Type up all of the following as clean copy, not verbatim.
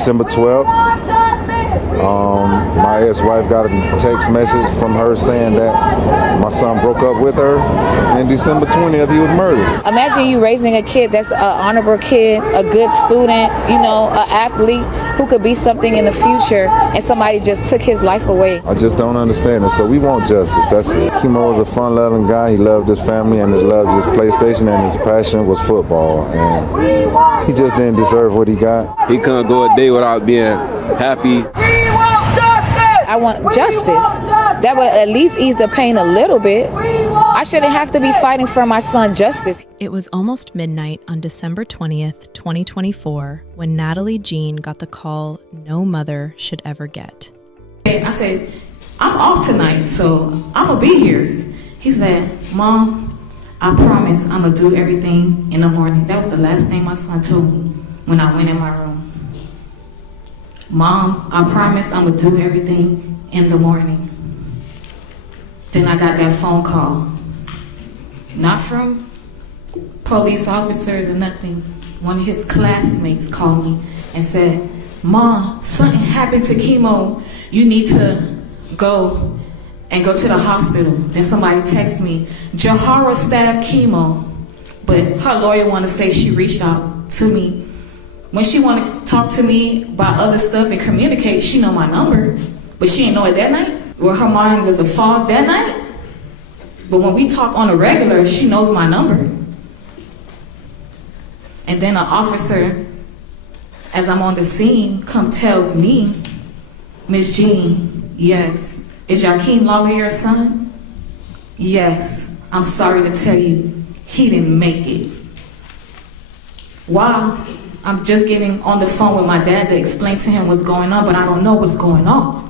December 12th. My ex-wife got a text message from her saying that my son broke up with her, and December 20th he was murdered. Imagine you raising a kid that's an honorable kid, a good student, you know, an athlete who could be something in the future, and somebody just took his life away. I just don't understand it, so we want justice, that's it. Keimo was a fun-loving guy. He loved his family and his love his PlayStation, and his passion was football, and he just didn't deserve what he got. He couldn't go a day without being happy. I want justice. That would at least ease the pain a little bit. I shouldn't have to be fighting for my son justice. It was almost midnight on December 20th, 2024, when Natalie Jean got the call no mother should ever get. I said, I'm off tonight, so I'm gonna be here. He said, Mom, I promise I'm gonna do everything in the morning. That was the last thing my son told me when I went in my room. Mom, I promise I'm gonna do everything in the morning. Then I got that phone call. Not from police officers or nothing. One of his classmates called me and said, Mom, something happened to Keimo. You need to go to the hospital. Then somebody texted me, Jahara stabbed Keimo. But her lawyer wanted to say she reached out to me. When she wanted to talk to me about other stuff and communicate, she know my number, but she didn't know it that night. Well, her mind was a fog that night. But when we talk on a regular, she knows my number. And then an officer, as I'm on the scene, tells me, Miss Jean, yes. Is Yahkeim Lollar your son? Yes. I'm sorry to tell you, he didn't make it. Why? I'm just getting on the phone with my dad to explain to him what's going on, but I don't know what's going on.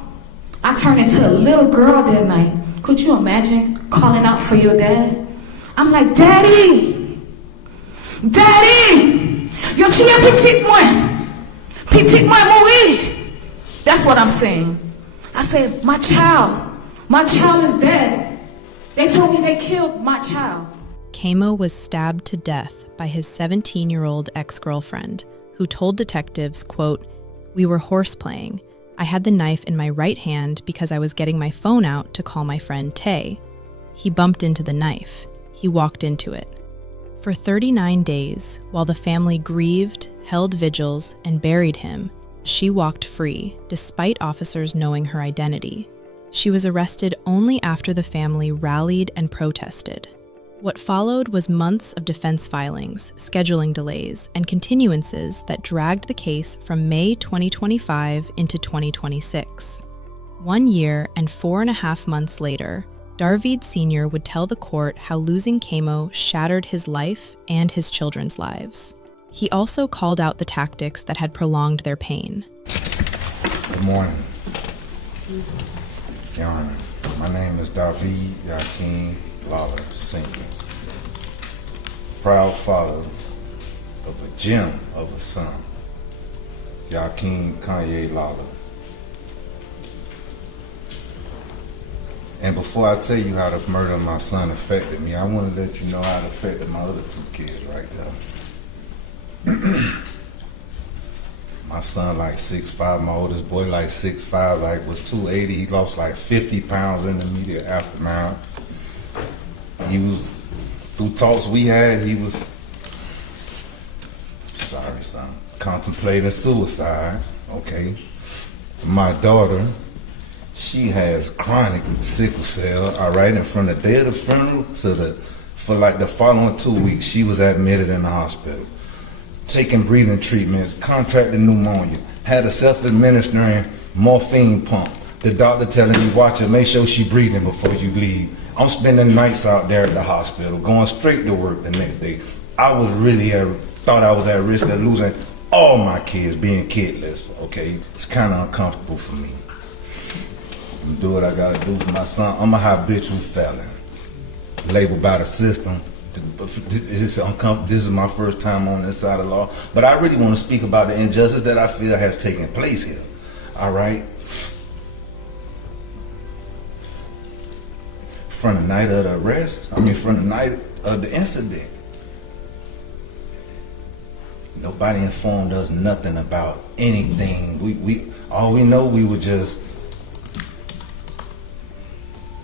I turned into a little girl that night. Could you imagine calling out for your dad? I'm like, Daddy! Daddy! Yo, tu es petit moi! Petit moi mourir! That's what I'm saying. I said, my child is dead. They told me they killed my child. Keimo was stabbed to death by his 17-year-old ex-girlfriend, who told detectives, quote, "We were horseplaying. I had the knife in my right hand because I was getting my phone out to call my friend Tay. He bumped into the knife. He walked into it." For 39 days, while the family grieved, held vigils, and buried him, she walked free, despite officers knowing her identity. She was arrested only after the family rallied and protested. What followed was months of defense filings, scheduling delays, and continuances that dragged the case from May 2025 into 2026. 1 year and 4.5 months later, Darvid Sr. would tell the court how losing Keimo shattered his life and his children's lives. He also called out the tactics that had prolonged their pain. Good morning, Your Honor. My name is Darvid Yahkeim Lollar Sr., proud father of a gem of a son, Yahkeim Kanye Lollar. And before I tell you how the murder of my son affected me, I want to let you know how it affected my other 2 kids right there. My son like 6'5", my oldest boy like 6'5", like was 280. He lost like 50 pounds in the immediate aftermath. He was, through talks we had, he was, sorry son, contemplating suicide, okay? My daughter, she has chronic sickle cell, all right? And from the day of the funeral for like the following 2 weeks, she was admitted in the hospital, taking breathing treatments, contracted pneumonia, had a self-administering morphine pump. The doctor telling me, watch her, make sure she breathing before you leave. I'm spending nights out there at the hospital, going straight to work the next day. I was really thought I was at risk of losing all my kids, being kidless, okay? It's kind of uncomfortable for me. I'm do what I gotta do for my son. I'm a habitual felon, labeled by the system. This is my first time on this side of the law, but I really want to speak about the injustice that I feel has taken place here, all right? From the night of the arrest, from the night of the incident, Nobody informed us nothing about anything. We all we know, we were just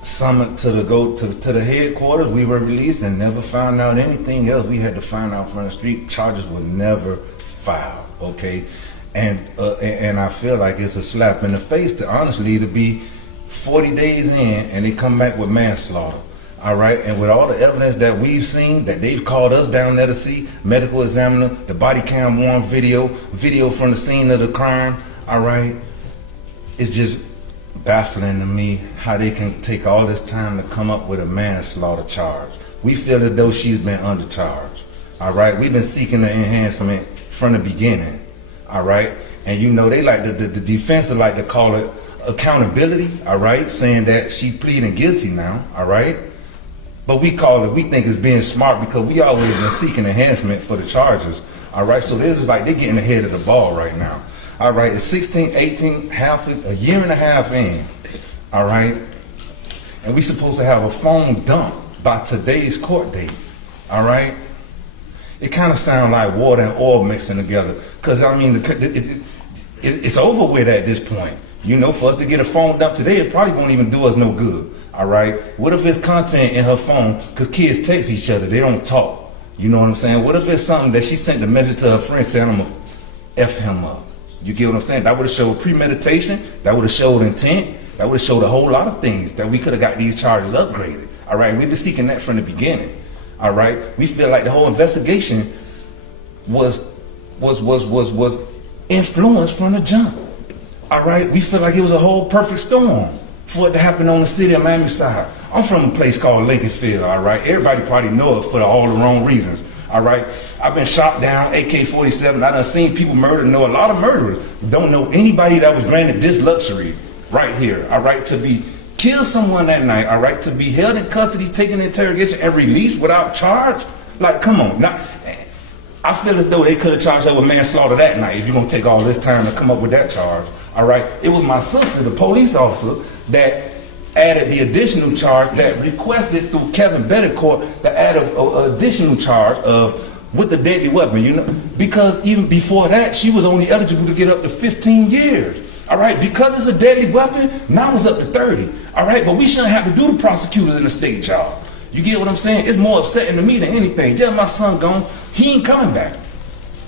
summoned to the headquarters. We were released and never found out anything else. We had to find out from the street. Charges were never filed. Okay, and I feel like it's a slap in the face to honestly to be 40 days in and they come back with manslaughter. All right, and with all the evidence that we've seen, that they've called us down there to see, medical examiner, the body cam worn video from the scene of the crime, all right, it's just baffling to me how they can take all this time to come up with a manslaughter charge. We feel as though she's been undercharged, all right? We've been seeking the enhancement from the beginning, all right? And you know, they like, the defense would like to call it accountability, all right, saying that she pleading guilty now, all right? But we think it's being smart because we always been seeking enhancement for the charges. All right, so this is like they're getting ahead of the ball right now. All right, it's 16, 18, a year and a half in. All right, and we supposed to have a phone dump by today's court date. All right, it kind of sounds like water and oil mixing together. Cause I mean, it's over with at this point. You know, for us to get a phone dump today, it probably won't even do us no good. All right. What if it's content in her phone? Because kids text each other. They don't talk. You know what I'm saying? What if it's something that she sent a message to her friend saying, I'm going to F him up? You get what I'm saying? That would have showed premeditation. That would have showed intent. That would have showed a whole lot of things that we could have got these charges upgraded. All right. We've been seeking that from the beginning. All right. We feel like the whole investigation was influenced from the jump. All right. We feel like it was a whole perfect storm for it to happen on the city of Miami side. I'm from a place called Lincolnfield, all right? Everybody probably know it for all the wrong reasons, all right? I've been shot down, AK-47. I done seen people murdered, know a lot of murderers. Don't know anybody that was granted this luxury right here, all right? To be kill someone that night, all right? To be held in custody, taken into interrogation, and released without charge? Like, come on. Now, I feel as though they could have charged her with manslaughter that night if you're going to take all this time to come up with that charge. All right, it was my sister, the police officer, that added the additional charge, that requested through Kevin Bettencourt to add an additional charge of with the deadly weapon, you know, because even before that, she was only eligible to get up to 15 years. All right, because it's a deadly weapon, now it's up to 30. All right, but we shouldn't have to do the prosecutors in the state job. You get what I'm saying? It's more upsetting to me than anything. Yeah, my son gone, he ain't coming back.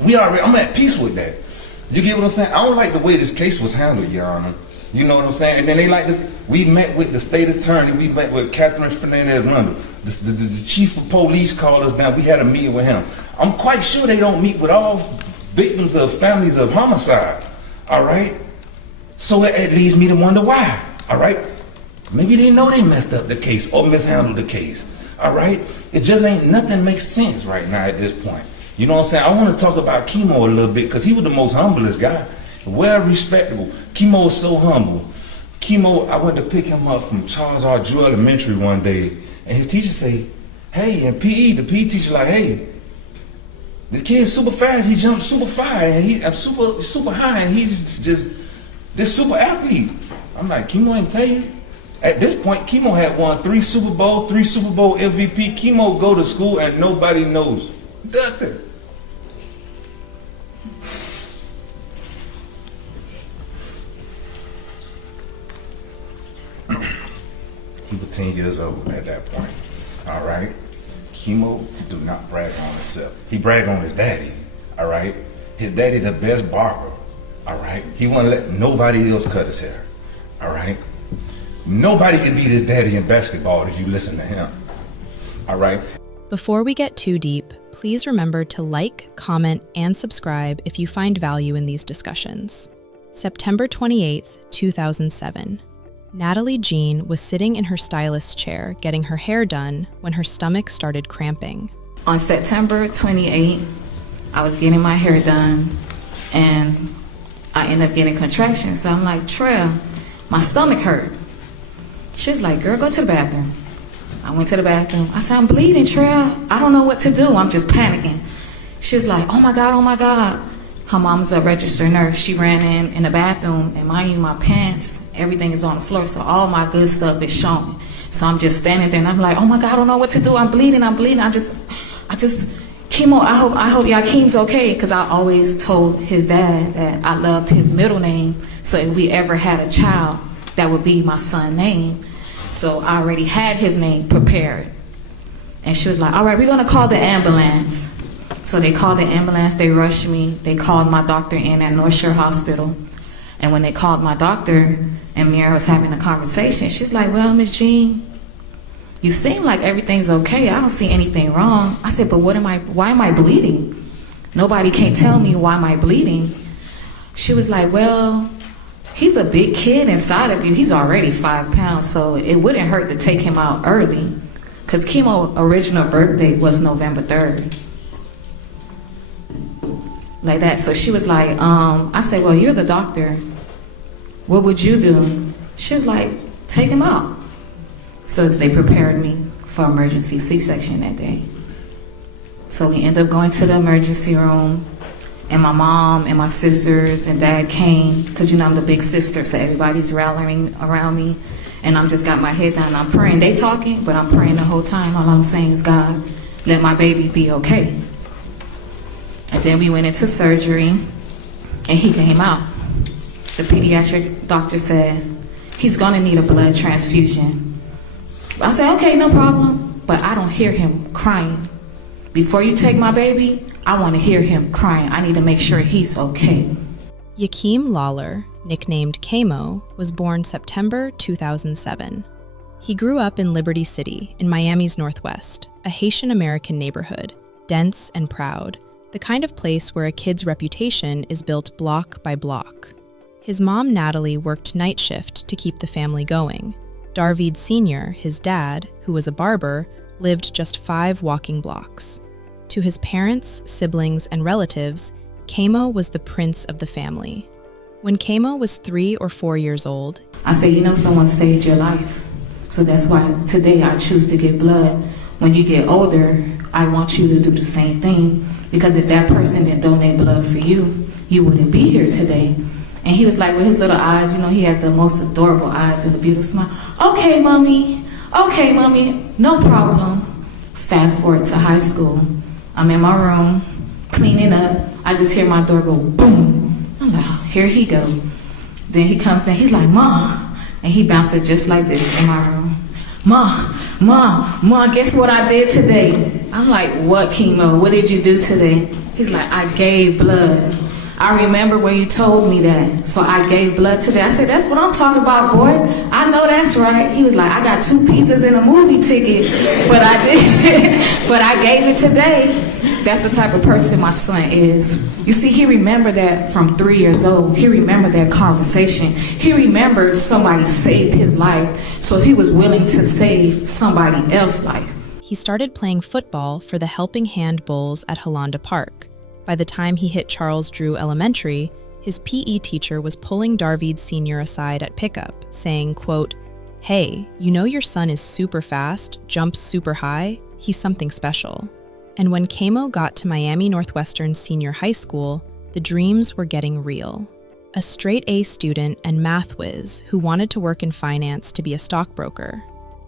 I'm at peace with that. You get what I'm saying? I don't like the way this case was handled, Your Honor. You know what I'm saying? And then we met with the state attorney, we met with Catherine Fernandez-Rundle. The chief of police called us down. We had a meeting with him. I'm quite sure they don't meet with all victims of families of homicide. All right? So it leads me to wonder why. All right? Maybe they know they messed up the case or mishandled the case. All right? It just ain't nothing makes sense right now at this point. You know what I'm saying? I want to talk about Keimo a little bit because he was the most humblest guy. Well respectable. Keimo was so humble. Keimo, I went to pick him up from Charles R. Drew Elementary one day, and his teacher say, hey, in PE, the PE teacher like, hey, the kid's super fast, he jumped super far, and I'm super high, and he's just this super athlete. I'm like, Keimo didn't tell you? At this point, Keimo had won 3 Super Bowls, 3 Super Bowl MVP. Keimo go to school and nobody knows nothing. He was 10 years old at that point. All right. Keimo do not brag on himself. He brag on his daddy. All right. His daddy the best barber. All right. He wouldn't let nobody else cut his hair. All right. Nobody can beat his daddy in basketball if you listen to him. All right. Before we get too deep, please remember to like, comment, and subscribe if you find value in these discussions. September 28th, 2007. Natalie Jean was sitting in her stylist's chair getting her hair done when her stomach started cramping. On September 28th, I was getting my hair done and I ended up getting contractions. So I'm like, Treya, my stomach hurt. She's like, girl, go to the bathroom. I went to the bathroom. I said, I'm bleeding, Treya. I don't know what to do. I'm just panicking. She was like, oh my God, oh my God. Her mom's a registered nurse. She ran in the bathroom, and mind you, my pants, everything is on the floor, so all my good stuff is showing. So I'm just standing there, and I'm like, oh my God, I don't know what to do. I'm bleeding. I just Keimo, I hope Yahkeim's okay, because I always told his dad that I loved his middle name. So if we ever had a child, that would be my son's name. So I already had his name prepared. And she was like, all right, we're gonna call the ambulance. So they called the ambulance, they rushed me, they called my doctor in at North Shore Hospital. And when they called my doctor and Mira was having a conversation, she's like, well, Miss Jean, you seem like everything's okay. I don't see anything wrong. I said, but why am I bleeding? Nobody can't tell me why am I bleeding. She was like, well, he's a big kid inside of you. He's already 5 pounds, so it wouldn't hurt to take him out early. Because Keimo's original birthday was November 3rd. Like that. So she was like, I said, well, you're the doctor. What would you do? She was like, take him out. So they prepared me for emergency C-section that day. So we ended up going to the emergency room, and my mom and my sisters and dad came, because I'm the big sister, so everybody's rallying around me, and I'm just got my head down and I'm praying. They talking, but I'm praying the whole time. All I'm saying is, God, let my baby be okay. And then we went into surgery, and he came out. The pediatric doctor said, he's gonna need a blood transfusion. I said, okay, no problem, but I don't hear him crying. Before you take my baby, I want to hear him crying. I need to make sure he's okay. Yahkeim Lollar, nicknamed Keimo, was born September 2007. He grew up in Liberty City in Miami's Northwest, a Haitian-American neighborhood, dense and proud, the kind of place where a kid's reputation is built block by block. His mom, Natalie, worked night shift to keep the family going. Darvid Sr., his dad, who was a barber, lived just 5 walking blocks. To his parents, siblings, and relatives, Keimo was the prince of the family. When Keimo was 3 or 4 years old, I said, someone saved your life. So that's why today I choose to give blood. When you get older, I want you to do the same thing. Because if that person didn't donate blood for you, you wouldn't be here today. And he was like, with his little eyes, he has the most adorable eyes and a beautiful smile. Okay, mommy, no problem. Fast forward to high school. I'm in my room, cleaning up. I just hear my door go boom. I'm like, oh, here he go. Then he comes in, he's like, Mom. And he bounces just like this in my room. Mom, guess what I did today? I'm like, what, Keimo? What did you do today? He's like, I gave blood. I remember when you told me that, so I gave blood today. I said, that's what I'm talking about, boy. I know that's right. He was like, I got 2 pizzas and a movie ticket, but I did, but I gave it today. That's the type of person my son is. You see, he remembered that from 3 years old. He remembered that conversation. He remembered somebody saved his life, so he was willing to save somebody else's life. he started playing football for the Helping Hand Bulls at Hollanda Park. By the time he hit Charles Drew Elementary, his PE teacher was pulling Darvid Sr. aside at pickup, saying, quote, "Hey, you know your son is super fast, jumps super high? He's something special." And when Keimo got to Miami Northwestern Senior High School, the dreams were getting real. A straight-A student and math whiz who wanted to work in finance to be a stockbroker.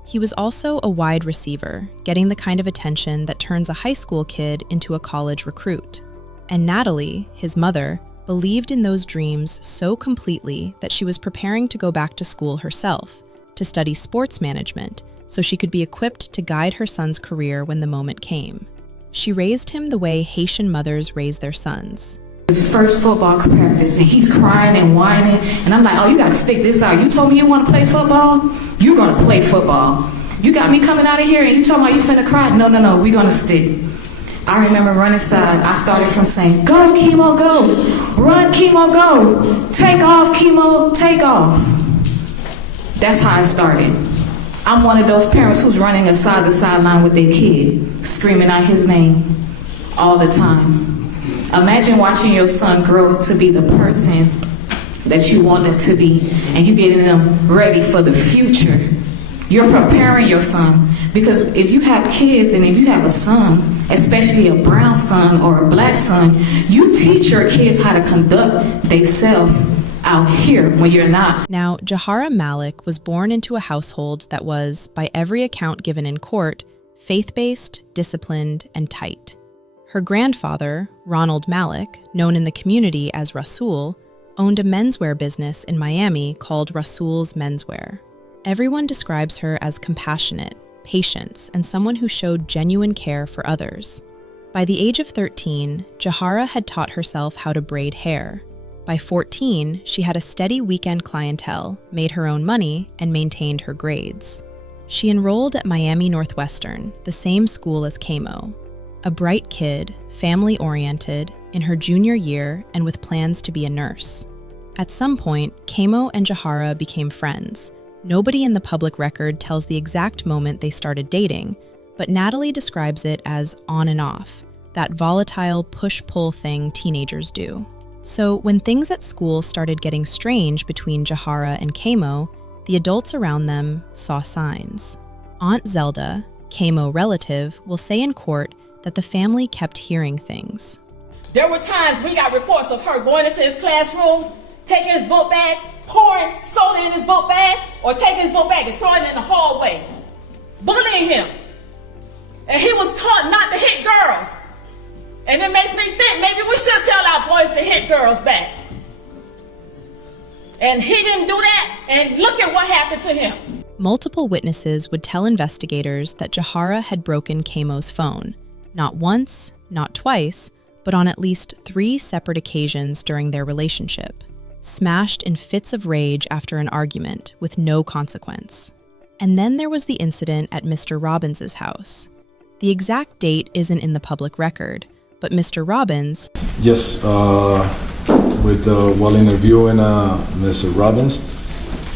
He was also a wide receiver, getting the kind of attention that turns a high school kid into a college recruit. And Natalie, his mother, believed in those dreams so completely that she was preparing to go back to school herself, to study sports management, so she could be equipped to guide her son's career when the moment came. She raised him the way Haitian mothers raise their sons. His first football practice, and he's crying and whining, and I'm like, oh, you gotta stick this out. You told me you wanna play football? You're gonna play football. You got me coming out of here and you told me you finna cry? No, we're gonna stick. I remember running side. I started from saying, go, Keimo, go. Run, Keimo, go. Take off, Keimo, take off. That's how I started. I'm one of those parents who's running aside the sideline with their kid, screaming out his name all the time. Imagine watching your son grow to be the person that you want him to be, and you getting them ready for the future. You're preparing your son, because if you have kids and if you have a son, especially a brown son or a black son, you teach your kids how to conduct themselves out here when you're not. Now, Jahara Malik was born into a household that was, by every account given in court, faith-based, disciplined, and tight. Her grandfather, Ronald Malik, known in the community as Rasul, owned a menswear business in Miami called Rasul's Menswear. Everyone describes her as compassionate, patient, and someone who showed genuine care for others. By the age of 13, Jahara had taught herself how to braid hair. By 14, she had a steady weekend clientele, made her own money, and maintained her grades. She enrolled at Miami Northwestern, the same school as Keimo. A bright kid, family-oriented, in her junior year and with plans to be a nurse. At some point, Keimo and Jahara became friends. Nobody in the public record tells the exact moment they started dating, but Natalie describes it as on and off, that volatile push-pull thing teenagers do. So when things at school started getting strange between Jahara and Keimo, the adults around them saw signs. Aunt Zelda, Keimo relative, will say in court that the family kept hearing things. There were times we got reports of her going into his classroom, taking his book bag, pouring soda in his book bag, or taking his book bag and throwing it in the hallway, bullying him. And he was taught not to hit girls. And it makes me think maybe we should tell our boys to hit girls back. And he didn't do that, and look at what happened to him. Multiple witnesses would tell investigators that Jahara had broken Keimo's phone, not once, not twice, but on at least 3 separate occasions during their relationship, smashed in fits of rage after an argument with no consequence. And then there was the incident at Mr. Robbins' house. The exact date isn't in the public record, but Mr. Robbins... Yes, while interviewing Mr. Robbins,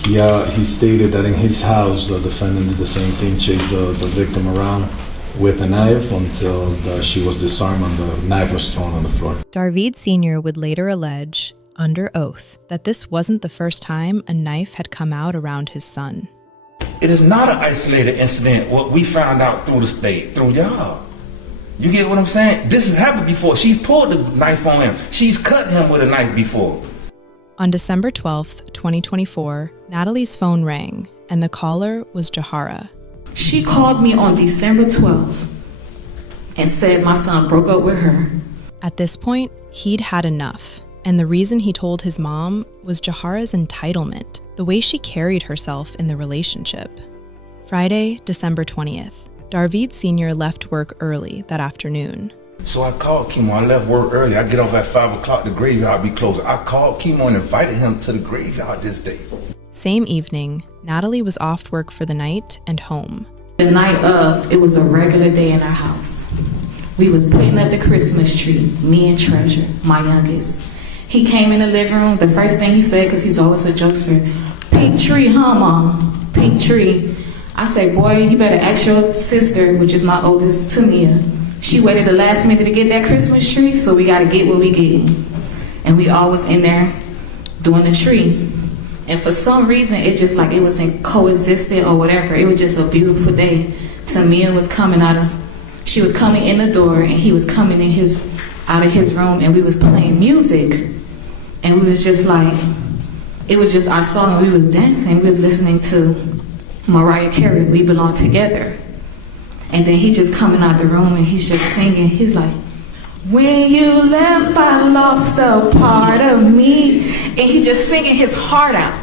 he stated that in his house, the defendant did the same thing, chased the victim around with a knife until she was disarmed and the knife was thrown on the floor. Darvid Sr. would later allege, under oath, that this wasn't the first time a knife had come out around his son. It is not an isolated incident, what we found out through the state, through y'all. You get what I'm saying? This has happened before. She's pulled the knife on him. She's cut him with a knife before. On December 12th, 2024, Natalie's phone rang, and the caller was Jahara. She called me on December 12th and said my son broke up with her. At this point, he'd had enough, and the reason he told his mom was Jahara's entitlement, the way she carried herself in the relationship. Friday, December 20th. Darvid Sr. left work early that afternoon. So I called Keimo. I left work early. I get off at 5 o'clock. The graveyard be closed. I called Keimo and invited him to the graveyard this day. Same evening, Natalie was off work for the night and home. The night of, it was a regular day in our house. We was putting up the Christmas tree, me and Treasure, my youngest. He came in the living room. The first thing he said, because he's always a jokester, "Pink tree, huh, Mom? Pink tree." I say, "Boy, you better ask your sister," which is my oldest, Tamia. She waited the last minute to get that Christmas tree, so we got to get what we get. And we all was in there doing the tree. And for some reason, it's just like it wasn't coexistent or whatever. It was just a beautiful day. Tamia was she was coming in the door, and he was coming out of his room, and we was playing music. And we was just like, it was just our song, and we was dancing. We was listening to Mariah Carey, "We Belong Together." And then he just coming out the room and he's just singing. He's like, "When you left, I lost a part of me." And he just singing his heart out.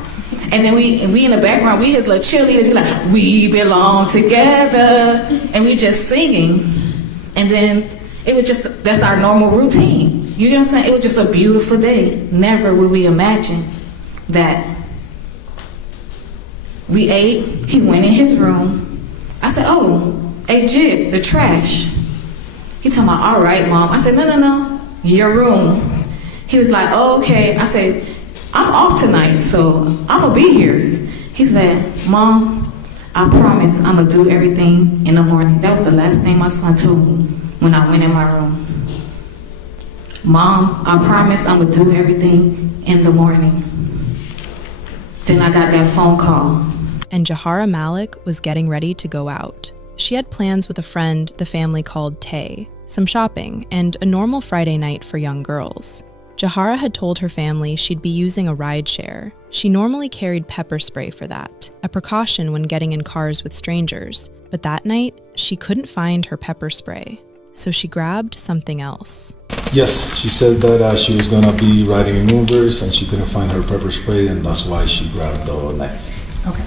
And then we in the background, we his little cheerleaders, we like, "We belong together." And we just singing. And then it was just, that's our normal routine. You know what I'm saying? It was just a beautiful day. Never would we imagine that. We ate, he went in his room. I said, "Oh, hey Jig, the trash." He talking about, "All right, Mom." I said, No, your room." He was like, "Oh, okay." I said, "I'm off tonight, so I'm gonna be here." He said, "Mom, I promise I'm gonna do everything in the morning." That was the last thing my son told me when I went in my room. "Mom, I promise I'm gonna do everything in the morning." Then I got that phone call. And Jahara Malik was getting ready to go out. She had plans with a friend the family called Tay, some shopping, and a normal Friday night for young girls. Jahara had told her family she'd be using a rideshare. She normally carried pepper spray for that, a precaution when getting in cars with strangers, but that night, she couldn't find her pepper spray. so she grabbed something else. Yes, she said that she was gonna be riding in Ubers and she couldn't find her pepper spray, and that's why she grabbed the knife. Okay.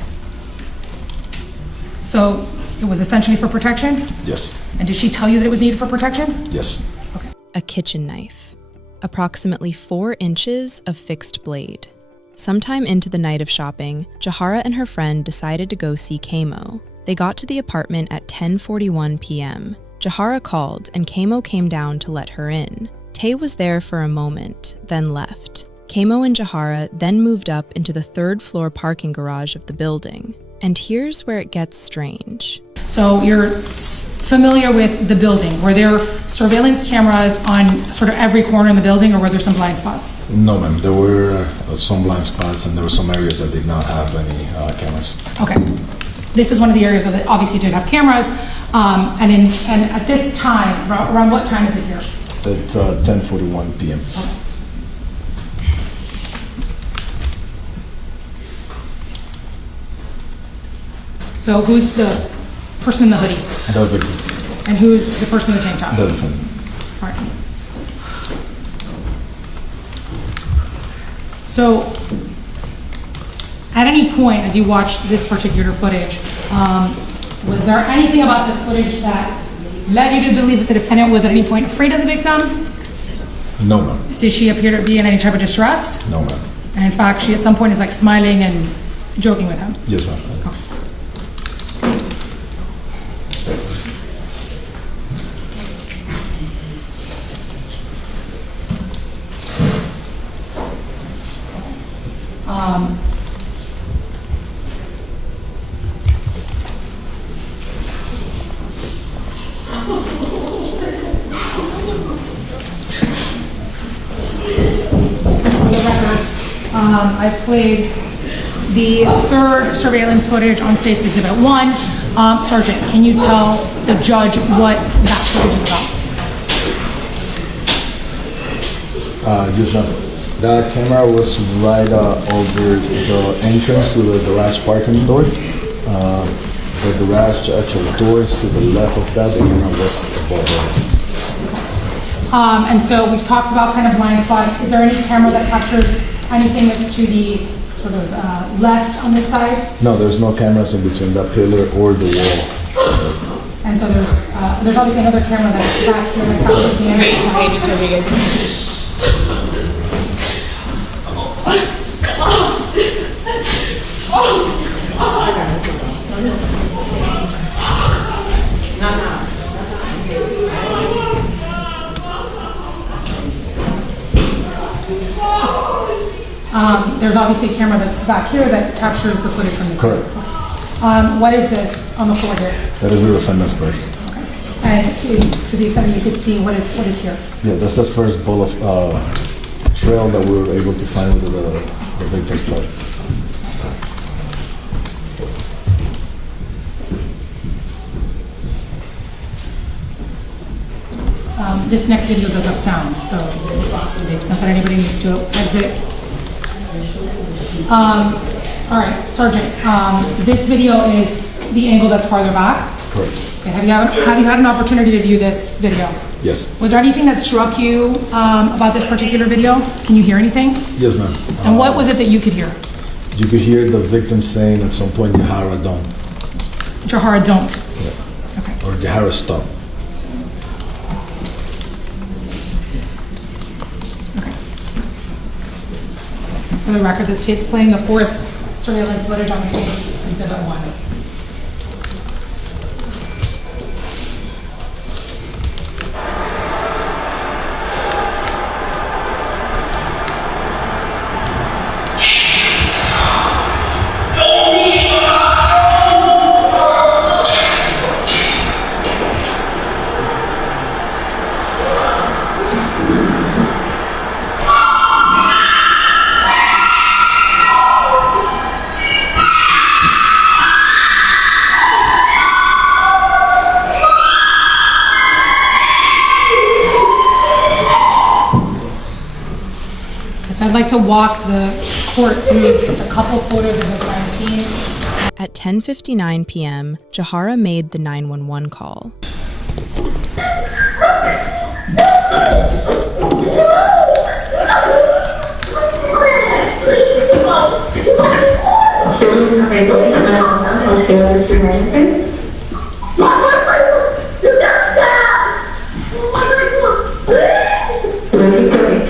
So it was essentially for protection? Yes, And did she tell you that it was needed for protection? yes. A kitchen knife, approximately 4 inches of fixed blade. Sometime into the night of shopping, Jahara and her friend decided to go see Keimo. They got to the apartment at 10:41 p.m. Jahara called and Keimo came down to let her in. Tay was there for a moment, then left. Keimo and Jahara then moved up into the 3rd floor parking garage of the building. And here's where it gets strange. So you're familiar with the building. Were there surveillance cameras on sort of every corner in the building, or were there some blind spots? No, ma'am. There were some blind spots, and there were some areas that did not have any cameras. Okay. This is one of the areas that obviously did have cameras. And at this time, around what time is it here? It's 10:41 p.m. So who's the person in the hoodie? The victim, And who's the person in the tank top? the defendant. All right. So, at any point as you watched this particular footage, was there anything about this footage that led you to believe that the defendant was at any point afraid of the victim? No, ma'am. Did she appear to be in any type of distress? No, ma'am. And in fact, she at some point is like smiling and joking with him. Yes, ma'am. I've played the 3rd surveillance footage on State's Exhibit 1. Sergeant, can you tell the judge what that footage is about? Yes, ma'am. That camera was right over the entrance to the garage parking door. The garage actual doors to the left of that, the camera was above it. And so we've talked about kind of blind spots. Is there any camera that captures anything that's to the sort of left on this side? No, there's no cameras in between that pillar or the wall. And so there's obviously another camera that's back here that captures the image. There's obviously a camera that's back here that captures the footage from this. Correct. What is this on the floor here? That is the defendant's purse. And to the extent that you could see, what is here? Yeah, that's the first ball of trail that we were able to find with the victim's blood. This next video does have sound, so to the extent that anybody needs to exit. All right, Sergeant, this video is the angle that's farther back. Correct. Okay, have you had an opportunity to view this video? Yes. Was there anything that struck you about this particular video? Can you hear anything? Yes, ma'am. And what was it that you could hear? You could hear the victim saying at some point, Jahara, don't. Jahara, don't. Yeah. Okay. Or Jahara, stop. For the record, the state's playing the 4th surveillance footage on State's Exhibit 1. So I'd like to walk the court through just a couple photos of the crime scene. At 10:59 p.m., Jahara made the 911 call.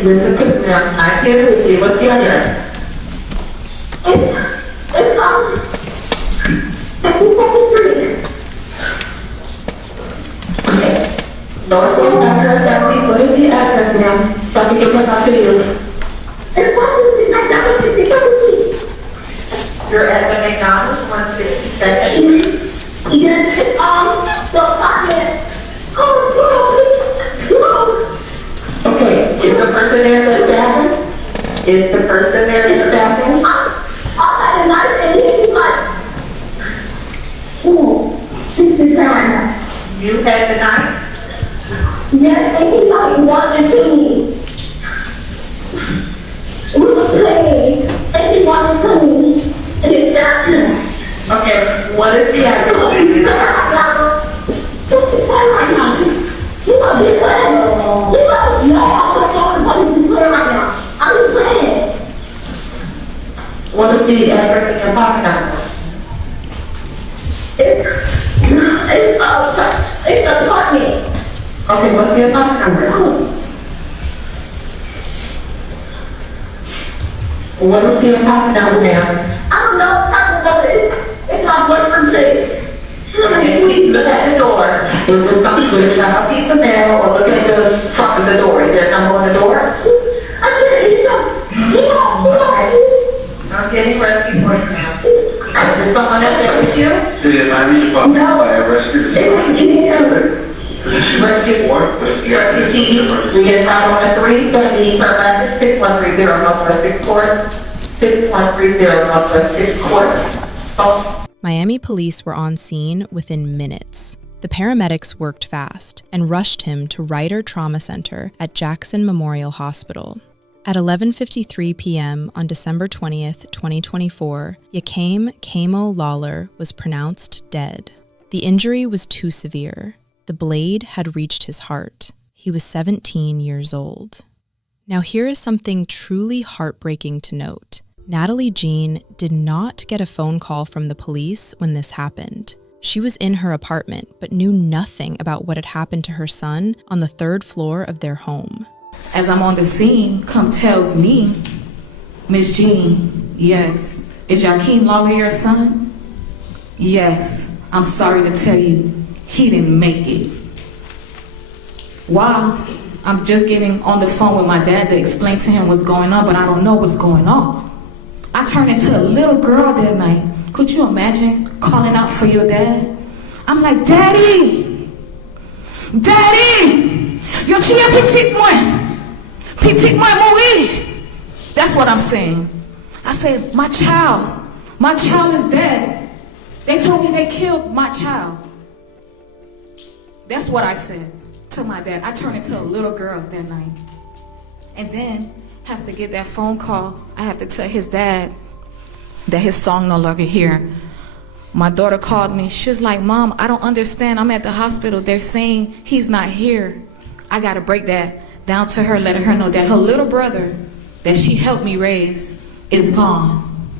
Listen to me, I'm not here with you. What's the address? It's okay. North End address, Deputy, what is the address now? So I can get back to you. You're at the McDonald's, 152nd. Yes, the pocket. Okay, is the person there that's stabbing? Is the person there that's stabbing? I had a knife and he's like, ooh, she's the gun. You had the knife? Yes, and he like wanted to me. We were playing, and he wanted to me. And he stabbed him. Okay, what is the address? You know, be playing. You know, no, I'm just playing right now. I'm just playing. What is the address in your pocket number? It's a apartment. Okay, what's the apartment number? What is the apartment number, ma'am? I don't know. It's my boyfriend's place. Okay, please look at the door. Is there something with a piece of mail or look at the front of the door? Is there something on the door? I'm getting rescue for you now. Is there someone else there with you? Rescue team. We get out on a 370 per message 6130 Northwest 6 Court. 6130 Northwest 6 Court. Oh. Miami police were on scene within minutes. The paramedics worked fast and rushed him to Ryder Trauma Center at Jackson Memorial Hospital. At 11:53 p.m. on December 20th, 2024, Yahkeim Keimo Lollar was pronounced dead. The injury was too severe. The blade had reached his heart. He was 17 years old. Now here is something truly heartbreaking to note. Natalie Jean did not get a phone call from the police when this happened. She was in her apartment, but knew nothing about what had happened to her son on the 3rd floor of their home. As I'm on the scene, come tells me, Miss Jean, yes. Is Yahkeim Lollar your son? Yes. I'm sorry to tell you, he didn't make it. Why? I'm just getting on the phone with my dad to explain to him what's going on, but I don't know what's going on. I turned into a little girl that night. Could you imagine calling out for your dad? I'm like, Daddy! Daddy! Yo, chia petit moi moui. That's what I'm saying. I said, my child is dead. They told me they killed my child. That's what I said to my dad. I turned into a little girl that night. And then have to get that phone call. I have to tell his dad that his son no longer here. My daughter called me. She's like, Mom, I don't understand. I'm at the hospital. They're saying he's not here. I got to break that down to her, letting her know that her little brother that she helped me raise is gone.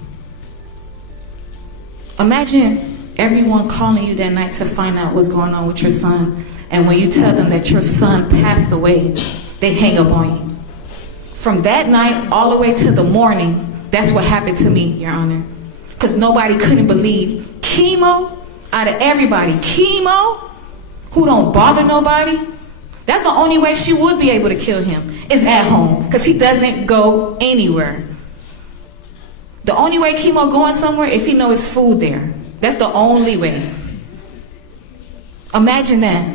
Imagine everyone calling you that night to find out what's going on with your son. And when you tell them that your son passed away, they hang up on you. From that night all the way to the morning, that's what happened to me, Your Honor. Because nobody couldn't believe Keimo, out of everybody, Keimo, who don't bother nobody, that's the only way she would be able to kill him, is at home, because he doesn't go anywhere. The only way Keimo going somewhere if he know it's food there. That's the only way. Imagine that.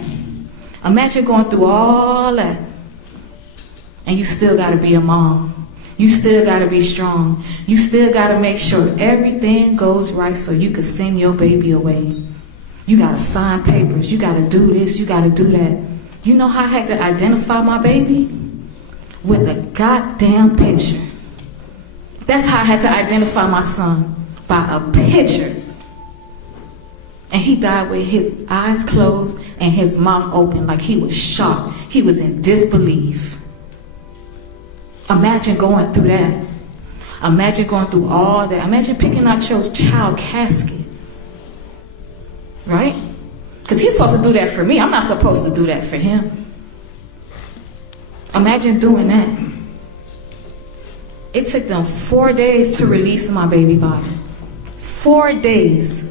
Imagine going through all that. And you still gotta be a mom. You still gotta be strong. You still gotta make sure everything goes right so you can send your baby away. You gotta sign papers. You gotta do this. You gotta do that. You know how I had to identify my baby? With a goddamn picture. That's how I had to identify my son. By a picture. And he died with his eyes closed and his mouth open like he was shocked. He was in disbelief. Imagine going through that. Imagine going through all that. Imagine picking out your child casket. Right? Because he's supposed to do that for me. I'm not supposed to do that for him. Imagine doing that. It took them 4 days to release my baby body. 4 days.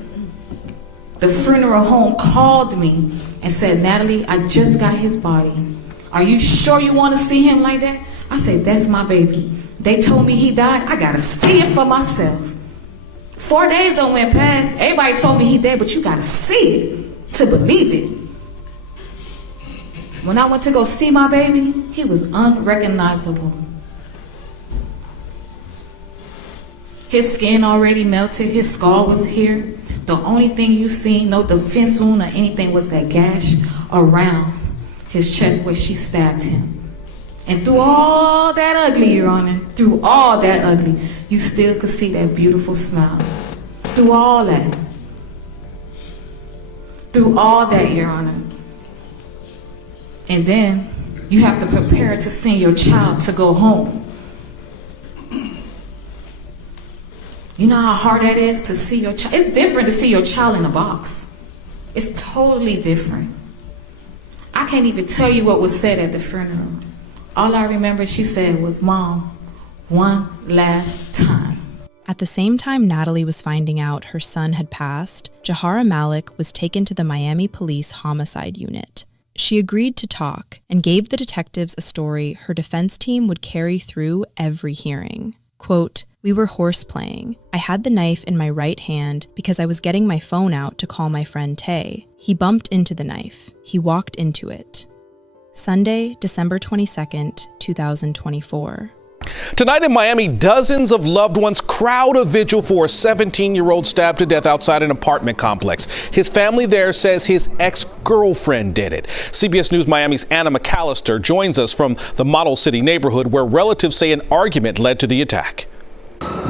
The funeral home called me and said, Natalie, I just got his body. Are you sure you want to see him like that? I said, that's my baby. They told me he died. I got to see it for myself. 4 days don't went past. Everybody told me he dead, but you got to see it to believe it. When I went to go see my baby, he was unrecognizable. His skin already melted. His skull was here. The only thing you seen, no defense wound or anything, was that gash around his chest where she stabbed him. And through all that ugly, Your Honor, through all that ugly, you still could see that beautiful smile. Through all that. Through all that, Your Honor. And then you have to prepare to send your child to go home. You know how hard that is to see your child? It's different to see your child in a box. It's totally different. I can't even tell you what was said at the funeral. All I remember she said was, Mom, one last time. At the same time Natalie was finding out her son had passed, Jahara Malik was taken to the Miami Police Homicide Unit. She agreed to talk and gave the detectives a story her defense team would carry through every hearing. Quote, "We were horseplaying. I had the knife in my right hand because I was getting my phone out to call my friend Tay. He bumped into the knife. He walked into it." Sunday, December 22nd, 2024. Tonight in Miami, dozens of loved ones crowd a vigil for a 17-year-old stabbed to death outside an apartment complex. His family there says his ex-girlfriend did it. CBS News Miami's Anna McAllister joins us from the Model City neighborhood where relatives say an argument led to the attack.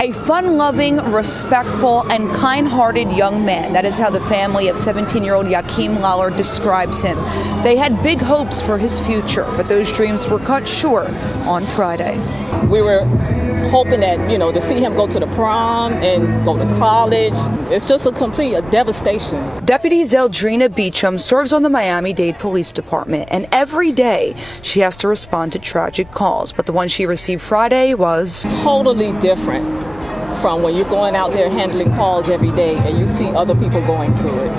A fun-loving, respectful, and kind-hearted young man. That is how the family of 17-year-old Yahkeim Lollar describes him. They had big hopes for his future, but those dreams were cut short on Friday. We were hoping that, to see him go to the prom and go to college. It's just a devastation. Deputy Zeldrina Beecham serves on the Miami-Dade Police Department, and every day she has to respond to tragic calls. But the one she received Friday was totally different from when you're going out there handling calls every day and you see other people going through it.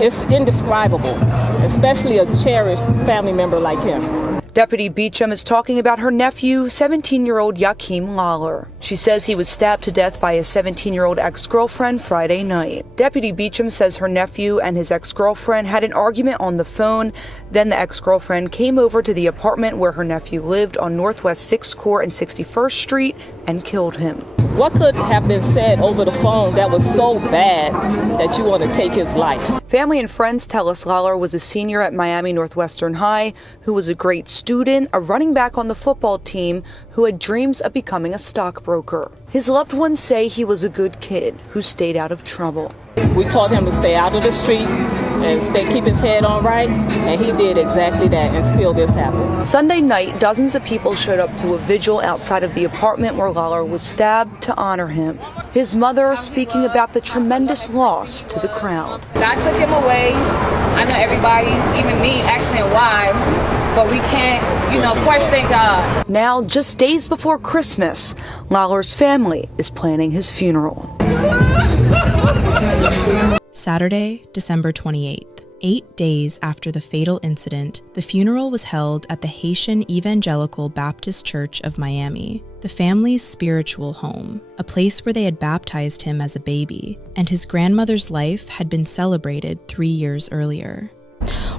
It's indescribable, especially a cherished family member like him. Deputy Beecham is talking about her nephew, 17-year-old Yahkeim Lollar. She says he was stabbed to death by his 17-year-old ex-girlfriend Friday night. Deputy Beecham says her nephew and his ex-girlfriend had an argument on the phone. Then the ex-girlfriend came over to the apartment where her nephew lived on Northwest 6th Court and 61st Street and killed him. What could have been said over the phone that was so bad that you want to take his life? Family and friends tell us Lollar was a senior at Miami Northwestern High who was a great student, a running back on the football team who had dreams of becoming a stockbroker. His loved ones say he was a good kid who stayed out of trouble. We taught him to stay out of the streets and keep his head on right, and he did exactly that, and still this happened. Sunday night, dozens of people showed up to a vigil outside of the apartment where Lollar was stabbed to honor him. His mother speaking about the tremendous loss to the crowd. God took him away. I know everybody, even me, asking why, but we can't, question God. Now, just days before Christmas, Lollar's family is planning his funeral. Saturday, December 28th. 8 days after the fatal incident, the funeral was held at the Haitian Evangelical Baptist Church of Miami, the family's spiritual home, a place where they had baptized him as a baby, and his grandmother's life had been celebrated 3 years earlier.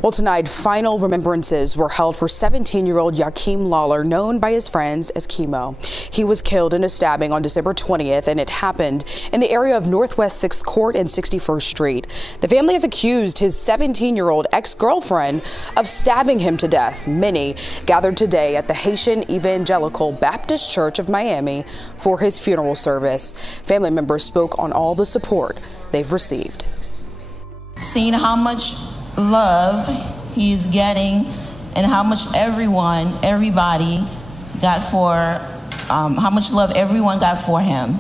Well, tonight, final remembrances were held for 17-year-old Yahkeim Lollar, known by his friends as Keimo. He was killed in a stabbing on December 20th, and it happened in the area of Northwest 6th Court and 61st Street. The family has accused his 17-year-old ex-girlfriend of stabbing him to death. Many gathered today at the Haitian Evangelical Baptist Church of Miami for his funeral service. Family members spoke on all the support they've received. Seeing how much love he's getting and how much everybody got for, how much love everyone got for him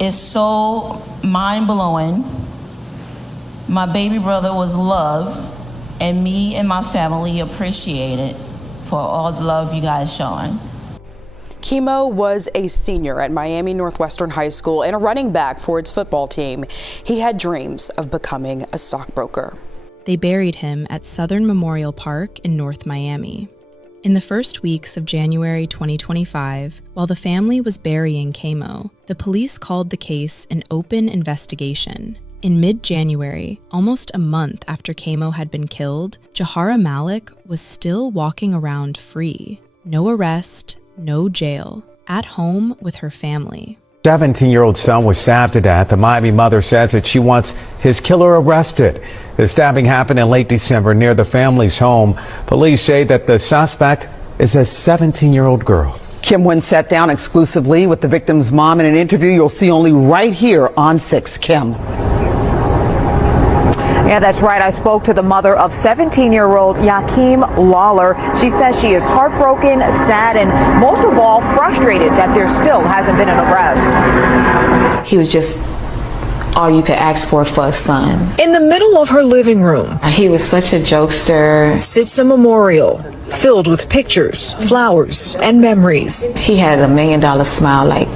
is so mind-blowing. My baby brother was loved, and me and my family appreciate it for all the love you guys showing. Keimo was a senior at Miami Northwestern High School and a running back for its football team. He had dreams of becoming a stockbroker. They buried him at Southern Memorial Park in North Miami. In the first weeks of January 2025, while the family was burying Keimo, the police called the case an open investigation. In mid-January, almost a month after Keimo had been killed, Jahara Malik was still walking around free. No arrest, no jail, at home with her family. 17-year-old son was stabbed to death. The Miami mother says that she wants his killer arrested. The stabbing happened in late December near the family's home. Police say that the suspect is a 17-year-old girl. Kim Wynn sat down exclusively with the victim's mom in an interview you'll see only right here on 6. Kim. Yeah, that's right. I spoke to the mother of 17-year-old Yahkeim Lollar. She says she is heartbroken, sad, and most of all frustrated that there still hasn't been an arrest. He was just all you could ask for a son. In the middle of her living room, He was such a jokester. sits a memorial filled with pictures, flowers, and memories. He had $1 million smile, like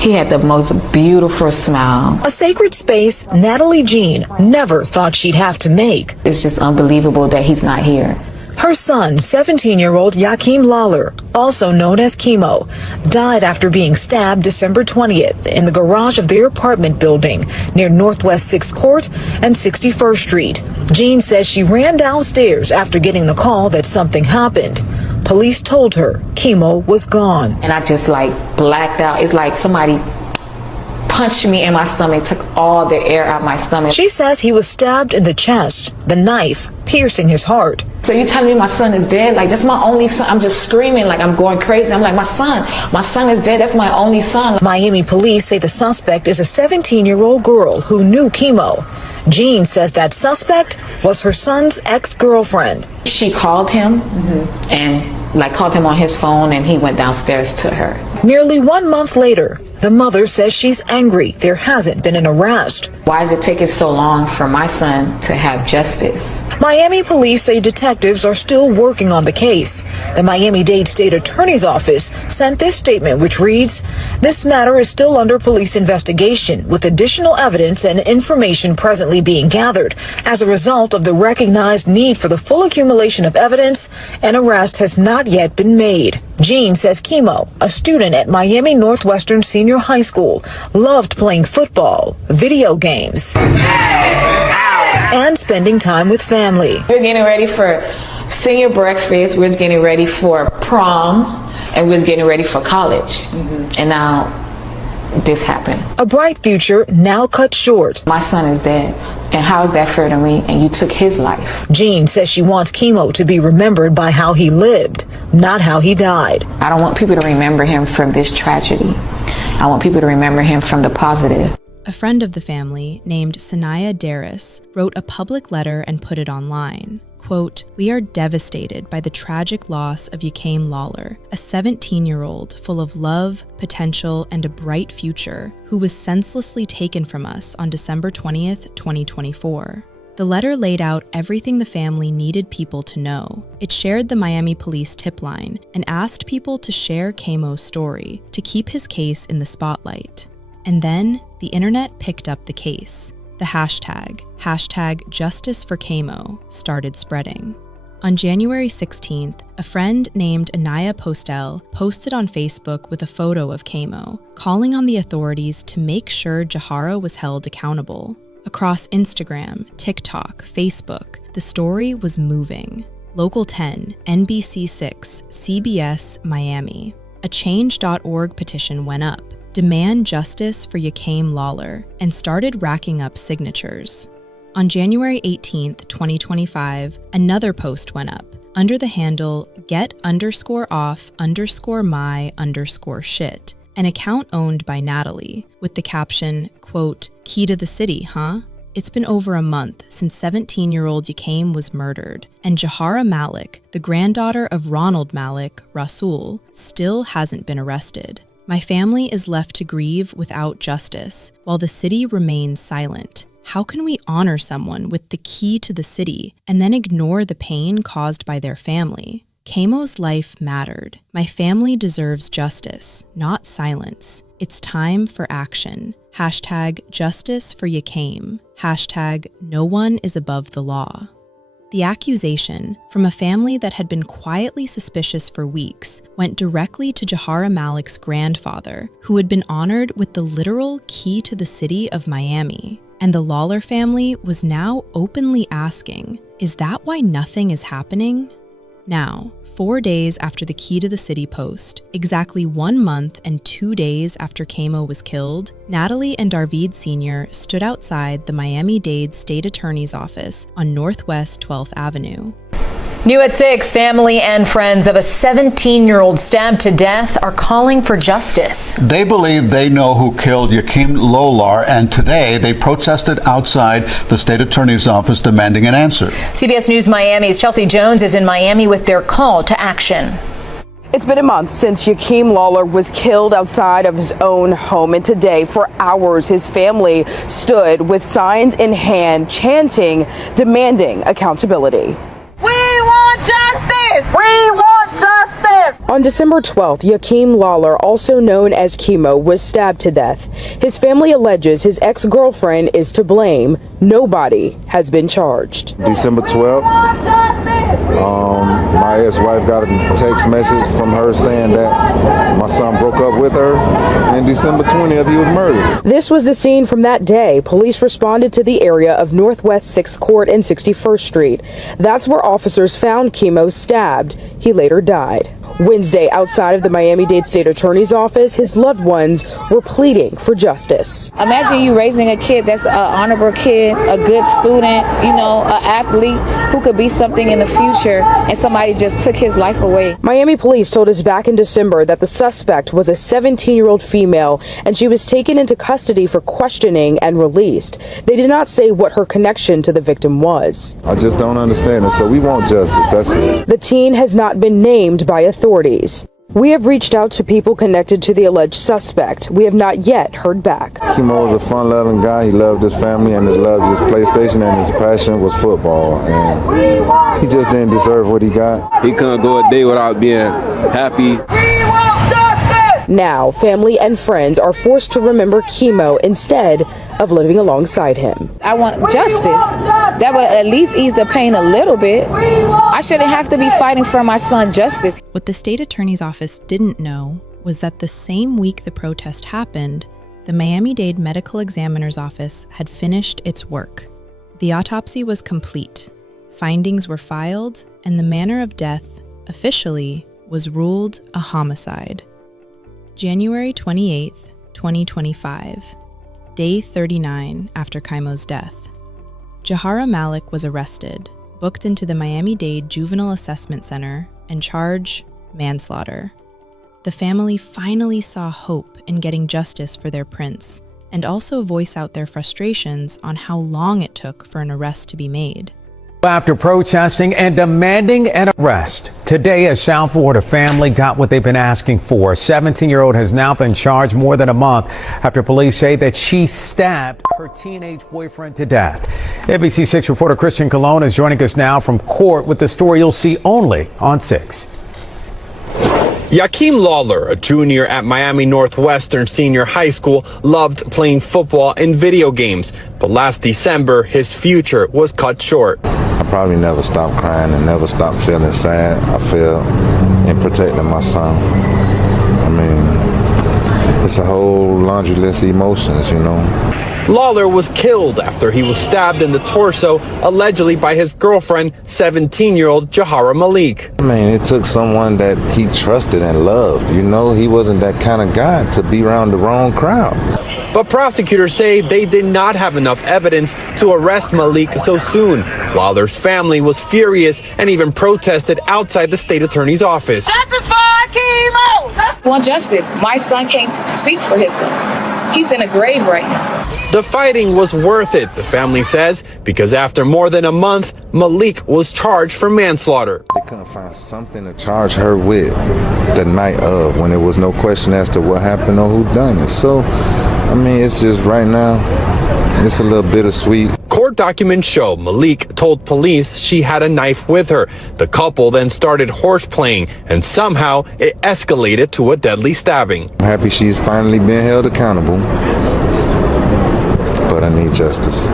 he had the most beautiful smile. A sacred space Natalie Jean never thought she'd have to make. It's just unbelievable that he's not here. Her son, 17-year-old Yahkeim Lollar, also known as Keimo, died after being stabbed December 20th in the garage of their apartment building near Northwest 6th Court and 61st Street. Jean says she ran downstairs after getting the call that something happened. Police told her Keimo was gone. And I just blacked out. It's like somebody punched me in my stomach, took all the air out of my stomach. She says he was stabbed in the chest, the knife piercing his heart. So you telling me my son is dead? Like, that's my only son. I'm just screaming like I'm going crazy. I'm like, my son is dead. That's my only son. Miami police say the suspect is a 17-year-old girl who knew Keimo. Jean says that suspect was her son's ex-girlfriend. She called him and called him on his phone, and he went downstairs to her. Nearly 1 month later, the mother says she's angry there hasn't been an arrest. Why is it taking so long for my son to have justice? Miami police say detectives are still working on the case. The Miami-Dade State Attorney's Office sent this statement, which reads, "This matter is still under police investigation, with additional evidence and information presently being gathered. As a result of the recognized need for the full accumulation of evidence, an arrest has not yet been made." Jean says Keimo, a student at Miami Northwestern Senior High School, loved playing football, video games, and spending time with family. We're getting ready for senior breakfast, we're getting ready for prom, and we're getting ready for college. And now this happened. A bright future now cut short. My son is dead. And how is that fair to me? And you took his life. Jean says she wants Keimo to be remembered by how he lived, not how he died. I don't want people to remember him from this tragedy. I want people to remember him from the positive. A friend of the family, named Sanaya Darris, wrote a public letter and put it online. Quote, "We are devastated by the tragic loss of Yahkeim Lollar, a 17-year-old full of love, potential, and a bright future, who was senselessly taken from us on December 20th, 2024. The letter laid out everything the family needed people to know. It shared the Miami police tip line and asked people to share Keimo's story, to keep his case in the spotlight. And then the internet picked up the case. The hashtag Justice for Keimo, started spreading. On January 16th, a friend named Anaya Postel posted on Facebook with a photo of Keimo, calling on the authorities to make sure Jahara was held accountable. Across Instagram, TikTok, Facebook, the story was moving. Local 10, NBC6, CBS, Miami. A Change.org petition went up. Demand justice for Yahkeim Lollar, and started racking up signatures. On January 18th, 2025, another post went up under the handle get_off_my_shit, an account owned by Natalie, with the caption, quote, "Key to the city, huh? It's been over a month since 17-year-old Yahkeim was murdered, and Jahara Malik, the granddaughter of Ronald Malik, Rasul, still hasn't been arrested. My family is left to grieve without justice, while the city remains silent. How can we honor someone with the key to the city and then ignore the pain caused by their family? Keimo's life mattered. My family deserves justice, not silence. It's time for action. Hashtag justice for Yahkeim. Hashtag no one is above the law. The accusation, from a family that had been quietly suspicious for weeks, went directly to Jahara Malik's grandfather, who had been honored with the literal key to the city of Miami. And the Lollar family was now openly asking, is that why nothing is happening? Now, 4 days after the key to the city post, exactly 1 month and 2 days after Keimo was killed, Natalie and Darvid Sr. stood outside the Miami-Dade State Attorney's Office on Northwest 12th Avenue. New at 6, family and friends of a 17-year-old stabbed to death are calling for justice. They believe they know who killed Yahkeim Lollar, and today they protested outside the state attorney's office demanding an answer. CBS News Miami's Chelsea Jones is in Miami with their call to action. It's been a month since Yahkeim Lollar was killed outside of his own home, and today, for hours, his family stood with signs in hand, chanting, demanding accountability. We want justice! We want justice! On December 12th, Yahkeim Lollar, also known as Keimo, was stabbed to death. His family alleges his ex-girlfriend is to blame. Nobody has been charged. December 12th, my ex-wife got a text message from her saying that my son broke up with her, and December 20th, he was murdered. This was the scene from that day. Police responded to the area of Northwest 6th Court and 61st Street. That's where officers found Keimo stabbed. He later died. Wednesday, outside of the Miami-Dade State Attorney's Office, his loved ones were pleading for justice. Imagine you raising a kid that's an honorable kid, a good student, you know, an athlete who could be something in the future, and somebody just took his life away. Miami police told us back in December that the suspect was a 17-year-old female, and she was taken into custody for questioning and released. They did not say what her connection to the victim was. I just don't understand it, so we want justice, that's it. The teen has not been named by authorities. We have reached out to people connected to the alleged suspect. We have not yet heard back. Keimo was a fun-loving guy. He loved his family, and his love his PlayStation, and his passion was football. And he just didn't deserve what he got. He couldn't go a day without being happy. Now, family and friends are forced to remember Keimo instead of living alongside him. I want justice. That would at least ease the pain a little bit. I shouldn't have to be fighting for my son justice. What the state attorney's office didn't know was that the same week the protest happened, the Miami-Dade Medical Examiner's Office had finished its work. The autopsy was complete, findings were filed, and the manner of death, officially, was ruled a homicide. January 28th, 2025, day 39 after Keimo's death. Jahara Malik was arrested, booked into the Miami-Dade Juvenile Assessment Center, and charged manslaughter. The family finally saw hope in getting justice for their prince, and also voice out their frustrations on how long it took for an arrest to be made. After protesting and demanding an arrest, today a South Florida family got what they've been asking for. A 17-year-old has now been charged more than a month after police say that she stabbed her teenage boyfriend to death. ABC6 reporter Christian Colon is joining us now from court with the story you'll see only on 6. Yahkeim Lollar, a junior at Miami Northwestern Senior High School, loved playing football and video games. But last December, his future was cut short. I probably never stopped crying and never stopped feeling sad. I feel in protecting my son. I mean, it's a whole laundry list of emotions, you know. Lollar was killed after he was stabbed in the torso, allegedly by his girlfriend, 17-year-old Jahara Malik. I mean, it took someone that he trusted and loved. You know, he wasn't that kind of guy to be around the wrong crowd. But prosecutors say they did not have enough evidence to arrest Malik so soon. Lollar's family was furious and even protested outside the state attorney's office. Justice for Keimo! I want justice. My son can't speak for his son. He's in a grave right now. The fighting was worth it, the family says, because after more than a month, Malik was charged for manslaughter. They couldn't find something to charge her with the night of, when there was no question as to what happened or who done it. So, I mean, it's just right now, it's a little bittersweet. Court documents show Malik told police she had a knife with her. The couple then started horseplaying, and somehow it escalated to a deadly stabbing. I'm happy she's finally been held accountable, but I need justice.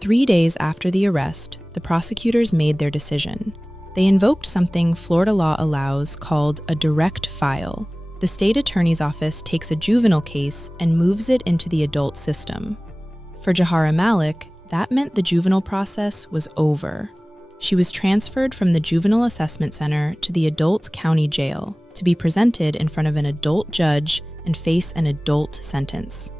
3 days after the arrest, the prosecutors made their decision. They invoked something Florida law allows called a direct file. The state attorney's office takes a juvenile case and moves it into the adult system. For Jahara Malik, that meant the juvenile process was over. She was transferred from the Juvenile Assessment Center to the adult county jail to be presented in front of an adult judge and face an adult sentence.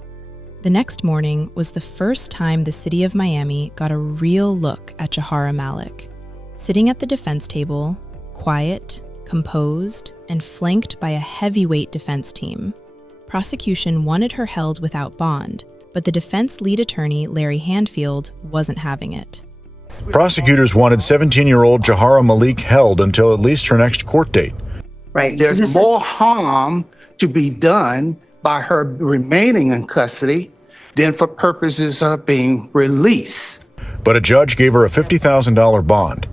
The next morning was the first time the city of Miami got a real look at Jahara Malik. Sitting at the defense table, quiet, composed, and flanked by a heavyweight defense team. Prosecution wanted her held without bond, but the defense lead attorney, Larry Handfield, wasn't having it. Prosecutors wanted 17-year-old Jahara Malik held until at least her next court date. Right. There's more harm to be done by her remaining in custody than for purposes of being released. But a judge gave her a $50,000 bond.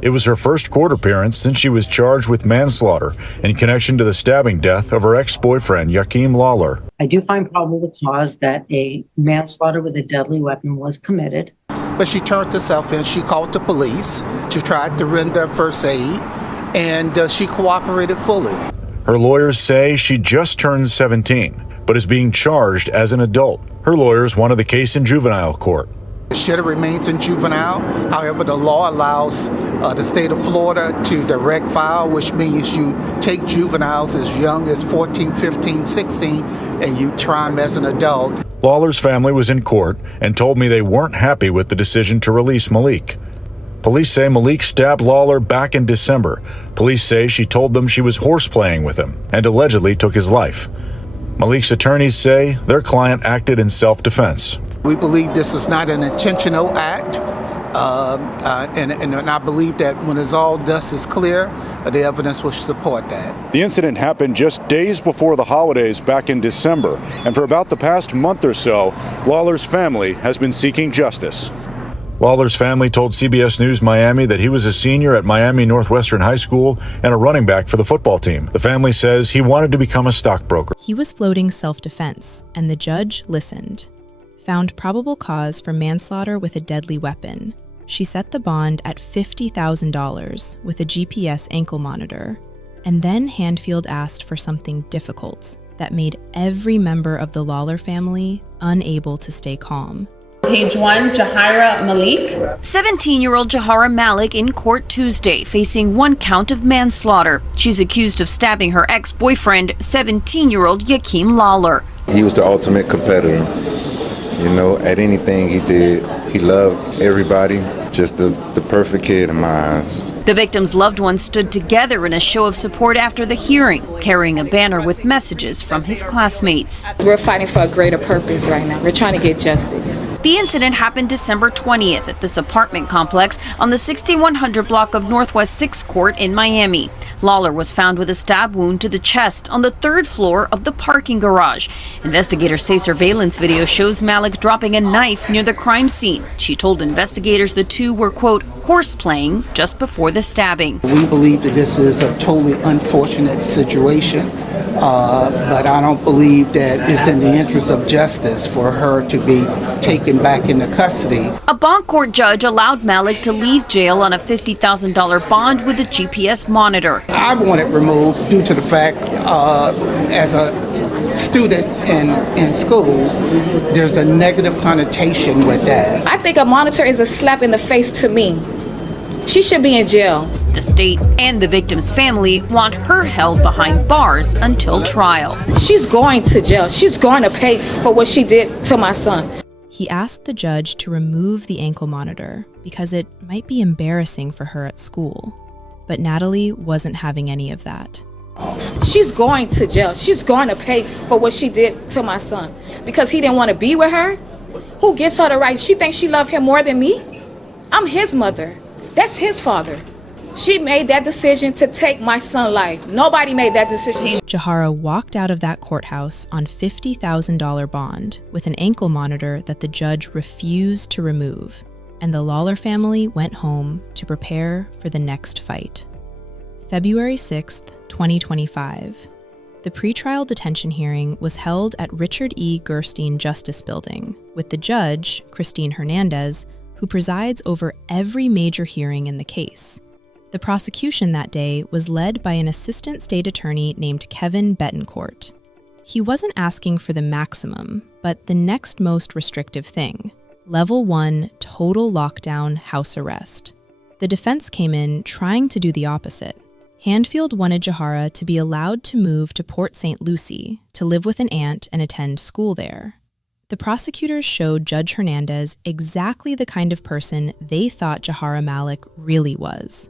It was her first court appearance since she was charged with manslaughter in connection to the stabbing death of her ex-boyfriend, Yahkeim Lollar. I do find probable cause that a manslaughter with a deadly weapon was committed. But she turned herself in. She called the police. She tried to render first aid, and she cooperated fully. Her lawyers say she just turned 17, but is being charged as an adult. Her lawyers wanted the case in juvenile court. It should have remained in juvenile. However, the law allows the state of Florida to direct file, which means you take juveniles as young as 14, 15, 16, and you try them as an adult. Lawler's family was in court and told me they weren't happy with the decision to release Malik. Police say Malik stabbed Lollar back in December. Police say she told them she was horseplaying with him and allegedly took his life. Malik's attorneys say their client acted in self-defense. We believe this is not an intentional act, and I believe that when it's all dust is clear, the evidence will support that. The incident happened just days before the holidays back in December, and for about the past month or so, Lollar's family has been seeking justice. Lollar's family told CBS News Miami that he was a senior at Miami Northwestern High School and a running back for the football team. The family says he wanted to become a stockbroker. He was floating self-defense, and the judge listened. Found probable cause for manslaughter with a deadly weapon. She set the bond at $50,000 with a GPS ankle monitor. And then Handfield asked for something difficult that made every member of the Lollar family unable to stay calm. Page 1, Jahara Malik. 17-year-old Jahara Malik in court Tuesday, facing 1 count of manslaughter. She's accused of stabbing her ex-boyfriend, 17-year-old Yahkeim Lollar. He was the ultimate competitor. You know, at anything he did, he loved everybody, just the perfect kid in my eyes. The victim's loved ones stood together in a show of support after the hearing, carrying a banner with messages from his classmates. We're fighting for a greater purpose right now. We're trying to get justice. The incident happened December 20th at this apartment complex on the 6100 block of Northwest 6th Court in Miami. Lollar was found with a stab wound to the chest on the 3rd floor of the parking garage. Investigators say surveillance video shows Malik dropping a knife near the crime scene. She told investigators the two were, quote, horseplaying just before the stabbing. We believe that this is a totally unfortunate situation, but I don't believe that it's in the interest of justice for her to be taken back into custody. A bond court judge allowed Malik to leave jail on a $50,000 bond with a GPS monitor. I want it removed due to the fact, as a student in school, there's a negative connotation with that. I think a monitor is a slap in the face to me. She should be in jail. The state and the victim's family want her held behind bars until trial. She's going to jail. She's going to pay for what she did to my son. He asked the judge to remove the ankle monitor because it might be embarrassing for her at school. But Natalie wasn't having any of that. She's going to jail. She's going to pay for what she did to my son because he didn't want to be with her. Who gives her the right? She thinks she loved him more than me? I'm his mother. That's his father. She made that decision to take my son's life. Nobody made that decision. Jahara walked out of that courthouse on $50,000 bond with an ankle monitor that the judge refused to remove. and the Lollar family went home to prepare for the next fight. February 6th, 2025. The pretrial detention hearing was held at Richard E. Gerstein Justice Building, with the judge, Christine Hernandez, who presides over every major hearing in the case. The prosecution that day was led by an assistant state attorney named Kevin Betancourt. He wasn't asking for the maximum, but the next most restrictive thing: Level 1 total lockdown house arrest. The defense came in trying to do the opposite. Handfield wanted Jahara to be allowed to move to Port St. Lucie to live with an aunt and attend school there. The prosecutors showed Judge Hernandez exactly the kind of person they thought Jahara Malik really was.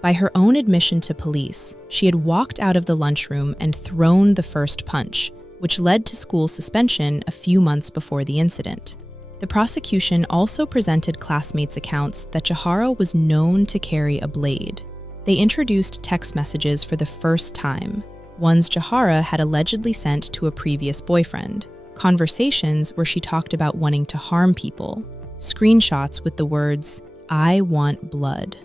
By her own admission to police, she had walked out of the lunchroom and thrown the first punch, which led to school suspension a few months before the incident. The prosecution also presented classmates' accounts that Jahara was known to carry a blade. They introduced text messages for the first time, ones Jahara had allegedly sent to a previous boyfriend, conversations where she talked about wanting to harm people, screenshots with the words, "I want blood."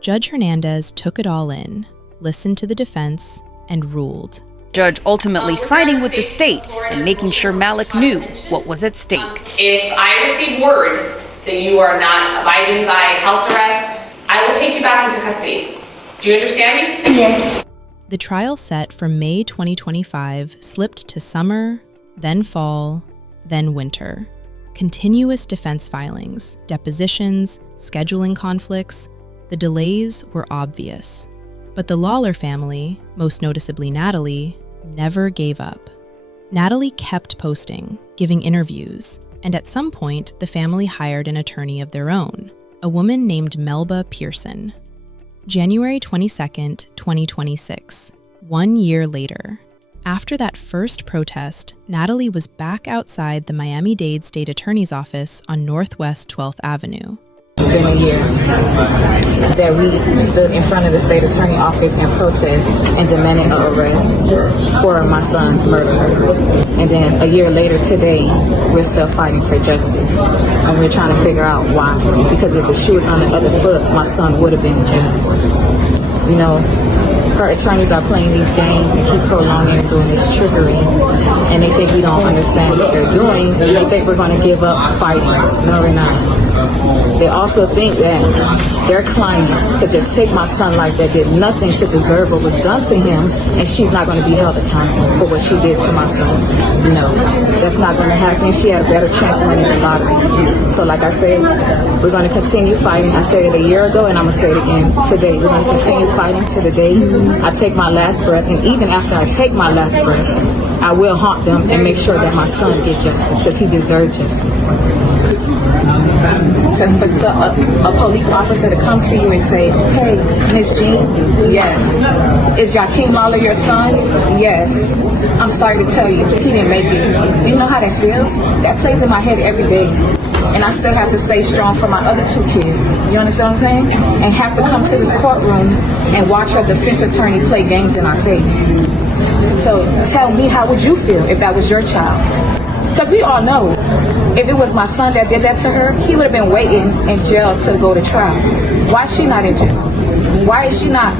Judge Hernandez took it all in, listened to the defense, and ruled. Judge ultimately siding with the state and making sure Malik knew what was at stake. If I receive word that you are not abiding by house arrest, I will take you back into custody. Do you understand me? Yes. The trial set for May 2025 slipped to summer, then fall, then winter. Continuous defense filings, depositions, scheduling conflicts. The delays were obvious. But the Lollar family, most noticeably Natalie, never gave up. Natalie kept posting, giving interviews, and at some point, the family hired an attorney of their own, a woman named Melba Pearson. January 22nd, 2026, 1 year later. After that first protest, Natalie was back outside the Miami-Dade State Attorney's Office on Northwest 12th Avenue. It's been a year that we stood in front of the state attorney office in protest and demanded an arrest for my son's murder. And then a year later today, we're still fighting for justice. And we're trying to figure out why. Because if the shoe was on the other foot, my son would have been in jail. You know, her attorneys are playing these games and keep prolonging and doing this trickery. And they think we don't understand what they're doing. They think we're going to give up fighting. No, we're not. They also think that their client could just take my son like that, did nothing to deserve what was done to him, and she's not going to be held accountable for what she did to my son. No, that's not going to happen. She had a better chance of winning the lottery. So like I said, we're going to continue fighting. I said it a year ago, and I'm going to say it again today. We're going to continue fighting to the day I take my last breath, and even after I take my last breath, I will haunt them and make sure that my son gets justice, because he deserves justice. So for a police officer to come to you and say, "Hey, Miss Jean, yes. Is Yahkeim Lollar your son? Yes. I'm sorry to tell you, he didn't make it." You know how that feels? That plays in my head every day. And I still have to stay strong for my other 2 kids. You understand what I'm saying? And have to come to this courtroom and watch her defense attorney play games in our face. So tell me, how would you feel if that was your child? Because we all know, if it was my son that did that to her, he would have been waiting in jail to go to trial. Why is she not in jail? Why is she not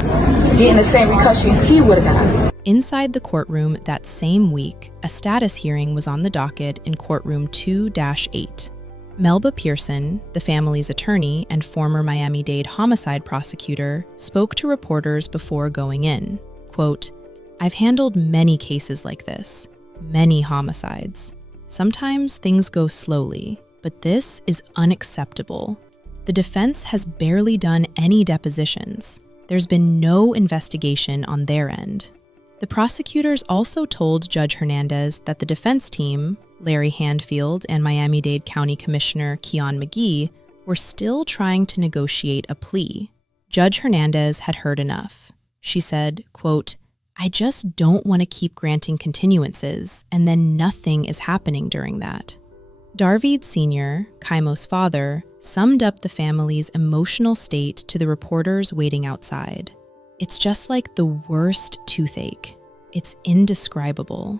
getting the same repercussion he would have gotten? Inside the courtroom that same week, a status hearing was on the docket in courtroom 2-8. Melba Pearson, the family's attorney and former Miami-Dade homicide prosecutor, spoke to reporters before going in. Quote, "I've handled many cases like this, many homicides. Sometimes things go slowly, but this is unacceptable. The defense has barely done any depositions. There's been no investigation on their end." The prosecutors also told Judge Hernandez that the defense team, Larry Handfield and Miami-Dade County Commissioner Keon McGee, were still trying to negotiate a plea. Judge Hernandez had heard enough. She said, quote, I just don't want to keep granting continuances, and then nothing is happening during that. Darvid Sr., Keimo's father, summed up the family's emotional state to the reporters waiting outside. It's just like the worst toothache. It's indescribable.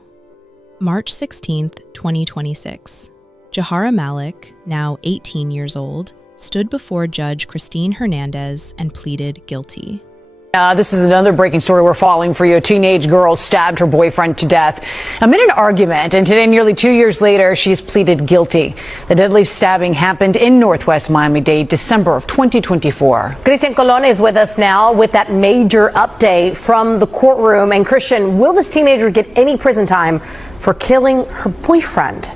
March 16th, 2026. Jahara Malik, now 18 years old, stood before Judge Christine Hernandez and pleaded guilty. This is another breaking story we're following for you. A teenage girl stabbed her boyfriend to death amid an argument, and today, nearly 2 years later, she's pleaded guilty. The deadly stabbing happened in Northwest Miami-Dade, December of 2024. Christian Colon is with us now with that major update from the courtroom. And Christian, will this teenager get any prison time for killing her boyfriend?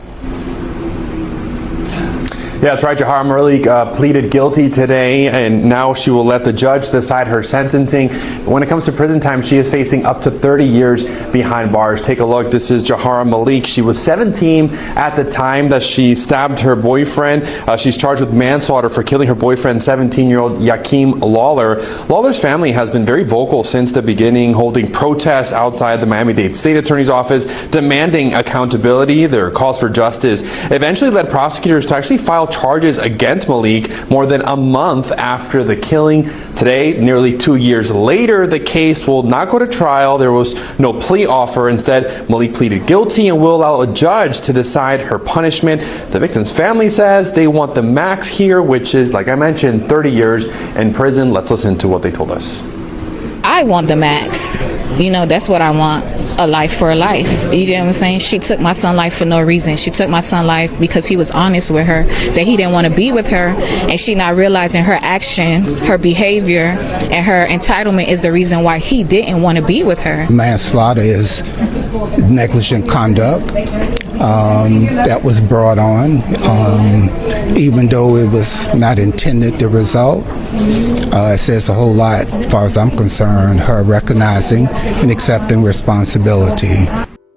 Yeah, that's right. Jahara Malik pleaded guilty today, and now she will let the judge decide her sentencing. When it comes to prison time, she is facing up to 30 years behind bars. Take a look. This is Jahara Malik. She was 17 at the time that she stabbed her boyfriend. She's charged with manslaughter for killing her boyfriend, 17-year-old Yahkeim Lollar. Lollar's family has been very vocal since the beginning, holding protests outside the Miami-Dade State Attorney's office, demanding accountability. Their calls for justice eventually led prosecutors to actually file charges against Malik more than a month after the killing. Today, nearly 2 years later, the case will not go to trial. There was no plea offer. Instead, Malik pleaded guilty and will allow a judge to decide her punishment. The victim's family says they want the max here, which is, like I mentioned, 30 years in prison. Let's listen to what they told us. I want the max. That's what I want. A life for a life. You get what I'm saying? She took my son's life for no reason. She took my son's life because he was honest with her, that he didn't want to be with her, and she not realizing her actions, her behavior, and her entitlement is the reason why he didn't want to be with her. Manslaughter is negligent conduct that was brought on, even though it was not intended to result. It says a whole lot, as far as I'm concerned, her recognizing and accepting responsibility.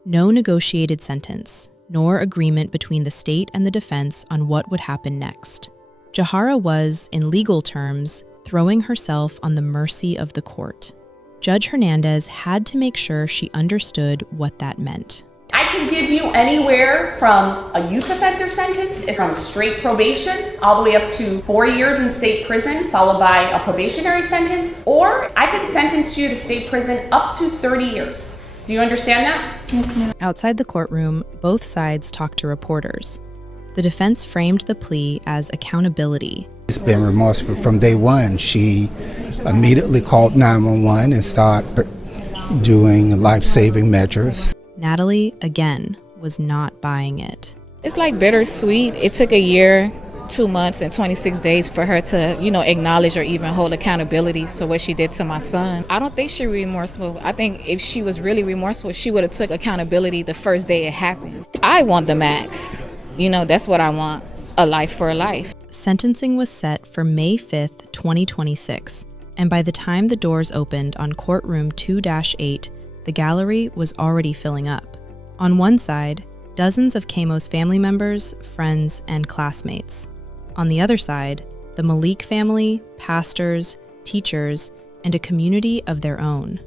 No negotiated sentence, nor agreement between the state and the defense on what would happen next. Jahara was, in legal terms, throwing herself on the mercy of the court. Judge Hernandez had to make sure she understood what that meant. I can give you anywhere from a youth offender sentence, from straight probation, all the way up to 4 years in state prison, followed by a probationary sentence, or I can sentence you to state prison up to 30 years. Do you understand that? Outside the courtroom, both sides talked to reporters. The defense framed the plea as accountability. It's been remorseful from day one. She immediately called 911 and started doing life-saving measures. Natalie, again, was not buying it. It's like bittersweet. It took a year, 2 months, and 26 days for her to, acknowledge or even hold accountability for what she did to my son. I don't think she's remorseful. I think if she was really remorseful, she would have took accountability the first day it happened. I want the max. That's what I want. A life for a life. Sentencing was set for May 5th, 2026, and by the time the doors opened on courtroom 2-8, the gallery was already filling up. On one side, dozens of Keimo's family members, friends, and classmates. On the other side, the Malik family, pastors, teachers, and a community of their own.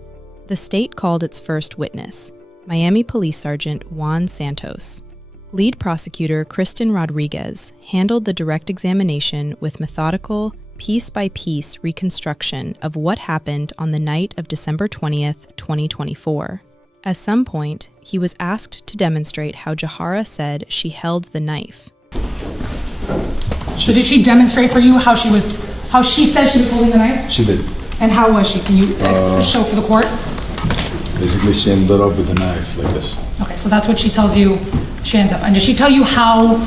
The state called its first witness, Miami Police Sergeant Juan Santos. Lead prosecutor Kristen Rodriguez handled the direct examination with methodical, piece-by-piece reconstruction of what happened on the night of December 20th, 2024. At some point, he was asked to demonstrate how Jahara said she held the knife. So did she demonstrate for you how she said she was holding the knife? She did. And how was she? Can you show for the court? Basically, she ended up with a knife like this. Okay, so that's what she tells you she ends up. And does she tell you how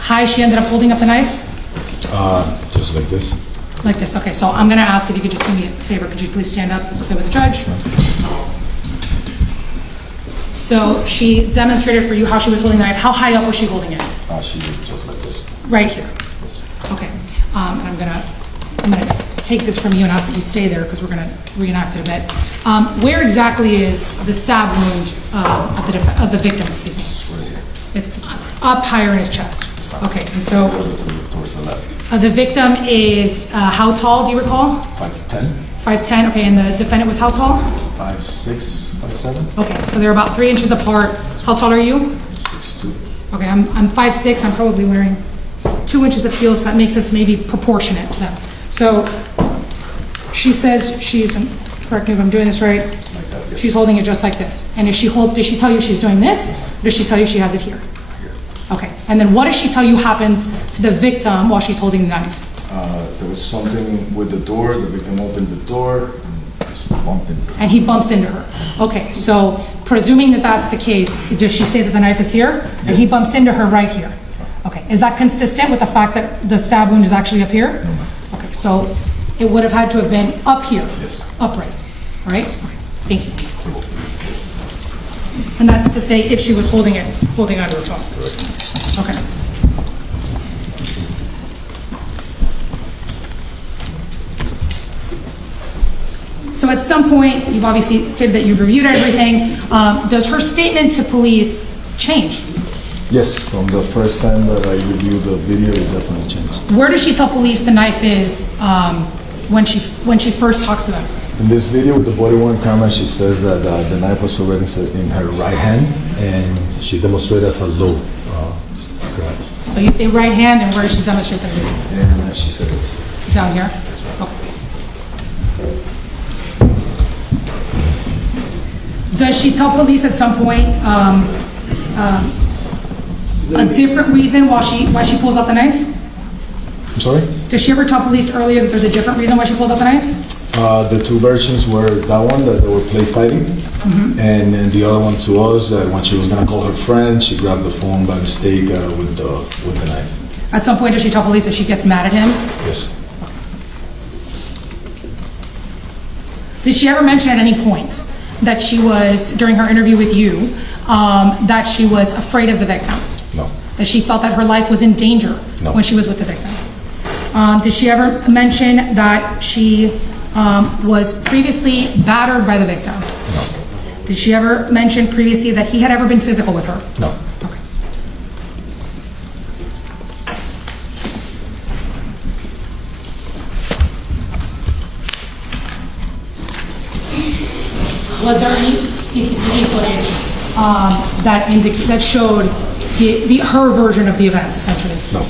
high she ended up holding up the knife? Just like this. Like this, okay. So I'm gonna ask if you could just do me a favor. Could you please stand up? It's okay with the judge. So she demonstrated for you how she was holding the knife. How high up was she holding it? She did just like this. Right here. Okay. And I'm gonna take this from you and ask that you stay there because we're gonna reenact it a bit. Where exactly is the stab wound of the victim? Excuse me. Right here. It's up higher in his chest. Okay, and so towards the left. the victim is how tall? Do you recall? 5'10". 5'10". Okay, and the defendant was how tall? 5'6", 5'7". Okay, so they're about 3 inches apart. How tall are you? 6'2". Okay, I'm 5'6". I'm probably wearing 2 inches of heels, so that makes us maybe proportionate to them. So she says she's, correct me if I'm doing this right, she's holding it just like this. And does she tell you she's doing this, or does she tell you she has it here? Okay, and then what does she tell you happens to the victim while she's holding the knife? There was something with the door. The victim opened the door and just bumped into her. And he bumps into her. Okay, so presuming that that's the case, does she say that the knife is here? Yes. And he bumps into her right here? Okay, is that consistent with the fact that the stab wound is actually up here? No. Okay, so it would have had to have been up here? Yes. Upright, right? Okay, thank you. And that's to say if she was holding onto her phone? Correct. Okay. So at some point, you've obviously stated that you've reviewed everything. Does her statement to police change? Yes, from the first time that I reviewed the video, it definitely changed. Where does she tell police the knife is when she first talks to them? In this video with the body-worn camera, she says that the knife was already in her right hand, and she demonstrated as a low grab. So you say right hand, and where does she demonstrate that it is? And she said it's down here? That's right. Okay. Does she tell police at some point a different reason why she pulls out the knife? I'm sorry? Does she ever tell police earlier that there's a different reason why she pulls out the knife? The two versions were that one, that they were play fighting, and then the other one to us, that when she was gonna call her friend, she grabbed the phone by mistake with the knife. At some point, does she tell police that she gets mad at him? Yes. Did she ever mention at any point that she was, during her interview with you, that she was afraid of the victim? No. That she felt that her life was in danger when she was with the victim? Did she ever mention that she was previously battered by the victim? No. Did she ever mention previously that he had ever been physical with her? No. Okay. Was there any CCTV footage that showed her version of the events, essentially? No.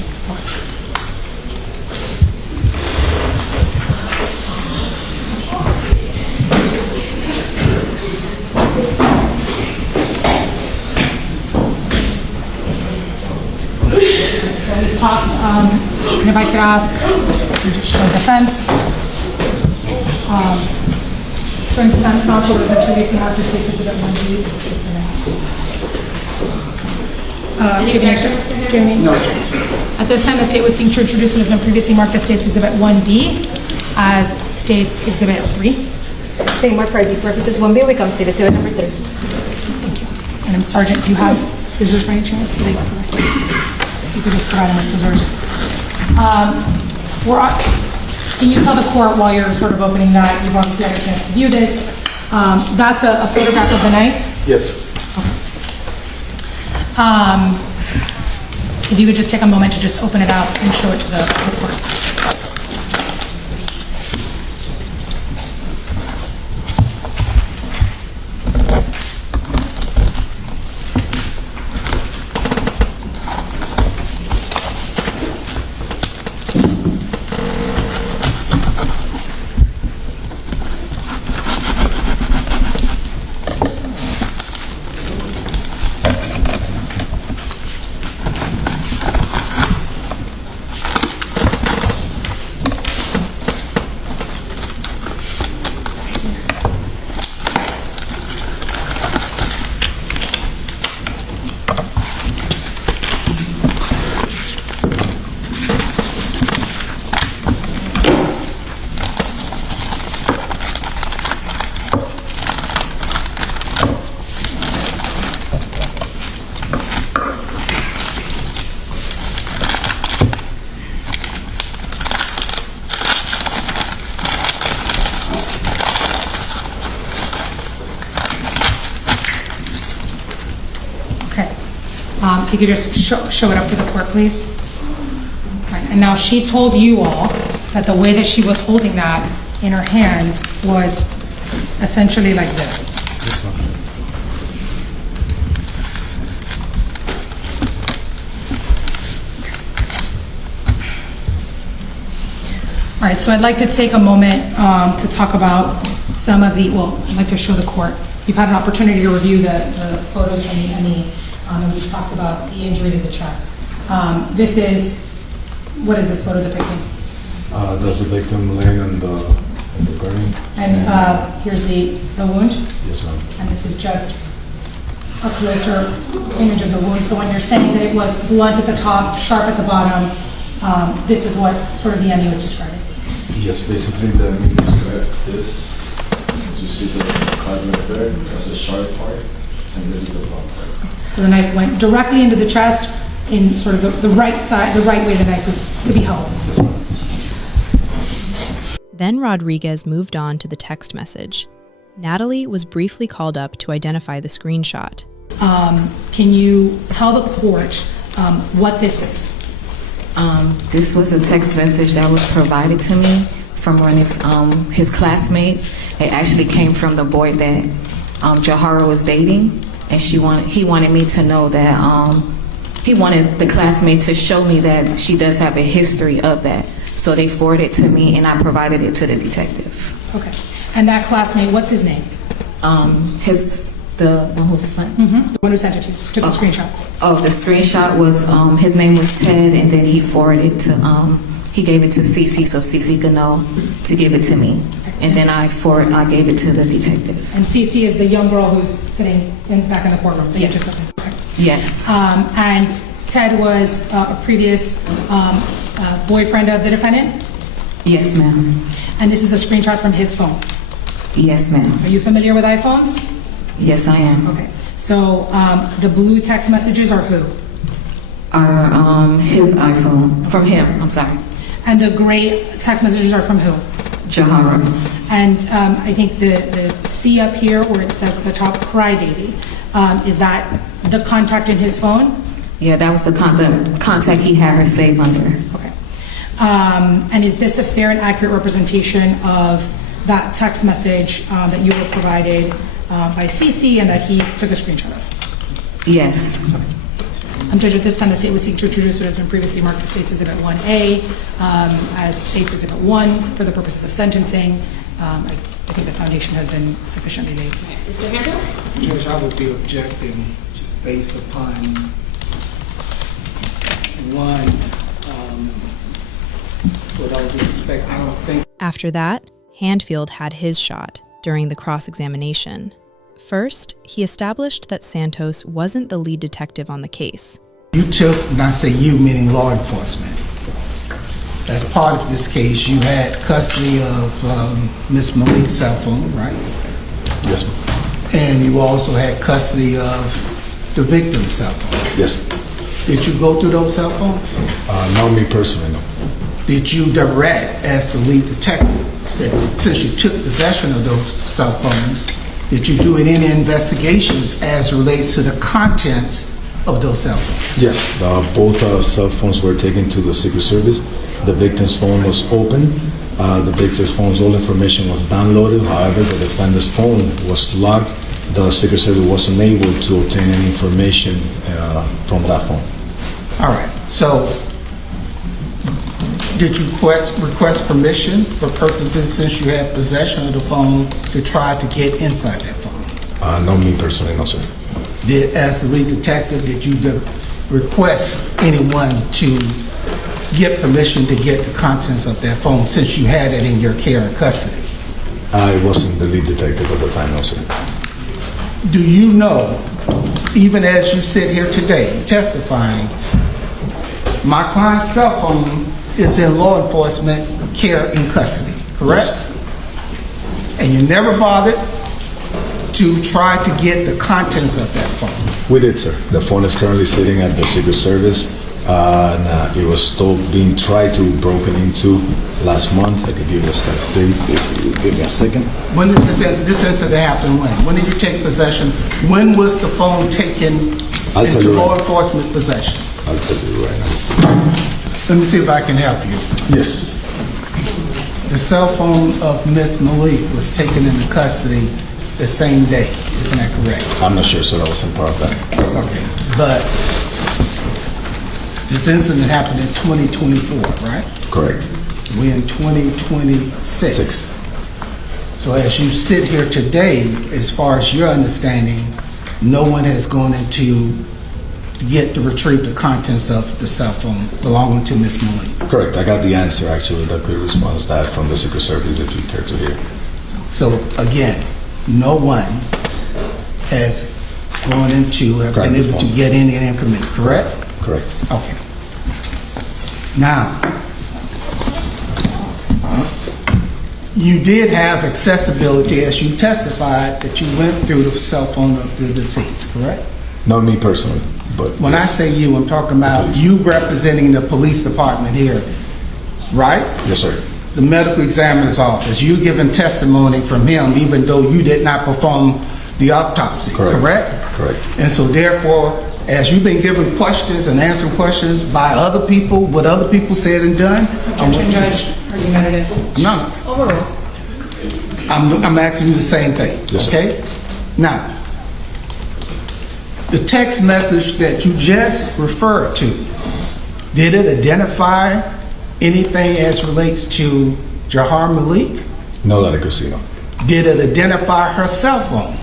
So we've talked, and if I could ask, just shows offense. Showing defense counsel with the previously marked states exhibit 1B. Do you have an extra, Jamie? No. At this time, the state would seek to introduce what has been previously marked as states exhibit 1B as states exhibit 3. Staying more for ID purposes, 1B becomes state exhibit number 3. Thank you. And Sergeant, do you have scissors by any chance? You could just provide him with scissors. Can you tell the court while you're sort of opening that, you've obviously had a chance to view this, that's a photograph of the knife? Yes. If you could just take a moment to just open it up and show it to the court. If you could just show it up for the court, please. Right. And now she told you all that the way that she was holding that in her hand was essentially like this. All right, so I'd like to take a moment to talk about some of the, well, I'd like to show the court. You've had an opportunity to review the photos from the ME, and we've talked about the injury to the chest. This is, what is this photo depicting? That's the victim laying on the ground. And here's the wound? Yes, ma'am. And this is just a closer image of the wound. So when you're saying that it was blunt at the top, sharp at the bottom, this is what sort of the ME was describing? Yes, basically the ME described this. You see the cut right there, that's the sharp part, and this is the blunt part. So the knife went directly into the chest in sort of the right side, the right way the knife was to be held. Then Rodriguez moved on to the text message. Natalie was briefly called up to identify the screenshot. Can you tell the court what this is? This was a text message that was provided to me from one of his classmates. It actually came from the boy that Jahara was dating, and he wanted me to know that he wanted the classmate to show me that she does have a history of that. So they forwarded it to me, and I provided it to the detective. Okay. And that classmate, what's his name? The one who sent the one who sent it to you, took the screenshot. Oh, the screenshot was his name was Ted, and then he forwarded it to he gave it to Cece so Cece could know to give it to me, and then I gave it to the detective. And Cece is the young girl who's sitting back in the courtroom. Yes. Just okay. Yes. And Ted was a previous boyfriend of the defendant? Yes, ma'am. And this is a screenshot from his phone? Yes, ma'am. Are you familiar with iPhones? Yes, I am. Okay. So the blue text messages are who? Are his iPhone. From him, I'm sorry. And the gray text messages are from who? Jahara. And I think the C up here where it says at the top, crybaby, is that the contact in his phone? Yeah, that was the contact he had her saved under. Okay. And is this a fair and accurate representation of that text message that you were provided by Cece and that he took a screenshot of? Yes. Okay. Judge, at this time, the state would seek to introduce what has been previously marked as State's Exhibit 1A as State's Exhibit 1 for the purposes of sentencing. I think the foundation has been sufficiently laid. Mr. Handel? Judge, I would be objecting just based upon one, with all due respect, I don't think. After that, Handfield had his shot during the cross-examination. First, he established that Santos wasn't the lead detective on the case. You took, and I say you, meaning law enforcement. As part of this case, you had custody of Ms. Malik's cell phone, right? Yes, ma'am. And you also had custody of the victim's cell phone. Yes. Did you go through those cell phones? Not me personally, no. Did you direct, as the lead detective, that since you took possession of those cell phones, did you do any investigations as relates to the contents of those cell phones? Yes, both cell phones were taken to the Secret Service. The victim's phone was open. The victim's phone's all information was downloaded. However, the defendant's phone was locked. The Secret Service wasn't able to obtain any information from that phone. All right. So, did you request permission for purposes, since you had possession of the phone, to try to get inside that phone? No, me personally, no, sir. As the lead detective, did you request anyone to get permission to get the contents of that phone, since you had it in your care and custody? I wasn't the lead detective at the time, no, sir. Do you know, even as you sit here today testifying, my client's cell phone is in law enforcement care and custody, correct? Yes. And you never bothered to try to get the contents of that phone? We did, sir. The phone is currently sitting at the Secret Service. And it was still being tried to broken into last month. I could give you a second. Give me a second. When did this incident happen? When did you take possession? When was the phone taken into law enforcement possession? I'll tell you right now. Let me see if I can help you. Yes. the cell phone of Miss Malik was taken into custody the same day. Isn't that correct? I'm not sure, so that wasn't part of that. Okay, but this incident happened in 2024, right? Correct. We're in 2026. So as you sit here today, as far as your understanding, no one has gone in to get to retrieve the contents of the cell phone belonging to Miss Malik. Correct. I got the answer, actually, that could respond to that from the Secret Service, if you care to hear. So again, no one has gone into, have been able to get any information, correct? Correct. Okay. Now, you did have accessibility as you testified that you went through the cell phone of the deceased, correct? Not me personally, but... When I say you, I'm talking about you representing the police department here, right? Yes, sir. The medical examiner's office, you giving testimony from him even though you did not perform the autopsy, correct? Correct. And so therefore, as you've been given questions and answering questions by other people, what other people said and done... Objection, Judge. Argumentative. No. Overruled. I'm asking you the same thing, yes, okay? Now, the text message that you just referred to, did it identify anything as relates to Jahara Malik? No, that I could see, no. Did it identify her cell phone?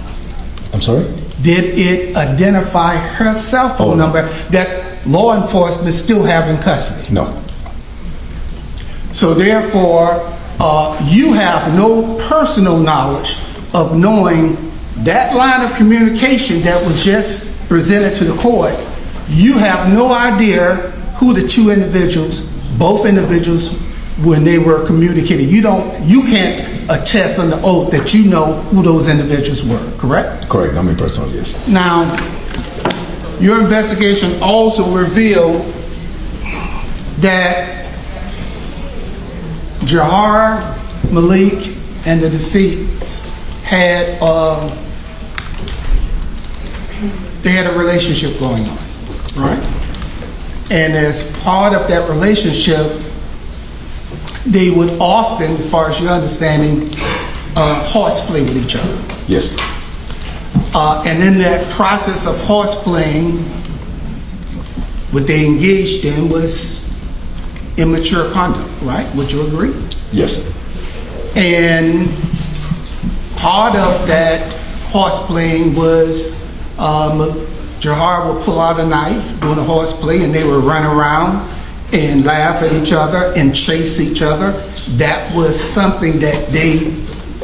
I'm sorry? Did it identify her cell phone number that law enforcement still have in custody? No. So therefore, you have no personal knowledge of knowing that line of communication that was just presented to the court. You have no idea who the two individuals, both individuals, when they were communicating. You can't attest on the oath that you know who those individuals were, correct? Correct, not me personally, yes. Now, your investigation also revealed that Jahara Malik and the deceased had a relationship going on, right? And as part of that relationship, they would often, as far as your understanding, horseplay with each other. Yes. And in that process of horseplaying, what they engaged in was immature conduct, right? Would you agree? Yes. And part of that horseplaying was Jahara would pull out a knife during the horseplay, and they would run around and laugh at each other and chase each other. That was something that they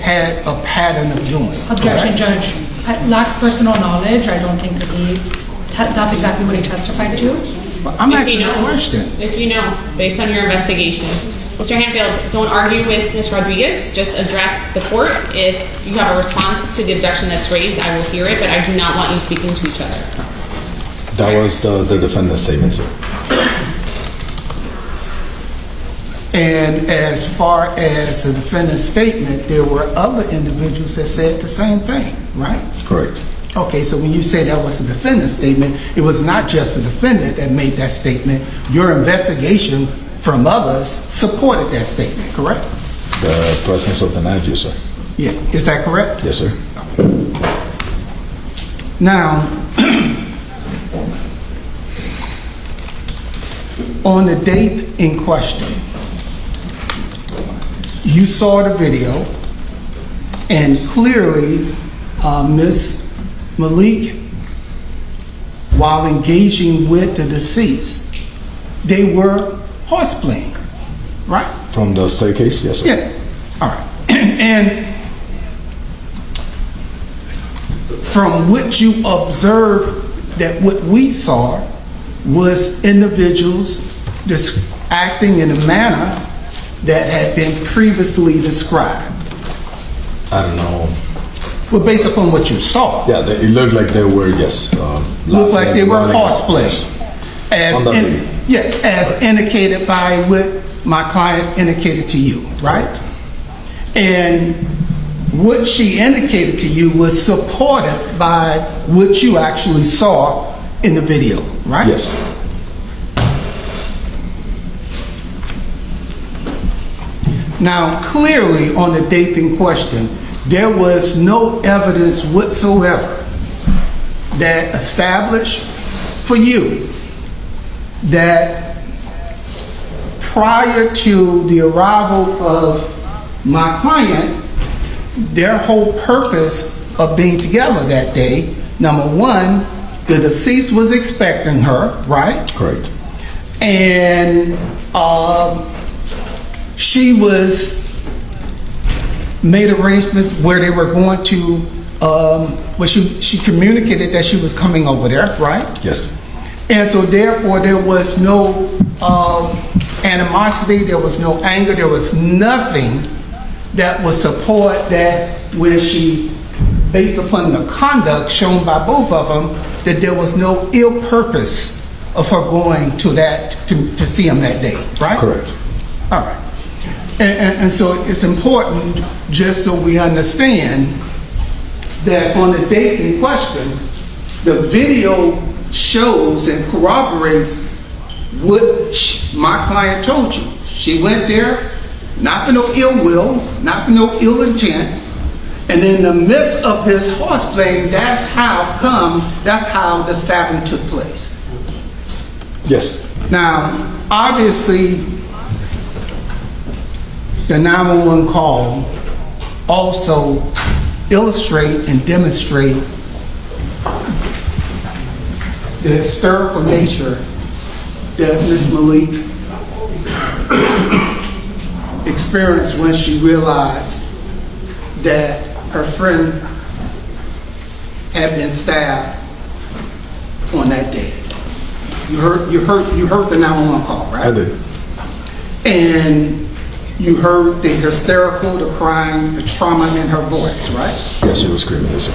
had a pattern of doing. Objection, Judge. Lacks personal knowledge. I don't think that that's exactly what he testified to. Well, I'm asking a question. If you know, based on your investigation. Mr. Hanfield, don't argue with Ms. Rodriguez. Just address the court. If you have a response to the objection that's raised, I will hear it, but I do not want you speaking to each other. That was the defendant's statement, sir. And as far as the defendant's statement, there were other individuals that said the same thing, right? Correct. Okay, so when you say that was the defendant's statement, it was not just the defendant that made that statement. Your investigation from others supported that statement, correct? The presence of the knife, yes, sir. Yeah, is that correct? Yes, sir. Now, on the date in question, you saw the video, and clearly, Ms. Malik, while engaging with the deceased, they were horseplaying, right? From the staircase, yes, sir. Yeah, all right. And from what you observed, that what we saw was individuals just acting in a manner that had been previously described. I don't know. Well, based upon what you saw. Yeah, it looked like they were, yes. Looked like they were horseplay. Yes, as indicated by what my client indicated to you, right? And what she indicated to you was supported by what you actually saw in the video, right? Yes. Now, clearly on the date in question, there was no evidence whatsoever that established for you that prior to the arrival of my client, their whole purpose of being together that day, number one, the deceased was expecting her, right? Correct. And she was made arrangements where they were going to, well, she communicated that she was coming over there, right? Yes. And so therefore there was no animosity, there was no anger, there was nothing that would support that when she, based upon the conduct shown by both of them, that there was no ill purpose of her going to that, to see him that day, right? Correct. All right. And so it's important, just so we understand, that on the date in question, the video shows and corroborates what my client told you. She went there, not for no ill will, not for no ill intent, and in the midst of this horseplaying, that's how the stabbing took place. Yes. Now, obviously, the 911 call also illustrate and demonstrate the hysterical nature that Ms. Malik experienced when she realized that her friend had been stabbed on that day. You heard the 911 call, right? I did. And you heard the hysterical, the crying, the trauma in her voice, right? Yes, she was screaming, yes, sir.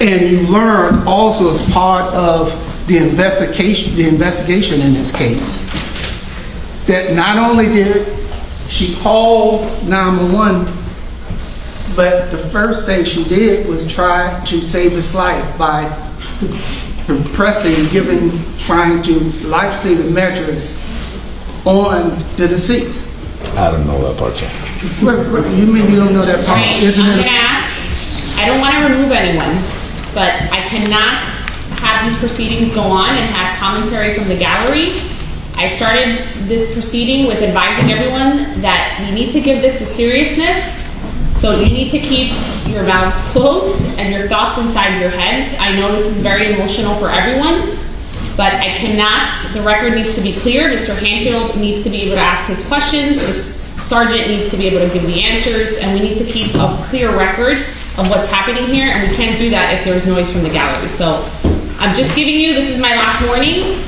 And you learned also as part of the investigation in this case, that not only did she call 911, but the first thing she did was try to save his life by trying to life-saving measures on the deceased. I don't know that part, sir. What you mean you don't know that part? Right. Isn't I'm it? going to ask, I don't want to remove anyone, but I cannot have these proceedings go on and have commentary from the gallery. I started this proceeding with advising everyone that we need to give this a seriousness. So you need to keep your mouths closed and your thoughts inside your heads. I know this is very emotional for everyone, but I cannot, the record needs to be clear. Mr. Hanfield needs to be able to ask his questions. The sergeant needs to be able to give the answers, and we need to keep a clear record of what's happening here, and we can't do that if there's noise from the gallery. So I'm just giving you, this is my last warning.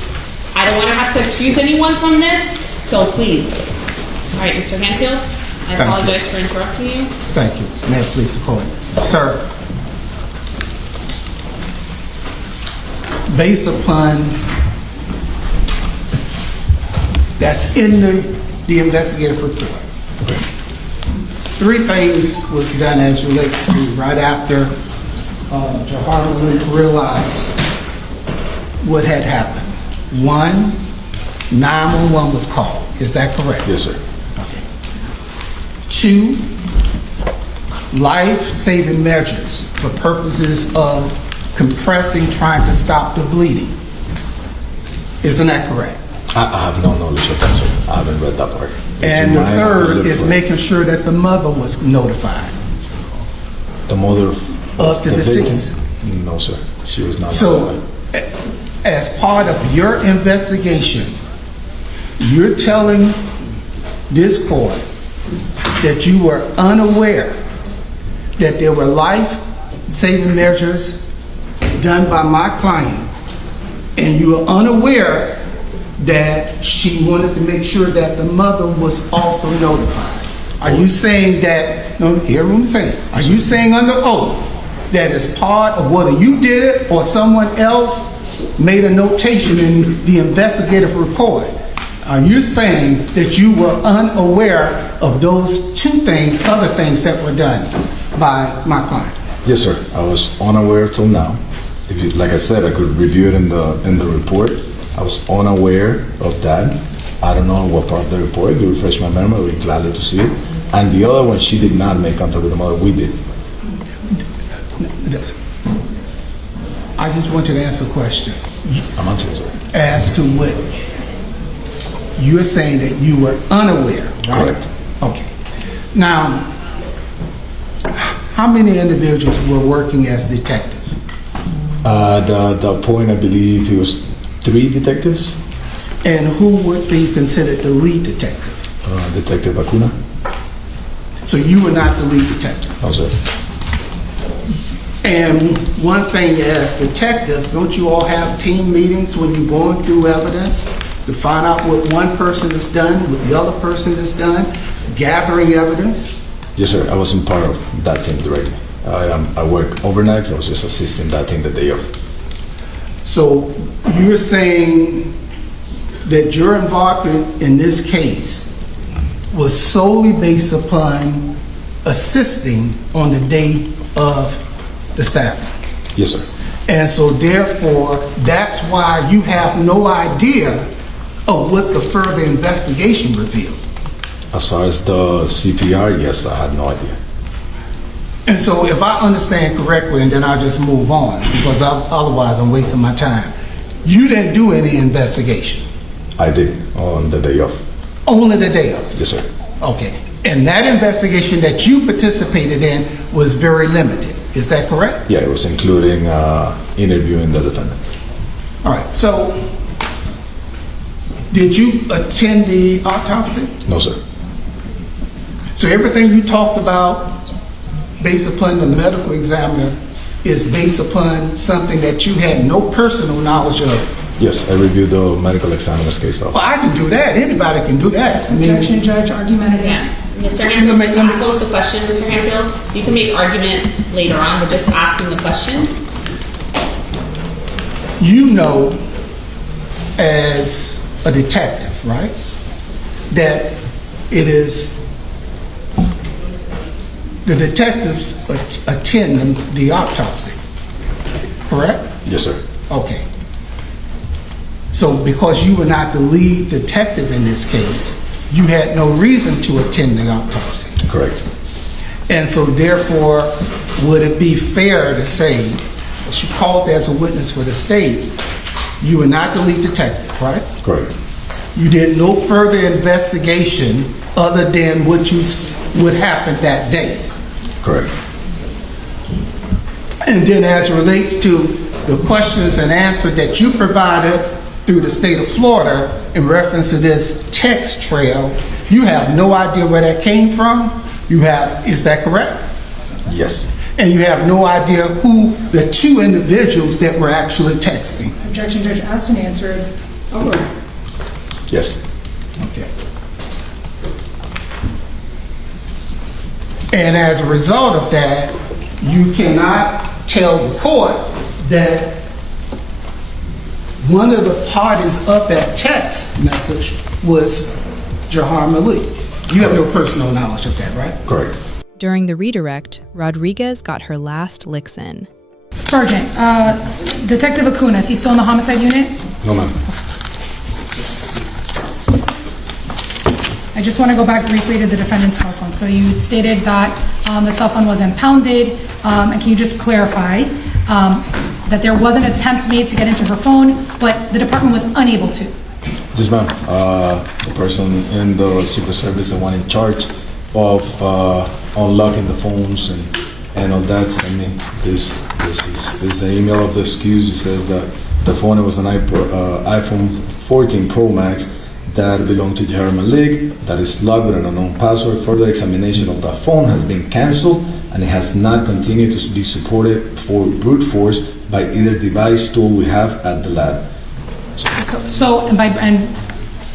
I don't want to have to excuse anyone from this, so please. All right, Mr. Hanfield, I apologize for interrupting you. Thank you. May I please support? Sir, based upon that's in the investigative report, three things was done as relates to right after Jahara Malik realized what had happened. One, 911 was called. Is that correct? Yes, sir. Okay. Two, life-saving measures for purposes of compressing, trying to stop the bleeding. Isn't that correct? I have no knowledge of that, sir. I haven't read that part. And the third is making sure that the mother was notified. The mother of the deceased? No, sir. She was not So, as part of your investigation, you're telling this court that you were unaware that there were life-saving measures done by my client, and you were unaware that she wanted to make sure that the mother was also notified. Are you saying that, no, hear what I'm saying, are you saying under oath that as part of whether you did it or someone else made a notation in the investigative report, are you saying that you were unaware of those two things, other things that were done by my client? Yes, sir. I was unaware till now. Like I said, I could review it in the report. I was unaware of that. I don't know what part of the report. You refresh my memory. We'd be glad to see it. And the other one, she did not make contact with the mother. We did. I just want you to answer the question. I'm answering, sir. As to what you're saying that you were unaware, right? Correct. Okay. Now, how many individuals were working as detectives? The point, I believe, it was 3 detectives. And who would be considered the lead detective? Detective Acuna. So you were not the lead detective? No, sir. And one thing as detective, don't you all have team meetings when you're going through evidence to find out what one person has done, what the other person has done, gathering evidence? Yes, sir. I wasn't part of that team directly. I work overnight, so I was just assisting that team the day of. So you're saying that your involvement in this case was solely based upon assisting on the day of the stabbing? Yes, sir. And so therefore, that's why you have no idea of what the further investigation revealed. As far as the CPR, yes, I had no idea. And so if I understand correctly, and then I'll just move on, because otherwise I'm wasting my time, you didn't do any investigation? I did, on the day of. Only the day of? Yes, sir. Okay. And that investigation that you participated in was very limited. Is that correct? Yeah, it was including interviewing the defendant. All right. So did you attend the autopsy? No, sir. So everything you talked about based upon the medical examiner is based upon something that you had no personal knowledge of? Yes, I reviewed the medical examiner's case. Well, I can do that. Anybody can do that. Objection, Judge, argumentative. Yeah. Mr. Hanfield, just to pose the question, Mr. Hanfield. You can make argument later on, but just asking the question. You know, as a detective, right, that it is the detectives attend the autopsy, correct? Yes, sir. Okay. So because you were not the lead detective in this case, you had no reason to attend the autopsy. Correct. And so therefore, would it be fair to say, that you called as a witness for the state, you were not the lead detective, right? Correct. You did no further investigation other than what would happen that day. Correct. And then as it relates to the questions and answers that you provided through the state of Florida in reference to this text trail, you have no idea where that came from? Is that correct? Yes. And you have no idea who the 2 individuals that were actually texting? Objection, Judge, asked and answered. Over. Yes. Okay. And as a result of that, you cannot tell the court that one of the parties of that text message was Jahara Malik. You have no personal knowledge of that, right? Correct. During the redirect, Rodriguez got her last licks in. Sergeant, Detective Acuna, is he still in the homicide unit? No, ma'am. I just want to go back briefly to the defendant's cell phone. So you stated that the cell phone was impounded, and can you just clarify that there was an attempt made to get into her phone, but the department was unable to? Yes, ma'am. The person in the Secret Service, the one in charge of unlocking the phones and all that, sent me this is the email of the excuse. It says that the phone was an iPhone 14 Pro Max that belonged to Jahara Malik, that is locked with an unknown password. Further examination of the phone has been canceled, and it has not continued to be supported for brute force by either device tool we have at the lab. And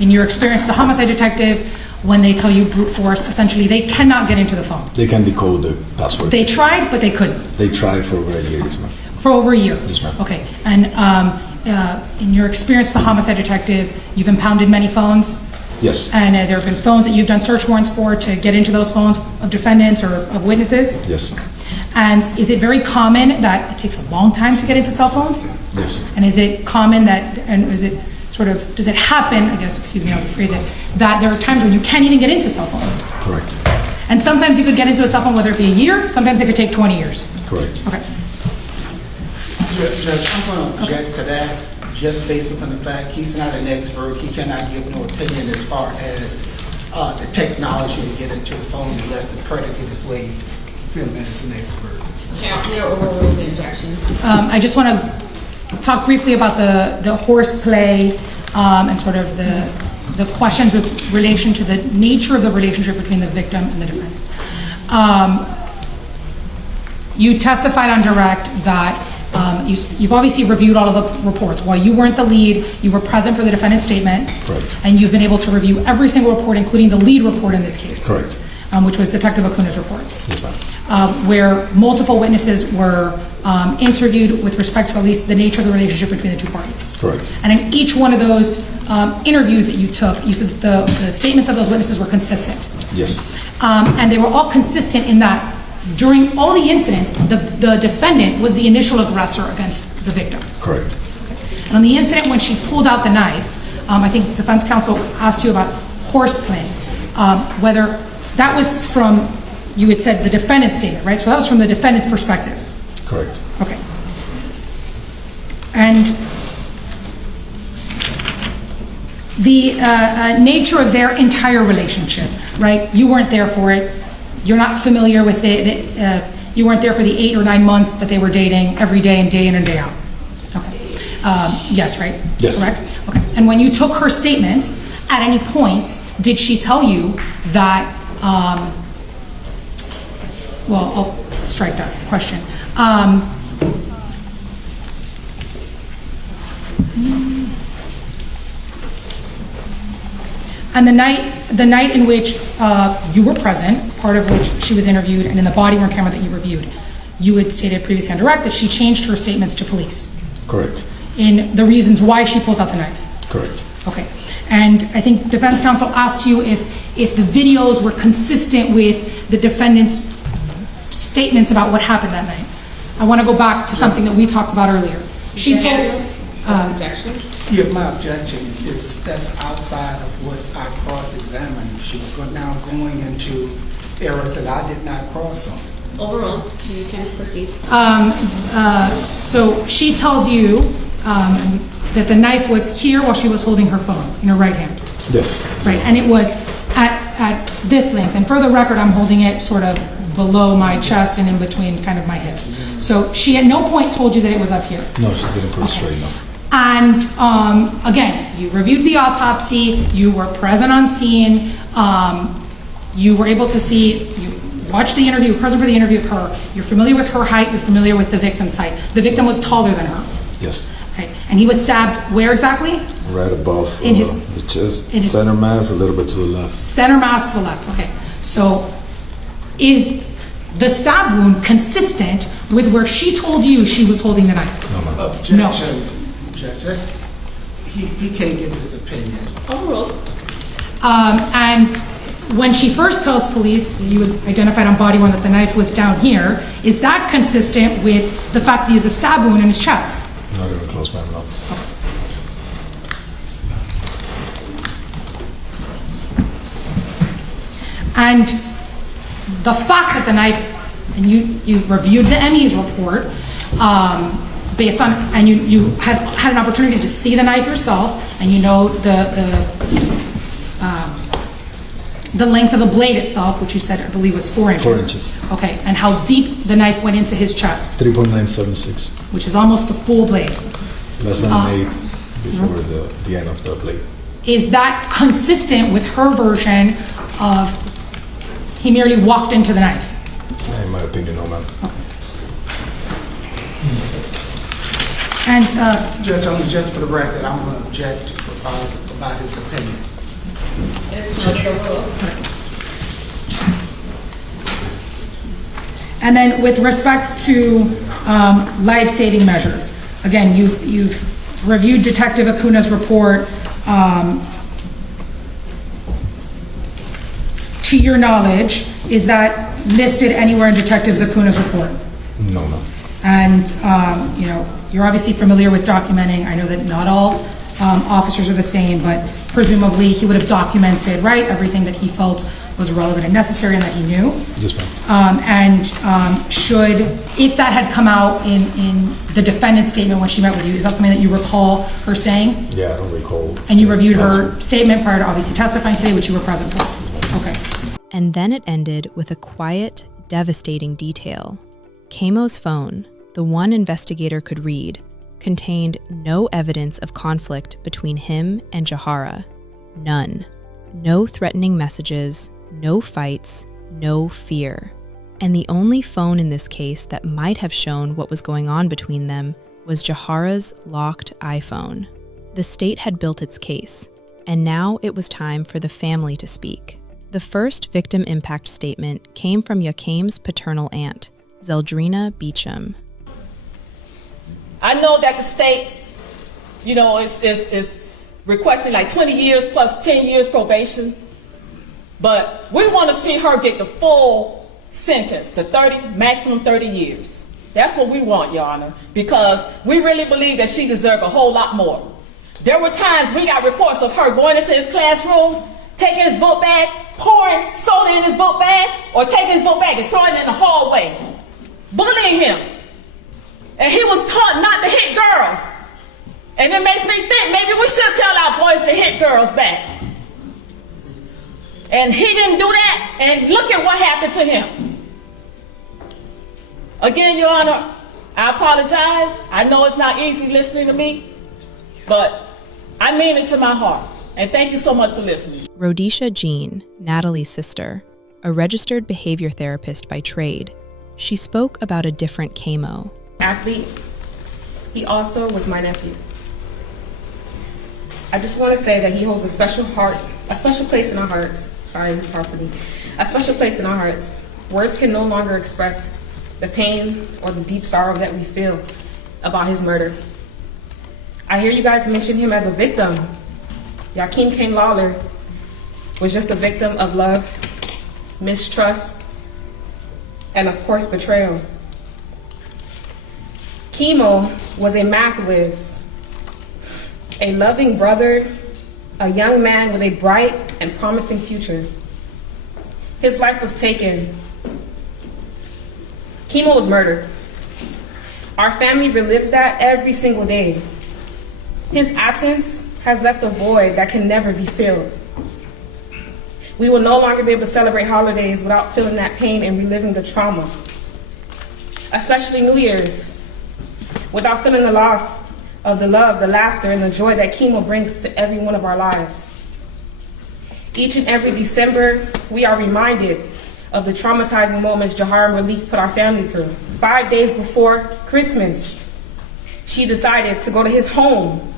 in your experience as a homicide detective, when they tell you brute force, essentially they cannot get into the phone. They can decode the password. They tried, but they couldn't. They tried for over a year, yes, ma'am. For over a year? Yes, ma'am. Okay, and in your experience as a homicide detective, you've impounded many phones? Yes. And there have been phones that you've done search warrants for to get into those phones of defendants or of witnesses? Yes. And is it very common that it takes a long time to get into cell phones? Yes. And is it common that, and is it sort of, does it happen, I guess, excuse me, I'll rephrase it, that there are times when you can't even get into cell phones? Correct. And sometimes you could get into a cell phone, whether it be a year, sometimes it could take 20 years. Correct. Okay. Judge, I'm going to object to that, just based upon the fact he's not an expert. He cannot give no opinion as far as the technology to get into the phone unless the predicate is laid him as an expert. I just want to talk briefly about the horseplay and sort of the questions with relation to the nature of the relationship between the victim and the defendant. You testified on direct that you've obviously reviewed all of the reports. While you weren't the lead, you were present for the defendant's statement. Correct. And you've been able to review every single report, including the lead report in this case. Correct. Which was Detective Acuna's report. Yes, ma'am. Where multiple witnesses were interviewed with respect to at least the nature of the relationship between the two parties. Correct. And in each one of those interviews that you took, you said that the statements of those witnesses were consistent. Yes. And they were all consistent in that during all the incidents, the defendant was the initial aggressor against the victim. Correct. And on the incident when she pulled out the knife, I think defense counsel asked you about horseplaying, whether that was from, you had said the defendant's statement, right? So that was from the defendant's perspective. Correct. Okay. And the nature of their entire relationship, right? You weren't there for it. You're not familiar with it. You weren't there for the 8 or 9 months that they were dating every day and day in and day out. Okay. Yes, right? Yes. Correct? Okay. And when you took her statement, at any point, did she tell you that, well, I'll strike that question. And the night in which you were present, part of which she was interviewed, and in the body-worn camera that you reviewed, you had stated previously on direct that she changed her statements to police. Correct. In the reasons why she pulled out the knife. Correct. Okay. And I think defense counsel asked you if the videos were consistent with the defendant's statements about what happened that night. I want to go back to something that we talked about earlier. She told... objection? Yeah, my objection is that's outside of what I cross-examined. She's now going into areas that I did not cross on. Overall, you can proceed. So she tells you that the knife was here while she was holding her phone in her right hand. Yes. Right, and it was at this length. And for the record, I'm holding it sort of below my chest and in between kind of my hips. So she at no point told you that it was up here. No, she didn't put it straight, no. And again, you reviewed the autopsy, you were present on scene, you were able to see, you watched the interview, present for the interview of her, you're familiar with her height, you're familiar with the victim's height. The victim was taller than her. Yes. Okay, and he was stabbed where exactly? Right above In his, the chest, center mass, a little bit to the left. Center mass to the left, okay. So is the stab wound consistent with where she told you she was holding the knife? No, ma'am. Objection. No. Judge, he can't give his opinion. Overall. And when she first tells police, you identified on body worn that the knife was down here, is that consistent with the fact that he has a stab wound in his chest? Not even close, ma'am, no. Okay. And the fact that the knife, and you've reviewed the ME's report, based on, and you have had an opportunity to see the knife yourself, and you know the length of the blade itself, which you said I believe was 4 inches. 4 inches. Okay, and how deep the knife went into his chest. 3.976. Which is almost the full blade. Less than an 8 before the end of the blade. Is that consistent with her version of he merely walked into the knife? In my opinion, no, ma'am. Okay. And Judge, only just for the record, I'm going to object to about his opinion. It's noted overall. And then with respect to life-saving measures, again, you've reviewed Detective Acuna's report. To your knowledge, is that listed anywhere in Detective Acuna's report? No, ma'am. And you know, you're obviously familiar with documenting. I know that not all officers are the same, but presumably he would have documented, right, everything that he felt was relevant and necessary and that he knew. Yes, ma'am. Should, if that had come out in the defendant's statement when she met with you, is that something that you recall her saying? Yeah, I don't recall. And you reviewed her statement prior to obviously testifying today, which you were present for? Okay. And then it ended with a quiet, devastating detail. Keimo's phone, the one investigator could read, contained no evidence of conflict between him and Jahara. None. No threatening messages, no fights, no fear. And the only phone in this case that might have shown what was going on between them was Jahara's locked iPhone. The state had built its case, and now it was time for the family to speak. The first victim impact statement came from Yahkeim's paternal aunt, Zeldrina Beecham. I know that the state, is requesting like 20 years plus 10 years probation, but we want to see her get the full sentence, the maximum 30 years. That's what we want, Your Honor, because we really believe that she deserved a whole lot more. There were times we got reports of her going into his classroom, taking his book bag, pouring soda in his book bag, or taking his book bag and throwing it in the hallway, bullying him. And he was taught not to hit girls. And it makes me think maybe we should tell our boys to hit girls back. And he didn't do that, and look at what happened to him. Again, Your Honor, I apologize. I know it's not easy listening to me, but I mean it to my heart. And thank you so much for listening. Rhodesha Jean, Natalie's sister, a registered behavior therapist by trade, she spoke about a different Keimo. Athlete, he also was my nephew. I just want to say that he holds a special place in our hearts. Sorry, it's hard for me. A special place in our hearts. Words can no longer express the pain or the deep sorrow that we feel about his murder. I hear you guys mention him as a victim. Yahkeim Lollar was just a victim of love, mistrust, and of course betrayal. Keimo was a math whiz, a loving brother, a young man with a bright and promising future. His life was taken. Keimo was murdered. Our family relives that every single day. His absence has left a void that can never be filled. We will no longer be able to celebrate holidays without feeling that pain and reliving the trauma, especially New Year's, without feeling the loss of the love, the laughter, and the joy that Keimo brings to every one of our lives. Each and every December, we are reminded of the traumatizing moments Jahara Malik put our family through. 5 days before Christmas, she decided to go to his home,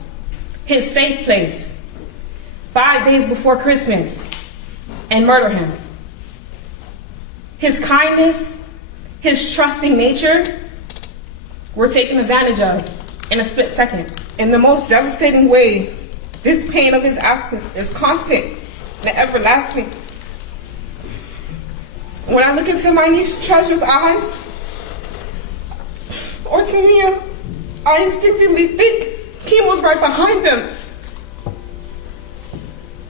his safe place, 5 days before Christmas, and murder him. His kindness, his trusting nature, were taken advantage of in a split second. In the most devastating way, this pain of his absence is constant and everlasting. When I look into my niece Treasure's eyes, or Tamia, I instinctively think Keimo's right behind them,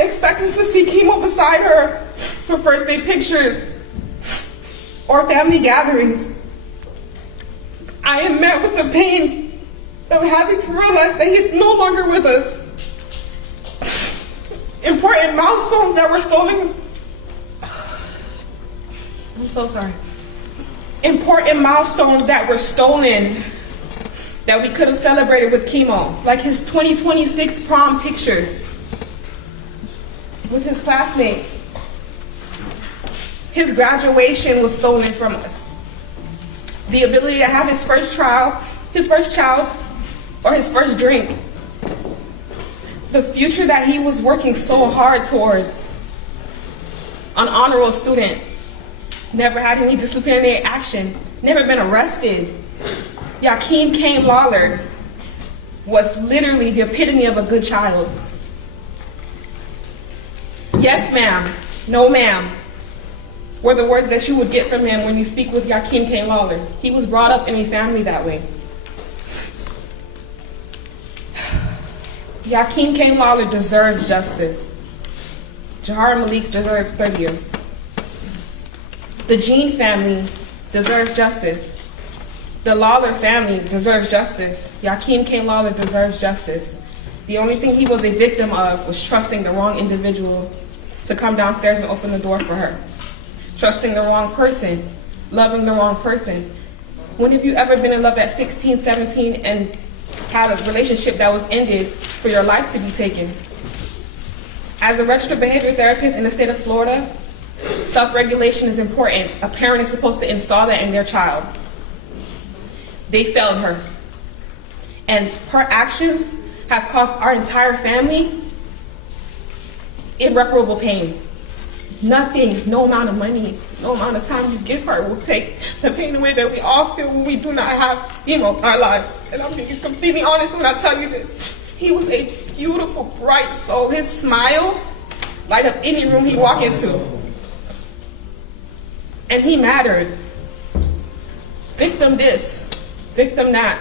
expecting to see Keimo beside her for first day pictures or family gatherings. I am met with the pain of having to realize that he's no longer with us. Important milestones that were stolen. I'm so sorry. Important milestones that were stolen that we could have celebrated with Keimo, like his 2026 prom pictures with his classmates. His graduation was stolen from us. The ability to have his first child, or his first drink. The future that he was working so hard towards. An honor roll student, never had any disciplinary action, never been arrested. Yahkeim Lollar was literally the epitome of a good child. Yes, ma'am, no, ma'am, were the words that you would get from him when you speak with Yahkeim Lollar. He was brought up in a family that way. Yahkeim Lollar deserves justice. Jahara Malik deserves 30 years. The Jean family deserves justice. The Lollar family deserves justice. Yahkeim Lollar deserves justice. The only thing he was a victim of was trusting the wrong individual to come downstairs and open the door for her. Trusting the wrong person, loving the wrong person. When have you ever been in love at 16, 17 and had a relationship that was ended for your life to be taken? As a registered behavior therapist in the state of Florida, self-regulation is important. A parent is supposed to install that in their child. They failed her. And her actions has caused our entire family irreparable pain. Nothing, no amount of money, no amount of time you give her will take the pain away that we all feel when we do not have Keimo in our lives. And I'm being completely honest when I tell you this. He was a beautiful, bright soul. His smile light up any room he walked into. And he mattered. Victim this, victim that.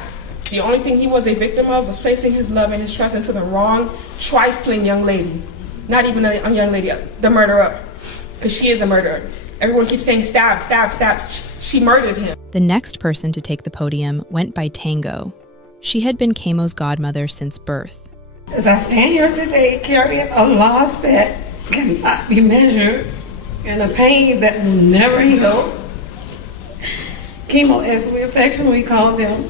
The only thing he was a victim of was placing his love and his trust into the wrong, trifling young lady. Not even a young lady, the murderer. Because she is a murderer. Everyone keeps saying stab, stab, stab. She murdered him. The next person to take the podium went by Tango. She had been Keimo's godmother since birth. As I stand here today carrying a loss that cannot be measured and a pain that will never heal, Keimo, as we affectionately called him,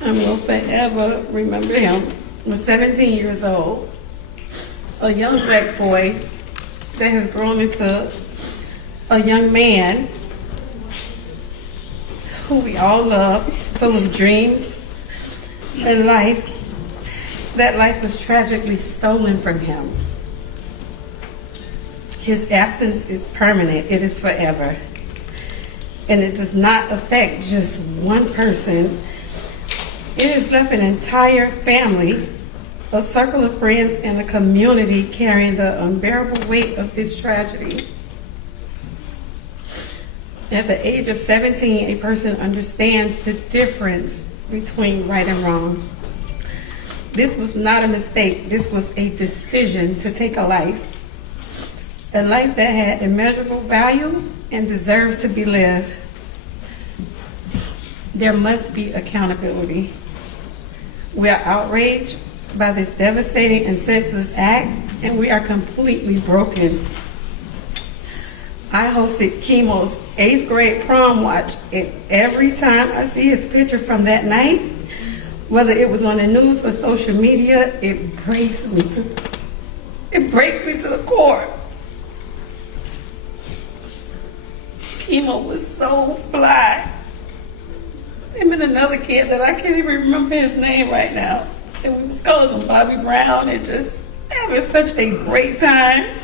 I will forever remember him, was 17 years old, a young black boy that has grown into a young man who we all love, full of dreams and life. That life was tragically stolen from him. His absence is permanent, it is forever. And it does not affect just one person. It has left an entire family, a circle of friends, and a community carrying the unbearable weight of this tragedy. At the age of 17, a person understands the difference between right and wrong. This was not a mistake. This was a decision to take a life that had immeasurable value and deserved to be lived. There must be accountability. We are outraged by this devastating and senseless act, and we are completely broken. I hosted Keimo's 8th grade prom watch, and every time I see his picture from that night, whether it was on the news or social media, it breaks me to the core. Keimo was so fly. Him and another kid that I can't even remember his name right now. And we was calling him Bobby Brown and just having such a great time.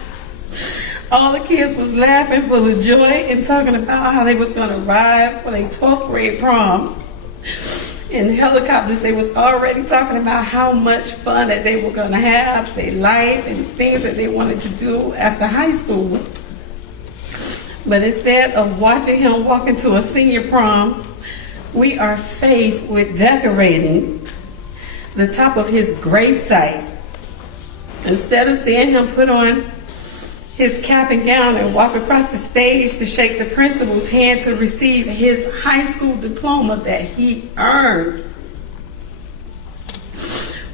All the kids was laughing full of joy and talking about how they was gonna ride for their 12th grade prom. In helicopters, they was already talking about how much fun that they were gonna have, their life and things that they wanted to do after high school. But instead of watching him walk into a senior prom, we are faced with decorating the top of his gravesite. Instead of seeing him put on his cap and gown and walk across the stage to shake the principal's hand to receive his high school diploma that he earned,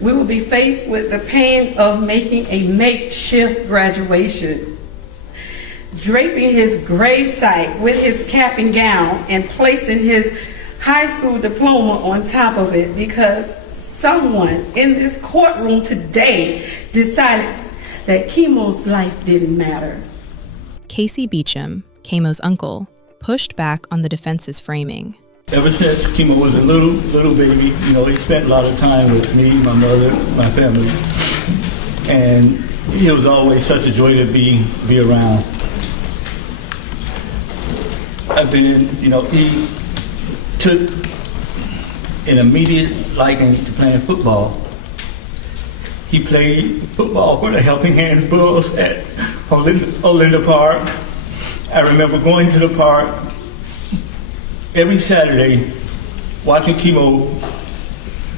we will be faced with the pain of making a makeshift graduation, draping his gravesite with his cap and gown and placing his high school diploma on top of it because someone in this courtroom today decided that Keimo's life didn't matter. Casey Beecham, Keimo's uncle, pushed back on the defense's framing. Ever since Keimo was a little baby, he spent a lot of time with me, my mother, my family, and he was always such a joy to be around. He took an immediate liking to playing football. He played football for the Helping Hands Bulls at Olinda Park. I remember going to the park every Saturday, watching Keimo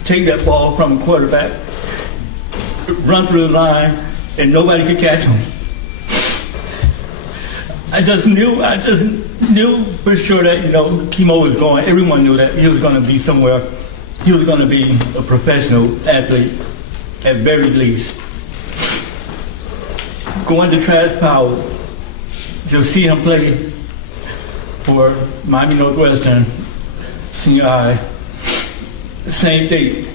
take that ball from a quarterback run through the line and nobody could catch him. I just knew for sure that, Keimo was going, everyone knew that he was going to be somewhere. He was going to be a professional athlete at very least. Going to Travis Powell to see him play for Miami Northwestern senior high. Same thing,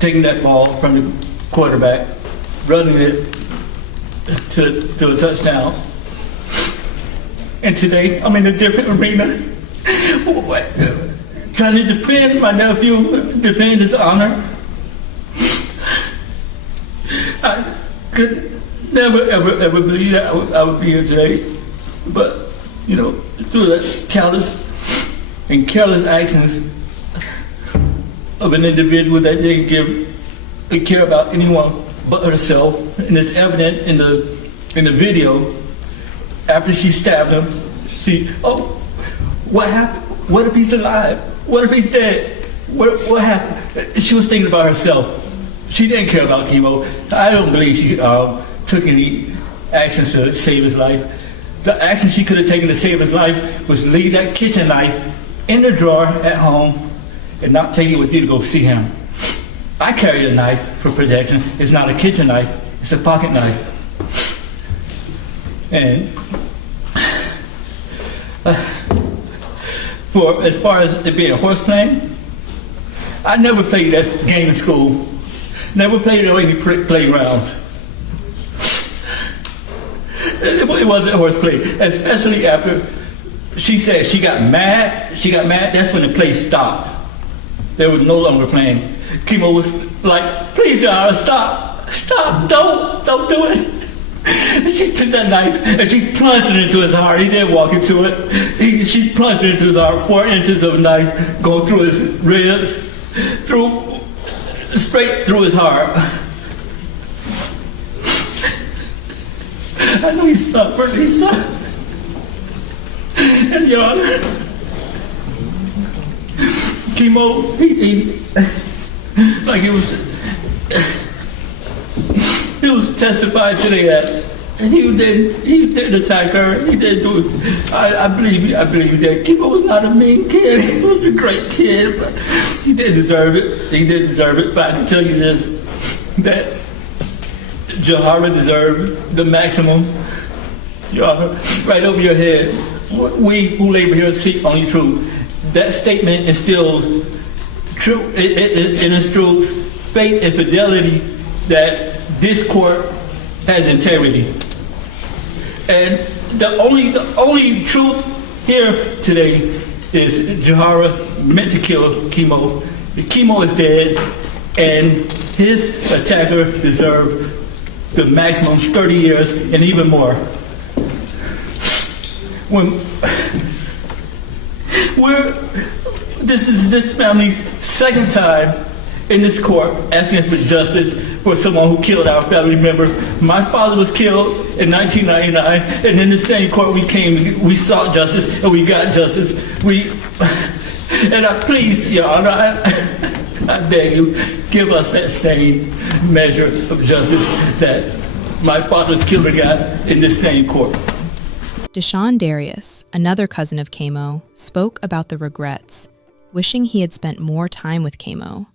taking that ball from the quarterback, running it to a touchdown. And today, I'm in a different arena, trying to defend my nephew, defend his honor. I could never, ever believe that I would be here today. But, through the callous and careless actions of an individual that didn't care about anyone but herself, and it's evident in the video. After she stabbed him, what happened? What if he's alive? What if he's dead? What happened? She was thinking about herself. She didn't care about Keimo. I don't believe she took any actions to save his life. The action she could have taken to save his life was leave that kitchen knife in the drawer at home and not take it with you to go see him. I carry a knife for protection. It's not a kitchen knife, it's a pocket knife. And for as far as it being horseplaying, I never played that game in school. Never played it on any playgrounds. It wasn't horseplay, especially after she said she got mad. That's when the play stopped. They were no longer playing. Keimo was like, "Please, Jahara, stop, don't do it." She took that knife and she plunged it into his heart. He didn't walk into it. She plunged it into his heart, 4 inches of knife going through his ribs, straight through his heart. I know he suffered. And Your Honor, Keimo, it was testified today that he didn't attack her. He didn't do it. I believe that Keimo was not a mean kid. He was a great kid, but he didn't deserve it. But I can tell you this, that Jahara deserved the maximum. Your Honor, right over your head. We who labor here seek only truth. That statement instills truth. It instills faith and fidelity that this court has integrity. And the only truth here today is Jahara meant to kill Keimo. Keimo is dead, and his attacker deserved the maximum 30 years and even more. This is this family's second time in this court asking for justice for someone who killed our family member. My father was killed in 1999, and in the same court we sought justice, and we got justice. And I please, Your Honor, I beg you, give us that same measure of justice that my father's killer got in this same court. Deshaun Darius, another cousin of Keimo, spoke about the regrets, wishing he had spent more time with Keimo.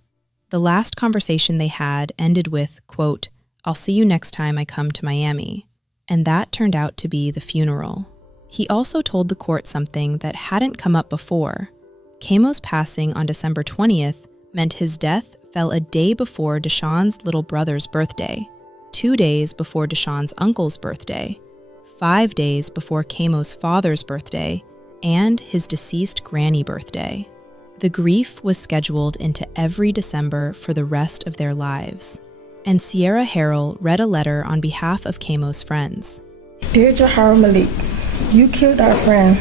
The last conversation they had ended with, quote, "I'll see you next time I come to Miami." And that turned out to be the funeral. He also told the court something that hadn't come up before. Keimo's passing on December 20th meant his death fell a day before Deshaun's little brother's birthday, 2 days before Deshaun's uncle's birthday, 5 days before Keimo's father's birthday, and his deceased granny birthday. The grief was scheduled into every December for the rest of their lives. And Sierra Harrell read a letter on behalf of Keimo's friends. Dear Jahara Malik, you killed our friend,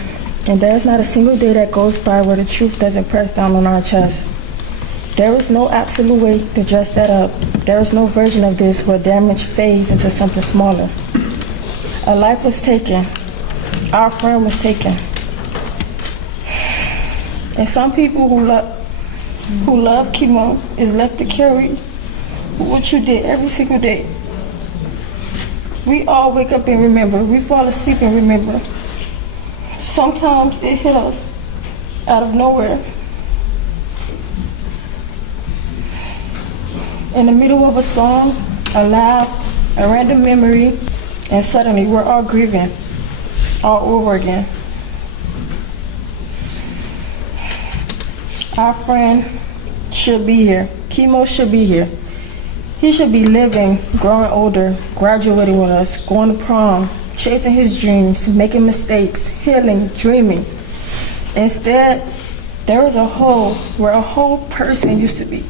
and there is not a single day that goes by where the truth doesn't press down on our chest. There is no absolute way to dress that up. There is no version of this where damage fades into something smaller. A life was taken. Our friend was taken. And some people who love Keimo is left to carry what you did every single day We all wake up and remember. We fall asleep and remember. Sometimes it hit us out of nowhere. In the middle of a song, a laugh, a random memory, and suddenly we're all grieving all over again. Our friend should be here. Keimo should be here. He should be living, growing older, graduating with us, going to prom, chasing his dreams, making mistakes, healing, dreaming. Instead, there is a hole where a whole person used to be.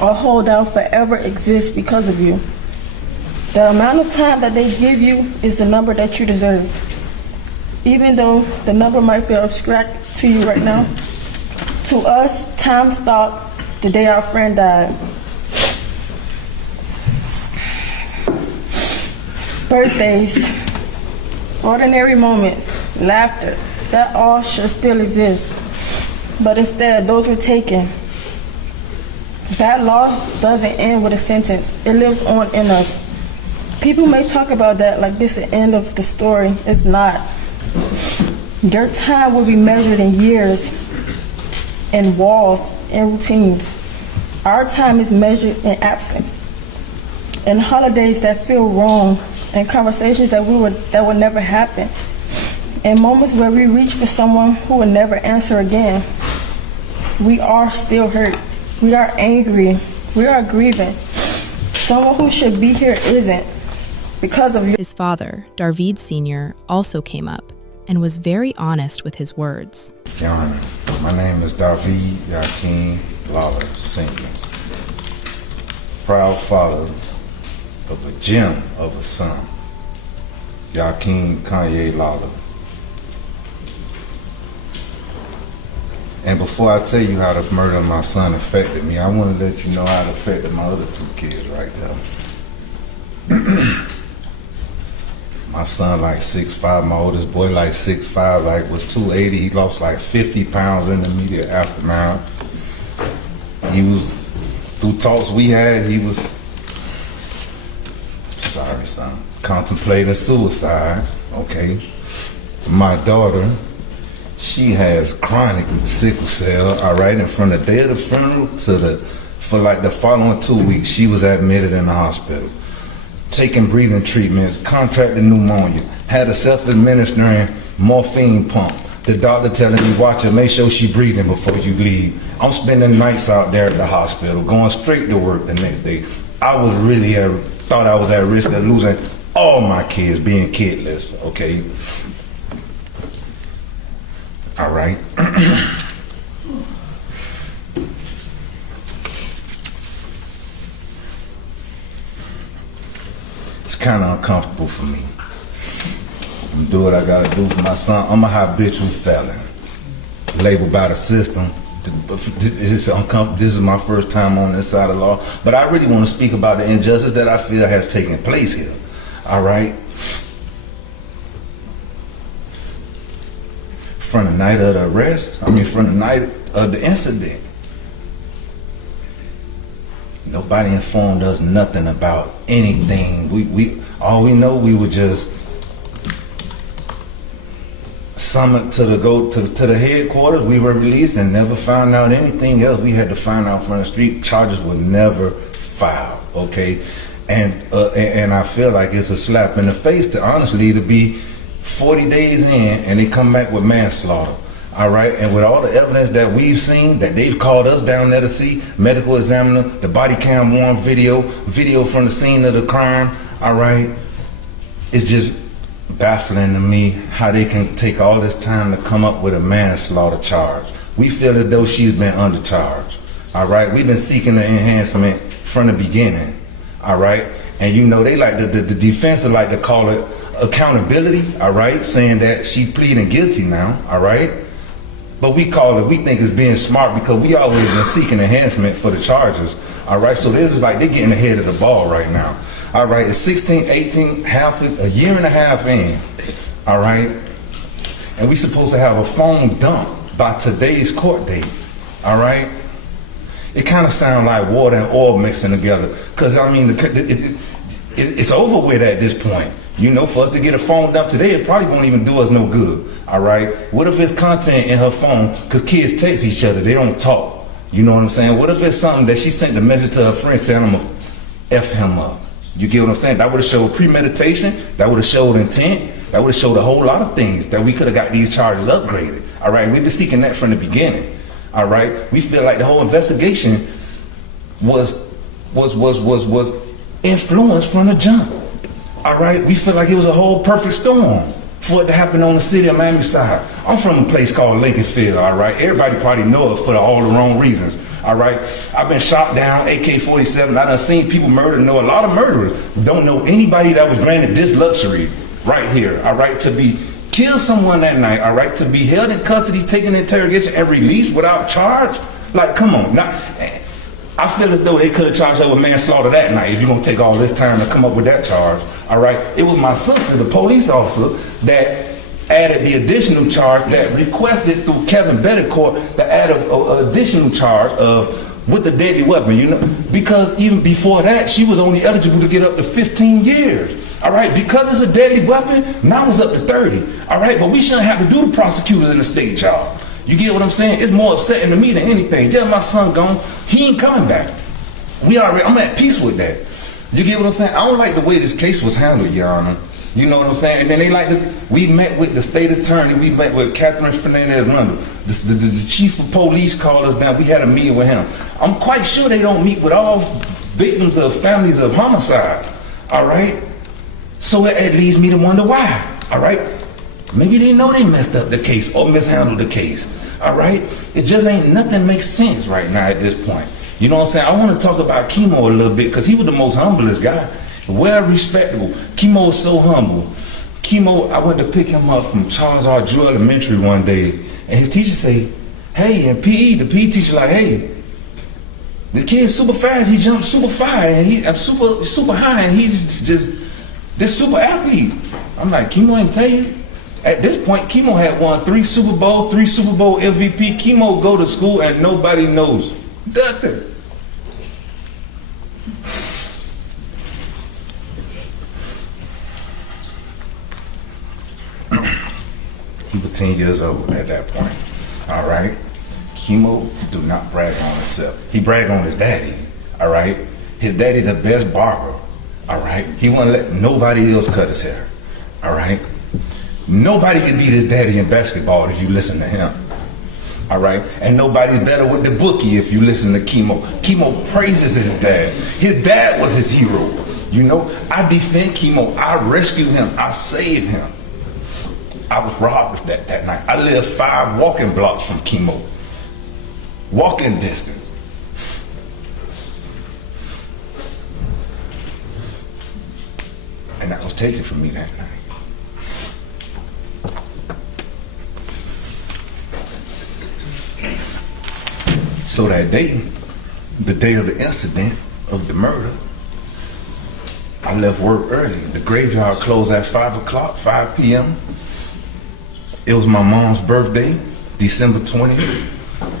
A hole that will forever exist because of you. The amount of time that they give you is the number that you deserve. Even though the number might feel abstract to you right now, to us, time stopped the day our friend died. Birthdays, ordinary moments, laughter, that all should still exist. But instead, those were taken. That loss doesn't end with a sentence. It lives on in us. People may talk about that like this is the end of the story. It's not. Their time will be measured in years, in walls, in routines. Our time is measured in absence, in holidays that feel wrong, in conversations that would never happen, in moments where we reach for someone who will never answer again. We are still hurt. We are angry. We are grieving. Someone who should be here isn't because of you. His father, Darvid Sr., also came up and was very honest with his words. Your Honor, my name is Darvid Yahkeim Lollar Sr., proud father of a gem of a son, Yahkeim Kanye Lollar. And before I tell you how the murder of my son affected me, I want to let you know how it affected my other two kids right there. My son like 6'5", my oldest boy like 6'5", like was 280. He lost like 50 pounds in the immediate aftermath. He was, through talks we had, he was, sorry son, contemplating suicide, okay? My daughter, she has chronic sickle cell, all right? And from the day of the funeral for like the following 2 weeks, she was admitted in the hospital, taking breathing treatments, contracted pneumonia, had a self-administering morphine pump. The doctor telling me, watch her, make sure she breathing before you leave. I'm spending nights out there at the hospital, going straight to work the next day. I was really thought I was at risk of losing all my kids, being kidless, okay? All right. It's kind of uncomfortable for me. I'm doing what I gotta do for my son. I'm a habitual felon, labeled by the system. It's uncomfortable. This is my first time on this side of the law, but I really want to speak about the injustice that I feel has taken place here. All right. From the night of the arrest, from the night of the incident, nobody informed us nothing about anything. All we know, we were just summoned to the headquarters. We were released and never found out anything else. We had to find out from the street. Charges were never filed. Okay, and I feel like it's a slap in the face to be 40 days in and they come back with manslaughter. All right, and with all the evidence that we've seen, that they've called us down there to see, medical examiner, the body cam worn video from the scene of the crime, all right, it's just baffling to me how they can take all this time to come up with a manslaughter charge. We feel as though she's been undercharged, all right? We've been seeking the enhancement from the beginning, all right? And you know, they like, the defense would like to call it accountability, all right? Saying that she pleading guilty now, all right? But we think it's being smart because we always been seeking enhancement for the charges, all right? So this is like they're getting ahead of the ball right now, all right? It's 16, 18, a year and a half in, all right? And we supposed to have a phone dump by today's court date, all right? It kind of sounds like water and oil mixing together. Because, I mean, it's over with at this point. You know, for us to get a phone dump today, it probably won't even do us no good, all right? What if it's content in her phone? Because kids text each other, they don't talk. You know what I'm saying? What if it's something that she sent a message to her friend saying, I'm going to F him up? You get what I'm saying? That would have showed premeditation. That would have showed intent. That would have showed a whole lot of things that we could have got these charges upgraded, all right? We've been seeking that from the beginning, all right? We feel like the whole investigation was influenced from the jump. All right, we feel like it was a whole perfect storm for it to happen on the city of Miami side. I'm from a place called Lincolnfield, all right? Everybody probably know it for all the wrong reasons, all right? I've been shot down, AK-47. I done seen people murdered, know a lot of murderers. Don't know anybody that was granted this luxury right here, all right? To be kill someone that night, all right? To be held in custody, taken into interrogation, and released without charge? Like, come on. Now, I feel as though they could have charged her with manslaughter that night if you're going to take all this time to come up with that charge, all right? It was my sister, the police officer, that added the additional charge, that requested through Kevin Bettencourt to add an additional charge of with the deadly weapon, you know? Because even before that, she was only eligible to get up to 15 years, all right? Because it's a deadly weapon, now it's up to 30, all right? But we shouldn't have to do the prosecutors in the state job. You get what I'm saying? It's more upsetting to me than anything. Yeah, my son gone. He ain't coming back. I'm at peace with that. You get what I'm saying? I don't like the way this case was handled, Your Honor. You know what I'm saying? And then we met with the state attorney. We met with Catherine Fernandez-Rundle. The chief of police called us down. We had a meeting with him. I'm quite sure they don't meet with all victims of families of homicide. All right? So it leads me to wonder why. All right? Maybe they know they messed up the case or mishandled the case. All right? It just ain't nothing makes sense right now at this point. You know what I'm saying? I want to talk about Keimo a little bit because he was the most humblest guy. Well respectable. Keimo was so humble. Keimo, I went to pick him up from Charles R. Drew Elementary one day, and his teacher say, hey, in PE, the PE teacher like, hey, the kid's super fast, he jumped super far, and I'm super high, and he's just this super athlete. I'm like, Keimo ain't tell you? At this point, Keimo had won 3 Super Bowl MVP. Keimo go to school and nobody knows nothing. He was 10 years old at that point. All right? Keimo do not brag on himself. He brag on his daddy. All right? His daddy the best barber. All right? He wouldn't let nobody else cut his hair. All right? Nobody can beat his daddy in basketball if you listen to him. All right? And nobody's better with the bookie if you listen to Keimo. Keimo praises his dad. His dad was his hero. You know, I defend Keimo. I rescue him. I save him. I was robbed that night. I lived 5 walking blocks from Keimo. Walking distance. And that was taken from me that night. So that day, the day of the incident of the murder, I left work early. The graveyard closed at 5 o'clock, 5 p.m. It was my mom's birthday, December 20th.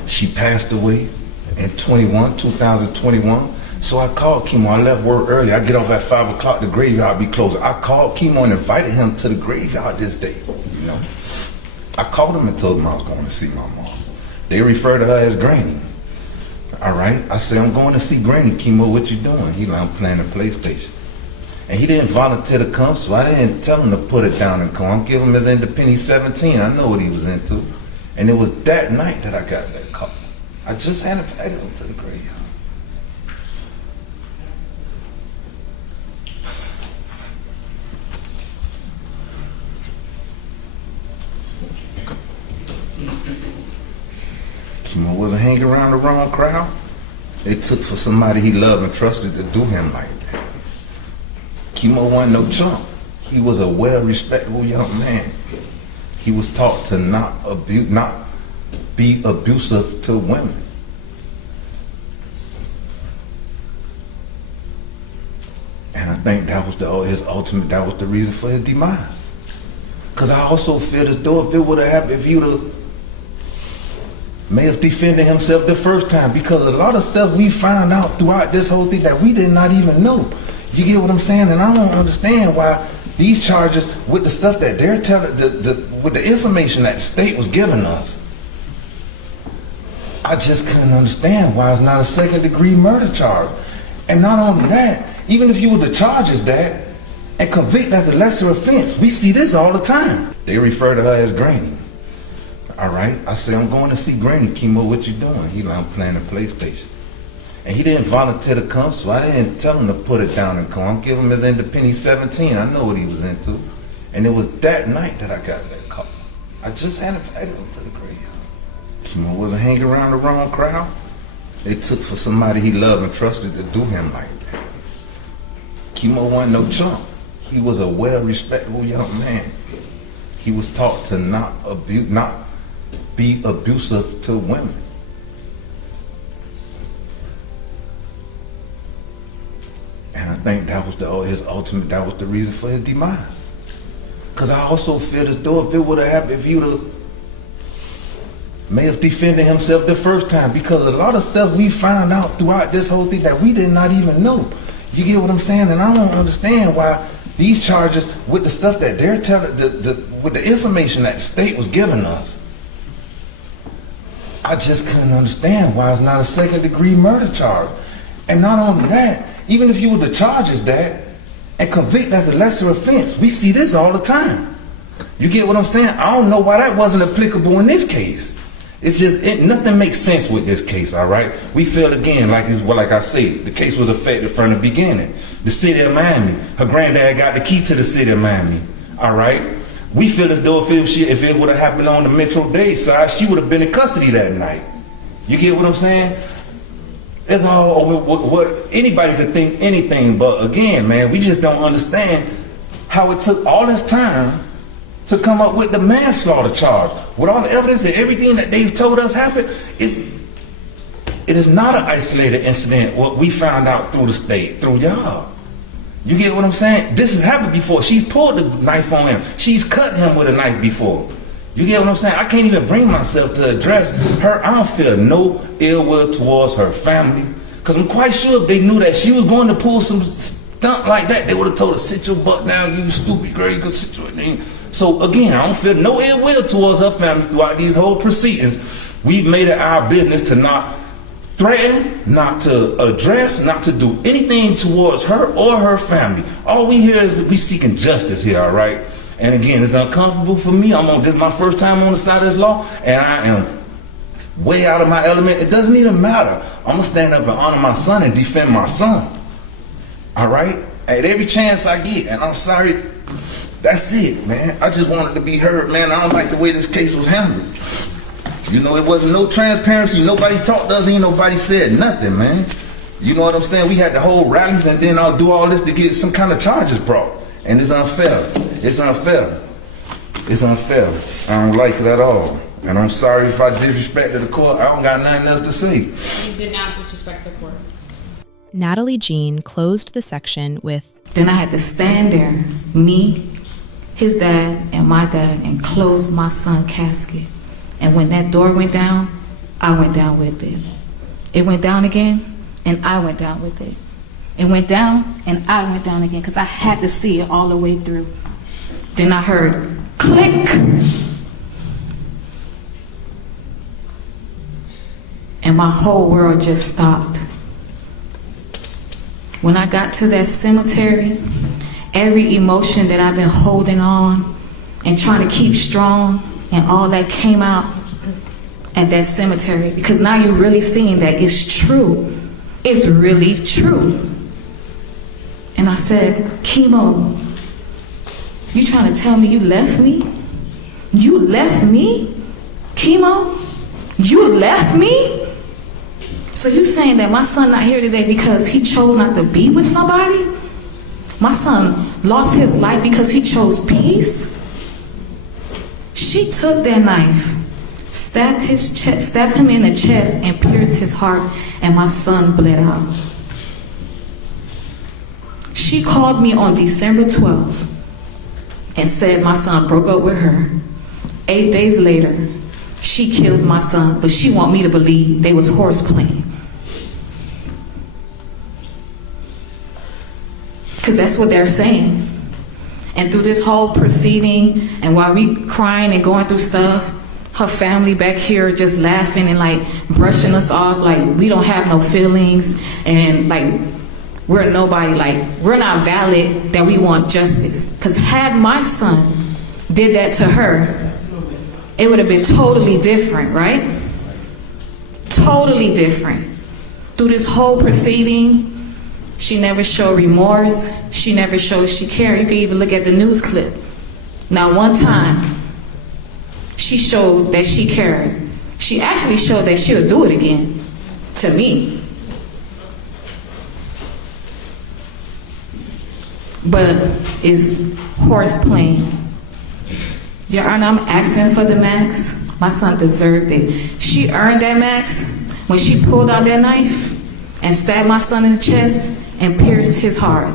She passed away in 2021. So I called Keimo. I left work early. I get off at 5 o'clock, the graveyard be closed. I called Keimo and invited him to the graveyard this day, you know. I called him and told him I was going to see my mom. They refer to her as Granny. All right, I said, I'm going to see Granny. Keimo, what you doing? He like, I'm playing the PlayStation. And he didn't volunteer to come, so I didn't tell him to put it down and come. Give him his independent. He's 17. I know what he was into. And it was that night that I got that call. I just had invited him to the graveyard. Keimo wasn't hanging around the wrong crowd. It took for somebody he loved and trusted to do him like that. Keimo wasn't no chump. He was a well-respectable young man. He was taught to not be abusive to women. And I think that was his ultimate. That was the reason for his demise. Because I also feel as though if it would have happened, if he would have may have defended himself the first time, because a lot of stuff we found out throughout this whole thing that we did not even know. You get what I'm saying? And I don't understand why these charges, with the stuff that they're telling, with the information that the state was giving us, I just couldn't understand why it's not a second-degree murder charge. And not only that, even if you were to charge us that and convict as a lesser offense, we see this all the time. They refer to her as Granny. All right, I say, I'm going to see Granny. Keimo, what you doing? He like, I'm playing the PlayStation. And he didn't volunteer to come, so I didn't tell him to put it down and come. I'm giving him his independent 17. I know what he was into. And it was that night that I got that call. I just had invited him to the graveyard. Keimo wasn't hanging around the wrong crowd. It took for somebody he loved and trusted to do him like that. Keimo wasn't no chump. He was a well-respectable young man. He was taught to not be abusive to women. And I think that was his ultimate, that was the reason for his demise. Because I also feel as though if it would have happened, if he would have may have defended himself the first time, because a lot of stuff we found out throughout this whole thing that we did not even know. You get what I'm saying? And I don't understand why these charges, with the stuff that they're telling, with the information that the state was giving us, I just couldn't understand why it's not a second-degree murder charge. And not only that, even if you were to charge us that and convict as a lesser offense, we see this all the time. You get what I'm saying? I don't know why that wasn't applicable in this case. It's just, nothing makes sense with this case, all right? We feel again, like I said, the case was affected from the beginning. The city of Miami, her granddad got the key to the city of Miami, all right? We feel as though if it would have happened on the Metro-Dade side, she would have been in custody that night. You get what I'm saying? It's all what anybody could think anything, but again, man, we just don't understand how it took all this time to come up with the manslaughter charge. With all the evidence and everything that they've told us happened, it is not an isolated incident, what we found out through the state, through y'all. You get what I'm saying? This has happened before. She's pulled the knife on him. She's cut him with a knife before. You get what I'm saying? I can't even bring myself to address her. I don't feel no ill will towards her family, because I'm quite sure if they knew that she was going to pull some stunt like that, they would have told her, sit your butt down, you stupid girl, you could sit your thing. So again, I don't feel no ill will towards her family throughout these whole proceedings. We've made it our business to not threaten, not to address, not to do anything towards her or her family. All we hear is we seeking justice here, all right? And again, it's uncomfortable for me. This is my first time on the side of this law, and I am way out of my element. It doesn't even matter. I'm gonna stand up and honor my son and defend my son. All right? At every chance I get, and I'm sorry, that's it, man. I just wanted to be heard, man. I don't like the way this case was handled. You know, it wasn't no transparency. Nobody talked to us, ain't nobody said nothing, man. You know what I'm saying? We had to hold rallies and then I'll do all this to get some kind of charges brought. And it's unfair. It's unfair. It's unfair. I don't like it at all. And I'm sorry if I disrespected the court. I don't got nothing else to say. You did not disrespect the court. Natalie Jean closed the section with, Then I had to stand there, me, his dad, and my dad, and close my son's casket. And when that door went down, I went down with it. It went down again, and I went down with it. It went down, and I went down again, because I had to see it all the way through. Then I heard, click. And my whole world just stopped. When I got to that cemetery, every emotion that I've been holding on and trying to keep strong, and all that came out at that cemetery, because now you're really seeing that it's true. It's really true. And I said, Keimo, you trying to tell me you left me? You left me? Keimo, you left me? So you saying that my son not here today because he chose not to be with somebody? My son lost his life because he chose peace? She took that knife, stabbed him in the chest, and pierced his heart, and my son bled out. She called me on December 12th and said my son broke up with her. 8 days later, she killed my son, but she want me to believe they was horseplaying. Because that's what they're saying. And through this whole proceeding, and while we crying and going through stuff, her family back here just laughing and like brushing us off like we don't have no feelings and like we're nobody, like we're not valid, that we want justice. Because had my son did that to her, it would have been totally different, right? Totally different. Through this whole proceeding, she never showed remorse. She never showed she cared. You can even look at the news clip. Not one time she showed that she cared. She actually showed that she'll do it again, to me. But it's horseplaying. Your Honor, I'm asking for the max. My son deserved it. She earned that max when she pulled out that knife and stabbed my son in the chest and pierced his heart.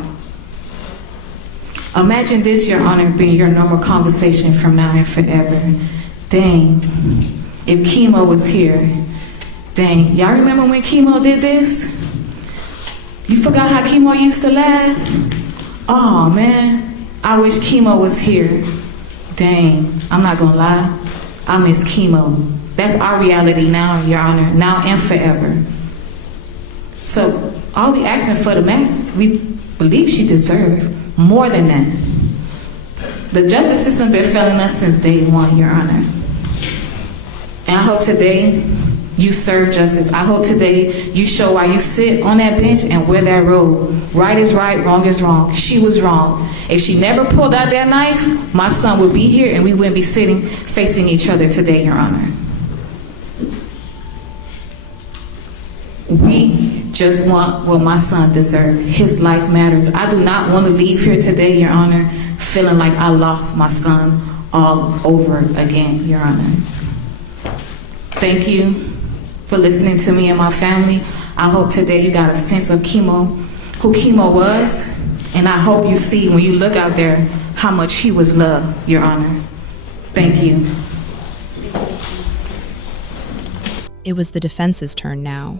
Imagine this, Your Honor, being your normal conversation from now and forever. Dang, if Keimo was here. Dang, y'all remember when Keimo did this? You forgot how Keimo used to laugh? Oh man, I wish Keimo was here. Dang, I'm not gonna lie, I miss Keimo. That's our reality now, Your Honor, now and forever. So, all we asking for the max, we believe she deserved more than that. The justice system been failing us since day one, Your Honor. And I hope today you serve justice. I hope today you show why you sit on that bench and wear that robe. Right is right, wrong is wrong. She was wrong. If she never pulled out that knife, my son would be here and we wouldn't be sitting facing each other today, Your Honor. We just want what my son deserves. His life matters. I do not want to leave here today, Your Honor, feeling like I lost my son all over again, Your Honor. Thank you for listening to me and my family. I hope today you got a sense of Keimo, who Keimo was, and I hope you see when you look out there how much he was loved, Your Honor. Thank you. It was the defense's turn now.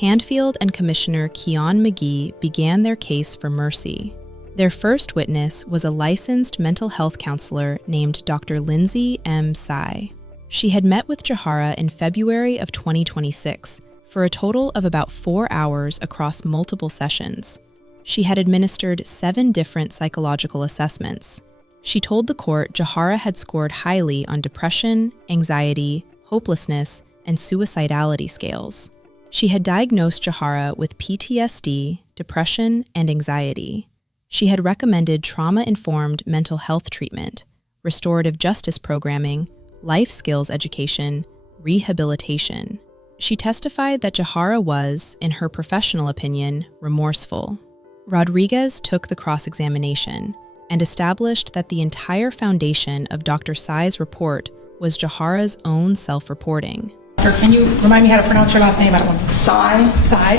Handfield and Commissioner Keon McGee began their case for mercy. Their first witness was a licensed mental health counselor named Dr. Lindsay M. Tsai. She had met with Jahara in February of 2026 for a total of about 4 hours across multiple sessions. She had administered 7 different psychological assessments. She told the court Jahara had scored highly on depression, anxiety, hopelessness, and suicidality scales. She had diagnosed Jahara with PTSD, depression, and anxiety. She had recommended trauma-informed mental health treatment, restorative justice programming, life skills education, rehabilitation. She testified that Jahara was, in her professional opinion, remorseful. Rodriguez took the cross-examination and established that the entire foundation of Dr. Tsai's report was Jahara's own self-reporting. Can you remind me how to pronounce your last name? I don't know. Tsai. Tsai,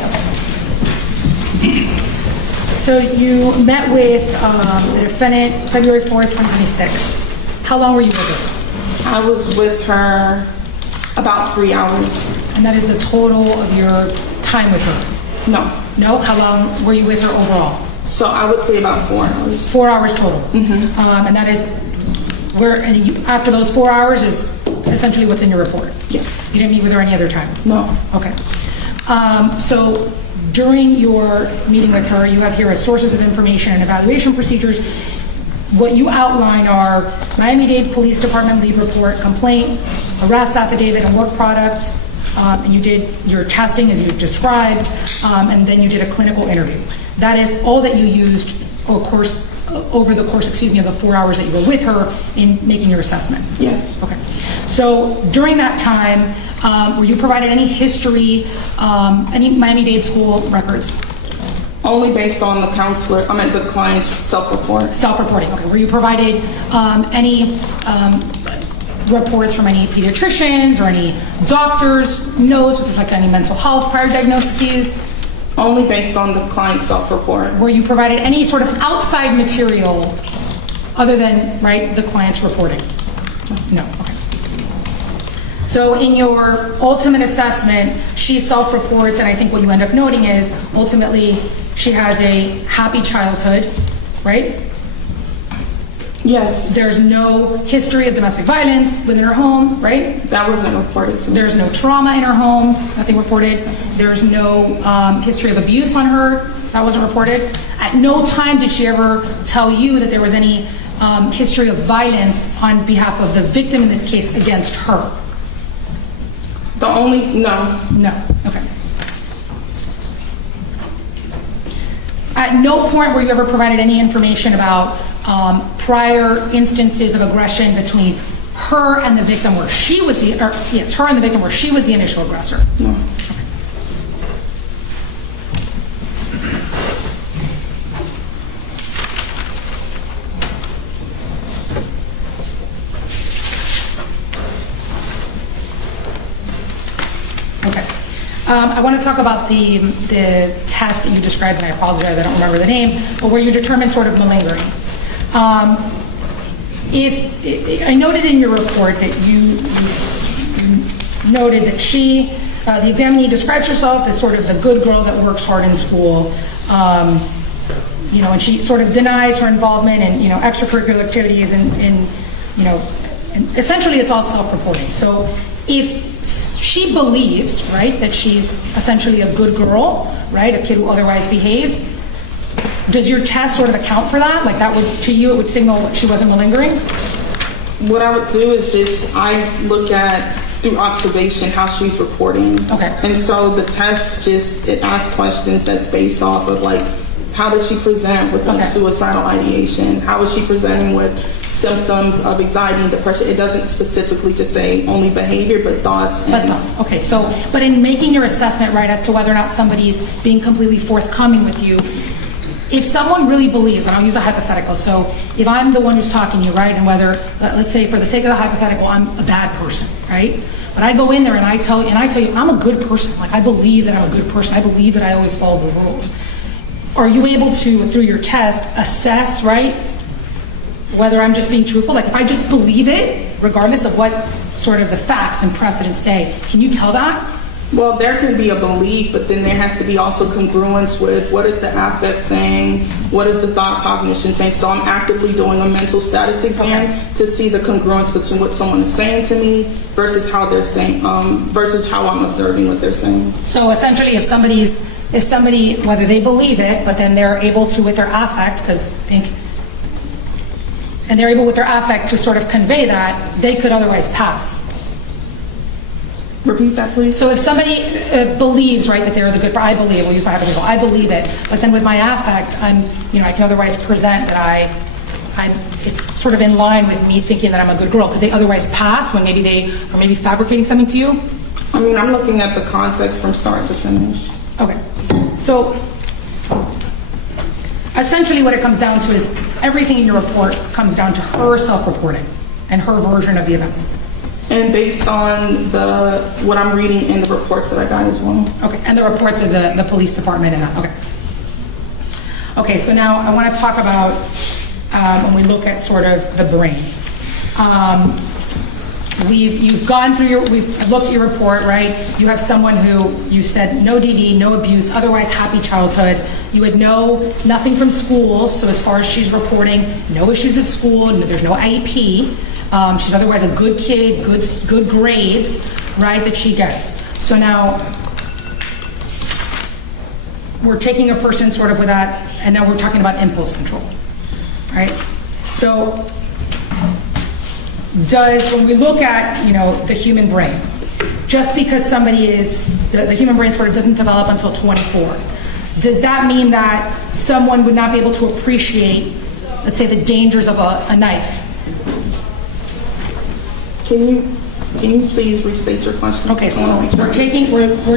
okay. So you met with the defendant February 4th, 2026. How long were you with her? I was with her about 3 hours. And that is the total of your time with her? No. No? How long were you with her overall? So I would say about 4 hours. 4 hours total? Mm-hmm. And that is where, and you, after those 4 hours is essentially what's in your report? Yes. You didn't meet with her any other time? No. Okay. So during your meeting with her, you have here as sources of information and evaluation procedures. What you outline are Miami-Dade Police Department lead report, complaint, arrest affidavit, and work products. And you did your testing as you described, and then you did a clinical interview. That is all that you used, of course, over the course, of the 4 hours that you were with her in making your assessment? Yes. Okay. So during that time, were you provided any history, any Miami-Dade school records? Only based on the counselor, the client's self-report. Self-reporting, okay. Were you provided any reports from any pediatricians or any doctor's notes with respect to any mental health prior diagnoses? Only based on the client's self-report. Were you provided any sort of outside material other than, the client's reporting? No, okay. So in your ultimate assessment, she self-reports, and I think what you end up noting is ultimately she has a happy childhood, right? Yes. There's no history of domestic violence within her home, right? That wasn't reported to me. There's no trauma in her home, nothing reported. There's no history of abuse on her, that wasn't reported. At no time did she ever tell you that there was any history of violence on behalf of the victim in this case against her. No. Okay. At no point were you ever provided any information about prior instances of aggression between her and the victim where she was her and the victim where she was the initial aggressor? No. I want to talk about the test that you described, and I apologize, I don't remember the name, but where you determined sort of malingering. I noted in your report that you noted that the examinee describes herself as sort of the good girl that works hard in school, and she sort of denies her involvement in, extracurricular activities and essentially it's all self-reporting. So if she believes, right, that she's essentially a good girl, right, a kid who otherwise behaves, does your test sort of account for that? Like that would, to you, it would signal she wasn't malingering? What I would do is I look at, through observation, how she's reporting. Okay. And so the test it asks questions that's based off of like, how does she present with like suicidal ideation? How is she presenting with symptoms of anxiety and depression? It doesn't specifically just say only behavior, but thoughts. Okay, so, but in making your assessment, right, as to whether or not somebody's being completely forthcoming with you, if someone really believes, and I'll use a hypothetical, so if I'm the one who's talking to you, right, and whether, let's say for the sake of the hypothetical, I'm a bad person, right? But I go in there and I tell you, I'm a good person. Like I believe that I'm a good person. I believe that I always follow the rules. Are you able to, through your test, assess, right, whether I'm just being truthful? Like if I just believe it, regardless of what sort of the facts and precedents say, can you tell that? Well, there can be a belief, but then there has to be also congruence with what is the affect saying, what is the thought cognition saying. So I'm actively doing a mental status exam to see the congruence between what someone is saying to me versus how they're saying, versus how I'm observing what they're saying. So essentially, if somebody, whether they believe it, but then they're able to, with their affect, they're able with their affect to sort of convey that, they could otherwise pass. Repeat that, please. So if somebody believes, right, that they're the good, I believe, we'll use my hypothetical, I believe it, but then with my affect, I can otherwise present that it's sort of in line with me thinking that I'm a good girl. Could they otherwise pass when maybe they are maybe fabricating something to you? I mean, I'm looking at the context from start to finish. Okay. So essentially what it comes down to is everything in your report comes down to her self-reporting and her version of the events. And based on what I'm reading in the reports that I got as well. Okay, and the reports of the police department and that, okay. Okay, so now I want to talk about when we look at sort of the brain. We've looked at your report, right? You have someone who, you said no DV, no abuse, otherwise happy childhood. You would know nothing from school, so as far as she's reporting, no issues at school, there's no IEP. She's otherwise a good kid, good grades, right, that she gets. So now, we're taking a person sort of with that, and now we're talking about impulse control, right? So, when we look at, the human brain, just because somebody the human brain sort of doesn't develop until 24, does that mean that someone would not be able to appreciate, let's say, the dangers of a knife? Can you please restate your question? Okay, so we're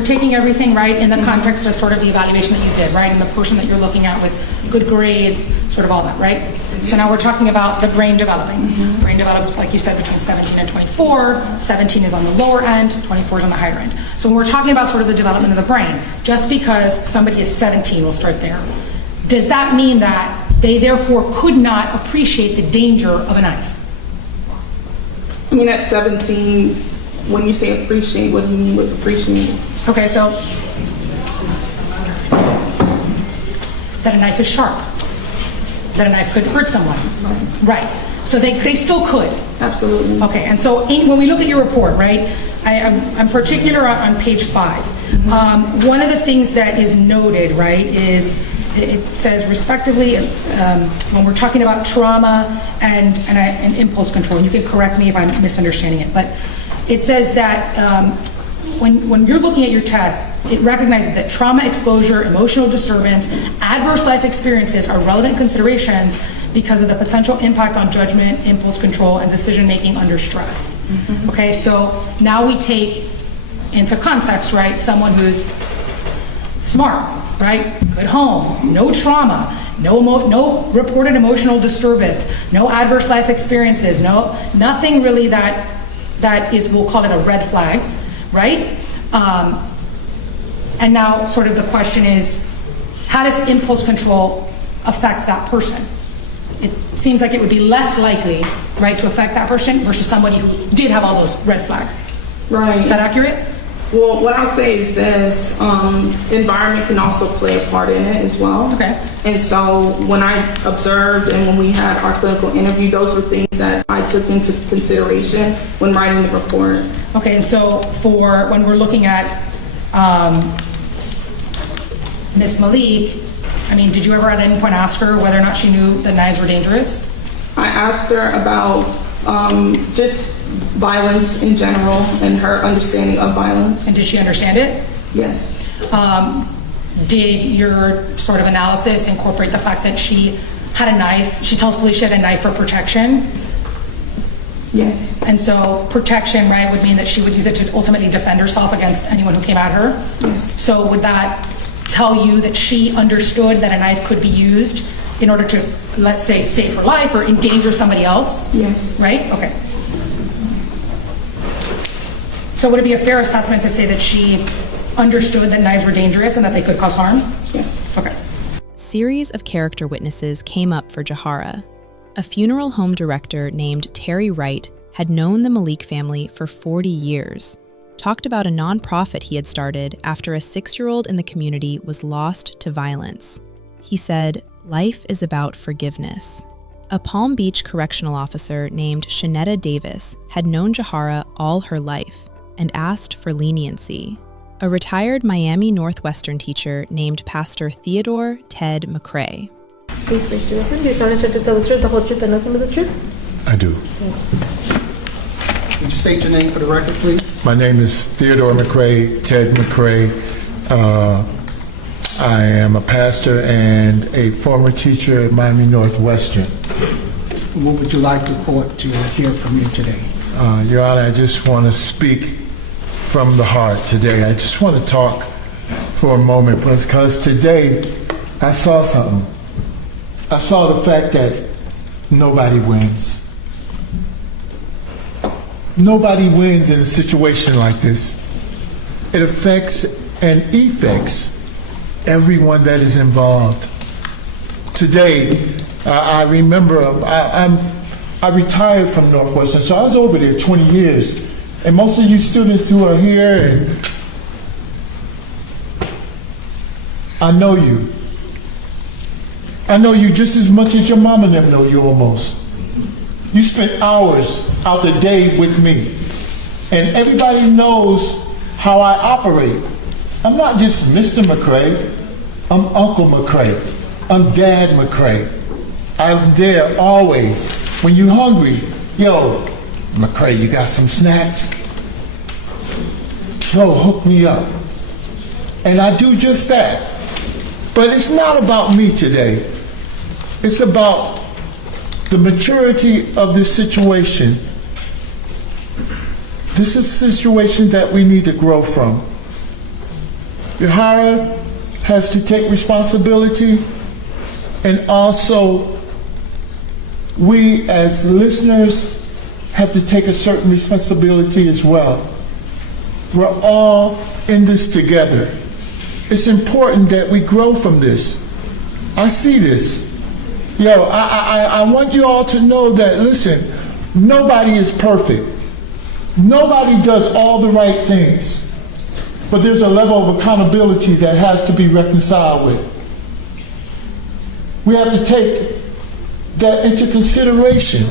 taking everything, right, in the context of sort of the evaluation that you did, right, and the person that you're looking at with good grades, sort of all that, right? So now we're talking about the brain developing. Brain develops, like you said, between 17 and 24. 17 is on the lower end, 24 is on the higher end. So when we're talking about sort of the development of the brain, just because somebody is 17, we'll start there, does that mean that they therefore could not appreciate the danger of a knife? I mean, at 17, when you say appreciate, what do you mean with appreciate? Okay, so that a knife is sharp, that a knife could hurt someone. Right. So they still could. Absolutely. Okay, and so when we look at your report, right, I'm particular on page 5. One of the things that is noted, right, is it says respectively, when we're talking about trauma and impulse control, and you can correct me if I'm misunderstanding it, but it says that when you're looking at your test, it recognizes that trauma, exposure, emotional disturbance, adverse life experiences are relevant considerations because of the potential impact on judgment, impulse control, and decision-making under stress. Okay, so now we take into context, right, someone who's smart, right, good home, no trauma, no reported emotional disturbance, no adverse life experiences, nothing really that is, we'll call it a red flag, right? And now sort of the question is, how does impulse control affect that person? It seems like it would be less likely, right, to affect that person versus somebody who did have all those red flags. Right. Is that accurate? Well, what I'll say is this, environment can also play a part in it as well. Okay. And so when I observed and when we had our clinical interview, those were things that I took into consideration when writing the report. Okay, and so for when we're looking at Miss Malik, I mean, did you ever at any point ask her whether or not she knew that knives were dangerous? I asked her about just violence in general and her understanding of violence. And did she understand it? Yes. Did your sort of analysis incorporate the fact that she had a knife? She tells police she had a knife for protection. Yes. And so protection, right, would mean that she would use it to ultimately defend herself against anyone who came at her. Yes. So would that tell you that she understood that a knife could be used in order to, let's say, save her life or endanger somebody else? Yes. Right? Okay. So would it be a fair assessment to say that she understood that knives were dangerous and that they could cause harm? Yes. Okay. Series of character witnesses came up for Jahara. A funeral home director named Terry Wright had known the Malik family for 40 years. Talked about a nonprofit he had started after a 6-year-old in the community was lost to violence. He said, "Life is about forgiveness." A Palm Beach correctional officer named Shanetta Davis had known Jahara all her life and asked for leniency. A retired Miami Northwestern teacher named Pastor Theodore Ted McCrae. Please raise your hand. Do you swear to tell the truth, the whole truth, and nothing but the truth? I do. Would you state your name for the record, please? My name is Theodore McCrae, Ted McCrae. I am a pastor and a former teacher at Miami Northwestern. What would you like the court to hear from you today? Your Honor, I just want to speak from the heart today. I just want to talk for a moment because today I saw something. I saw the fact that nobody wins. Nobody wins in a situation like this. It affects and effects everyone that is involved. Today, I remember I retired from Northwestern, so I was over there 20 years. And most of you students who are here, and I know you. I know you just as much as your mom and them know you almost. You spent hours out the day with me. And everybody knows how I operate. I'm not just Mr. McCrae. I'm Uncle McCrae. I'm Dad McCrae. I'm there always. When you're hungry, yo, McCrae, you got some snacks? Yo, hook me up. And I do just that. But it's not about me today. It's about the maturity of this situation. This is a situation that we need to grow from. Jahara has to take responsibility, and also we as listeners have to take a certain responsibility as well. We're all in this together. It's important that we grow from this. I see this. Yo, I want you all to know that, listen, nobody is perfect. Nobody does all the right things, but there's a level of accountability that has to be reconciled with. We have to take that into consideration,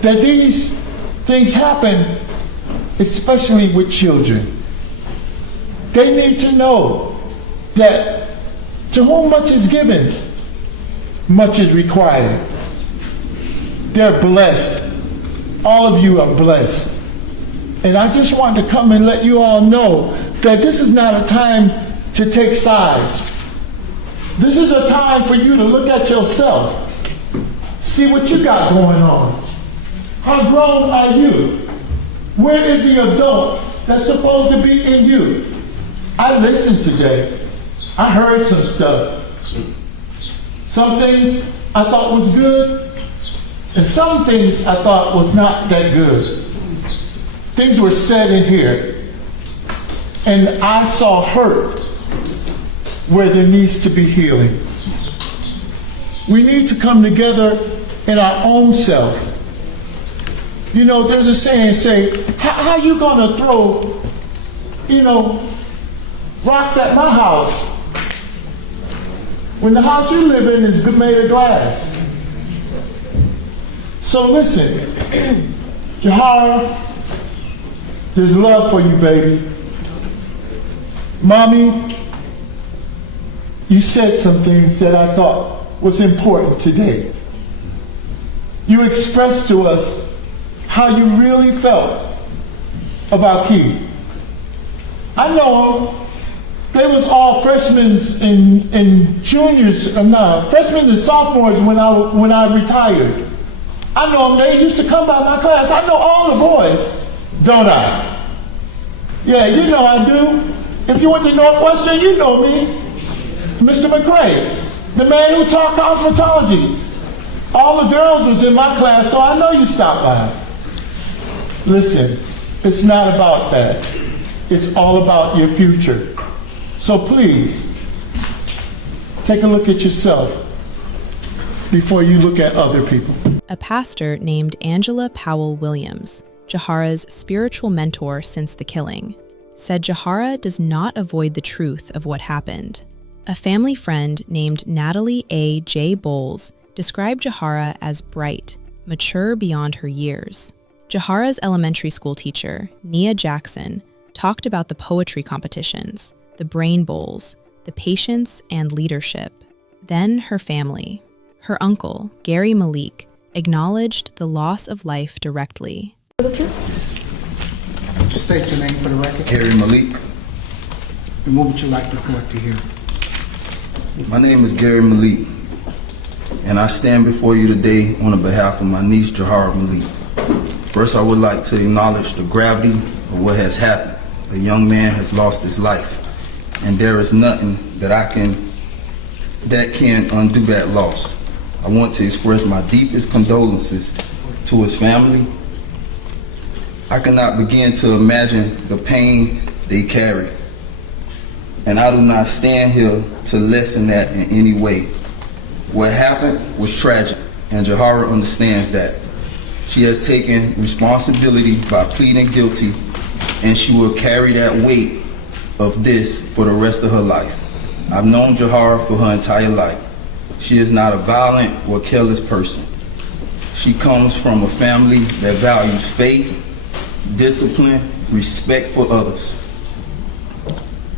that these things happen, especially with children. They need to know that to whom much is given, much is required. They're blessed. All of you are blessed. And I just wanted to come and let you all know that this is not a time to take sides. This is a time for you to look at yourself, see what you got going on. How grown are you? Where is the adult that's supposed to be in you? I listened today. I heard some stuff. Some things I thought was good, and some things I thought was not that good. Things were said in here, and I saw hurt where there needs to be healing. We need to come together in our own self. You know, there's a saying, how you gonna throw, rocks at my house when the house you live in is made of glass? So listen, Jahara, there's love for you, baby. Mommy, you said some things that I thought was important today. You expressed to us how you really felt about Keith. I know them. They was all freshmen and juniors, freshmen and sophomores when I retired. I know them. They used to come by my class. I know all the boys, don't I? Yeah, you know I do. If you went to Northwestern, you know me. Mr. McRae, the man who taught cosmetology. All the girls was in my class, so I know you stopped by. Listen, it's not about that. It's all about your future. So please, take a look at yourself before you look at other people. A pastor named Angela Powell Williams, Jahara's spiritual mentor since the killing, said Jahara does not avoid the truth of what happened. A family friend named Natalie A. J. Bowles described Jahara as bright, mature beyond her years. Jahara's elementary school teacher, Nia Jackson, talked about the poetry competitions, the brain bowls, the patience and leadership. Then her family. Her uncle, Gary Malik, acknowledged the loss of life directly. Just state your name for the record. Gary Malik. And what would you like the court to hear? My name is Gary Malik, and I stand before you today on behalf of my niece, Jahara Malik. First, I would like to acknowledge the gravity of what has happened. A young man has lost his life, and there is nothing that can undo that loss. I want to express my deepest condolences to his family. I cannot begin to imagine the pain they carry, and I do not stand here to lessen that in any way. What happened was tragic, and Jahara understands that. She has taken responsibility by pleading guilty, and she will carry that weight of this for the rest of her life. I've known Jahara for her entire life. She is not a violent or careless person. She comes from a family that values faith, discipline, respect for others.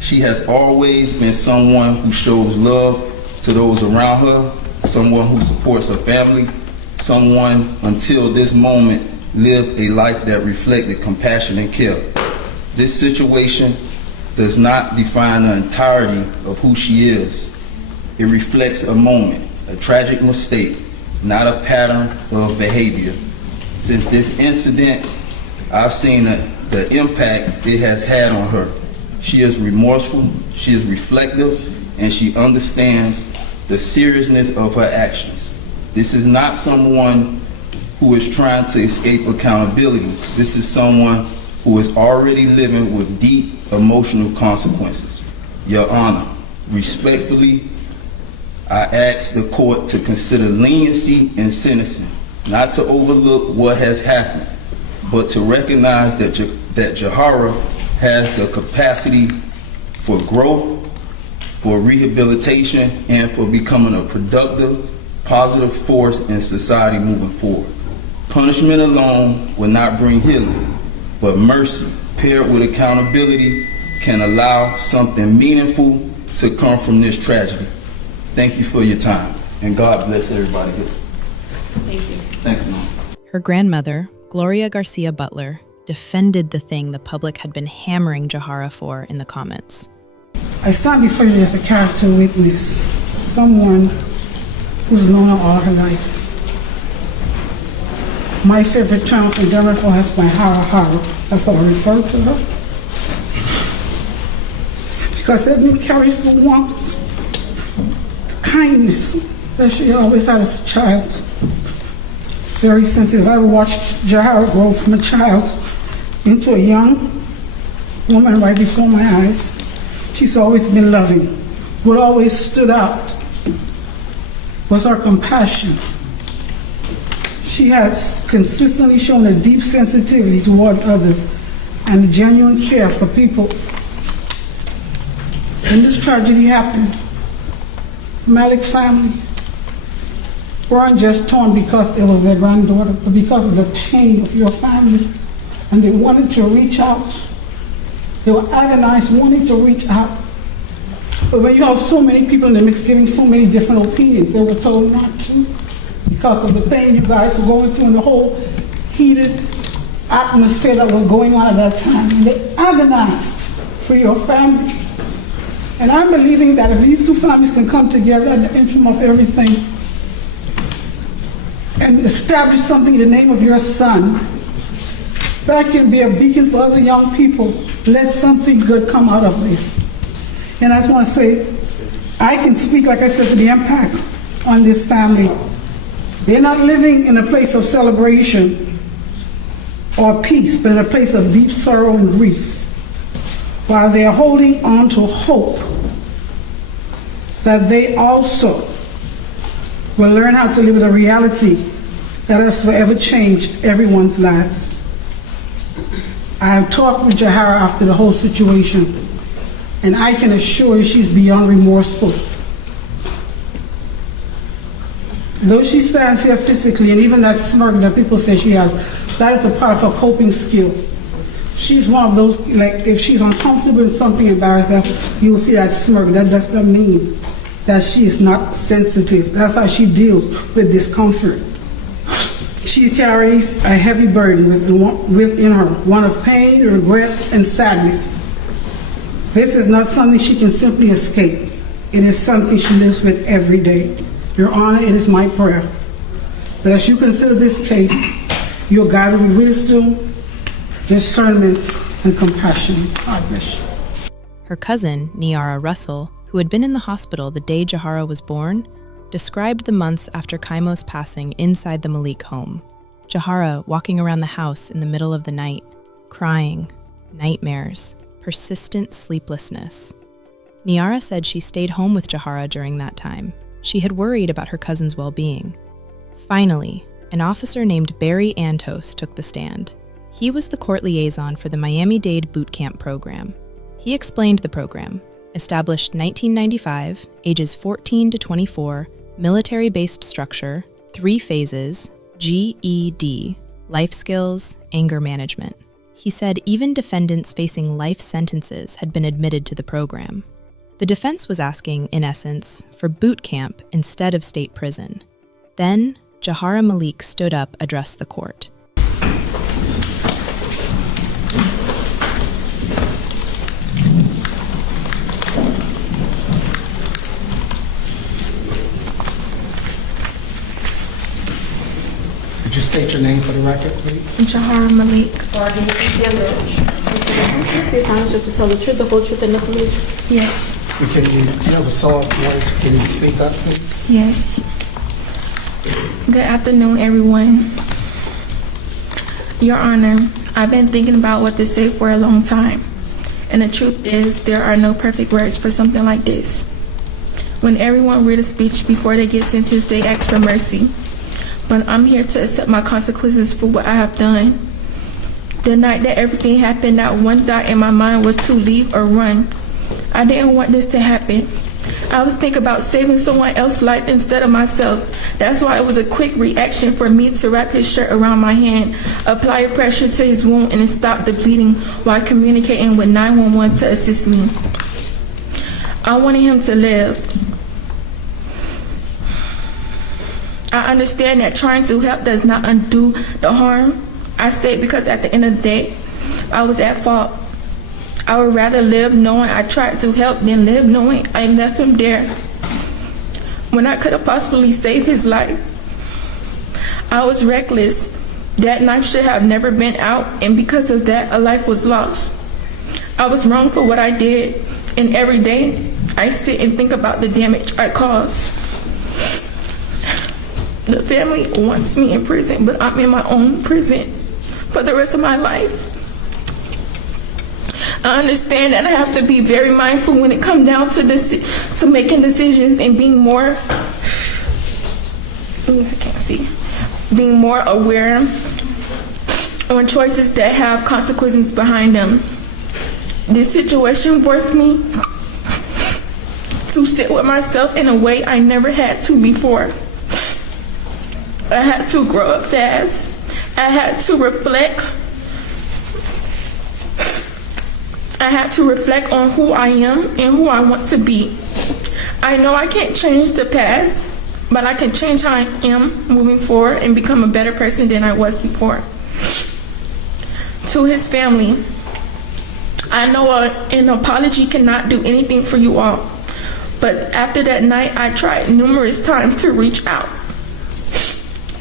She has always been someone who shows love to those around her, someone who supports her family, someone until this moment lived a life that reflected compassion and care. This situation does not define the entirety of who she is. It reflects a moment, a tragic mistake, not a pattern of behavior. Since this incident, I've seen the impact it has had on her. She is remorseful, she is reflective, and she understands the seriousness of her actions. This is not someone who is trying to escape accountability. This is someone who is already living with deep emotional consequences. Your Honor, respectfully, I ask the court to consider leniency in sentencing, not to overlook what has happened, but to recognize that Jahara has the capacity for growth, for rehabilitation, and for becoming a productive, positive force in society moving forward. Punishment alone will not bring healing, but mercy paired with accountability can allow something meaningful to come from this tragedy. Thank you for your time, and God bless everybody here. Thank you. Thank you, Mom. Her grandmother, Gloria Garcia Butler, defended the thing the public had been hammering Jahara for in the comments. I stand before you as a character witness, someone who's known her all her life. My favorite term from Denver for has been Hara. That's how I refer to her. Because that me carries the warmth, the kindness that she always had as a child. Very sensitive. I watched Jahara grow from a child into a young woman right before my eyes. She's always been loving. What always stood out was her compassion. She has consistently shown a deep sensitivity towards others and a genuine care for people. When this tragedy happened, the Malik family weren't just torn because it was their granddaughter, but because of the pain of your family. And they wanted to reach out. They were agonized, wanting to reach out. But when you have so many people in the mix giving so many different opinions, they were told not to because of the pain you guys were going through and the whole heated atmosphere that was going on at that time. And they agonized for your family. And I'm believing that if these two families can come together in the interim of everything and establish something in the name of your son, that can be a beacon for other young people. Let something good come out of this. And I just want to say, I can speak, like I said, to the impact on this family. They're not living in a place of celebration or peace, but in a place of deep sorrow and grief, while they are holding on to hope that they also will learn how to live with a reality that has forever changed everyone's lives. I have talked with Jahara after the whole situation, and I can assure you she's beyond remorseful. Though she stands here physically, and even that smirk that people say she has, that is a part of her coping skill. She's one of those, like, if she's uncomfortable with something embarrassing, you will see that smirk. That does not mean that she is not sensitive. That's how she deals with discomfort. She carries a heavy burden within her, one of pain, regret, and sadness. This is not something she can simply escape. It is something she lives with every day. Your Honor, it is my prayer that as you consider this case, you are guided with wisdom, discernment, and compassion. God bless you. Her cousin, Niara Russell, who had been in the hospital the day Jahara was born, described the months after Keimo's passing inside the Malik home. Jahara walking around the house in the middle of the night, crying, nightmares, persistent sleeplessness. Niara said she stayed home with Jahara during that time. She had worried about her cousin's well-being. Finally, an officer named Barry Antos took the stand. He was the court liaison for the Miami-Dade boot camp program. He explained the program, established 1995, ages 14 to 24, military-based structure, 3 phases, GED, life skills, anger management. He said even defendants facing life sentences had been admitted to the program. The defense was asking, in essence, for boot camp instead of state prison. Then, Jahara Malik stood up, addressed the court. Could you state your name for the record, please? Jahara Malik. Yes, please answer to tell the truth, the whole truth, and nothing but the truth. Yes. Can you have a soft voice? Can you speak up, please? Yes. Good afternoon, everyone. Your Honor, I've been thinking about what to say for a long time. And the truth is, there are no perfect words for something like this. When everyone read a speech before they get sentenced, they ask for mercy. But I'm here to accept my consequences for what I have done. The night that everything happened, not one thought in my mind was to leave or run. I didn't want this to happen. I was thinking about saving someone else's life instead of myself. That's why it was a quick reaction for me to wrap his shirt around my hand, apply pressure to his wound, and stop the bleeding while communicating with 911 to assist me. I wanted him to live. I understand that trying to help does not undo the harm. I stayed because at the end of the day, I was at fault. I would rather live knowing I tried to help than live knowing I left him there when I could have possibly saved his life. I was reckless. That knife should have never been out, and because of that, a life was lost. I was wrong for what I did, and every day I sit and think about the damage I caused. The family wants me in prison, but I'm in my own prison for the rest of my life. I understand that I have to be very mindful when it comes down to this, to making decisions and being more, being more aware on choices that have consequences behind them. This situation forced me to sit with myself in a way I never had to before. I had to grow up fast. I had to reflect. I had to reflect on who I am and who I want to be. I know I can't change the past, but I can change how I am moving forward and become a better person than I was before. To his family, I know an apology cannot do anything for you all, but after that night, I tried numerous times to reach out.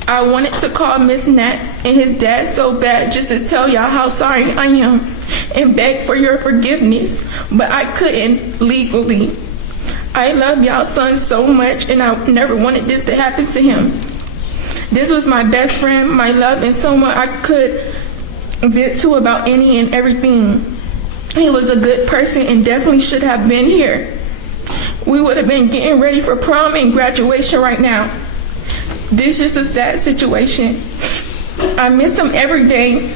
I wanted to call Miss Nat and his dad so bad just to tell y'all how sorry I am and beg for your forgiveness, but I couldn't legally. I love y'all son so much, and I never wanted this to happen to him. This was my best friend, my love, and someone I could vent to about any and everything. He was a good person and definitely should have been here. We would have been getting ready for prom and graduation right now. This is a sad situation. I miss him every day.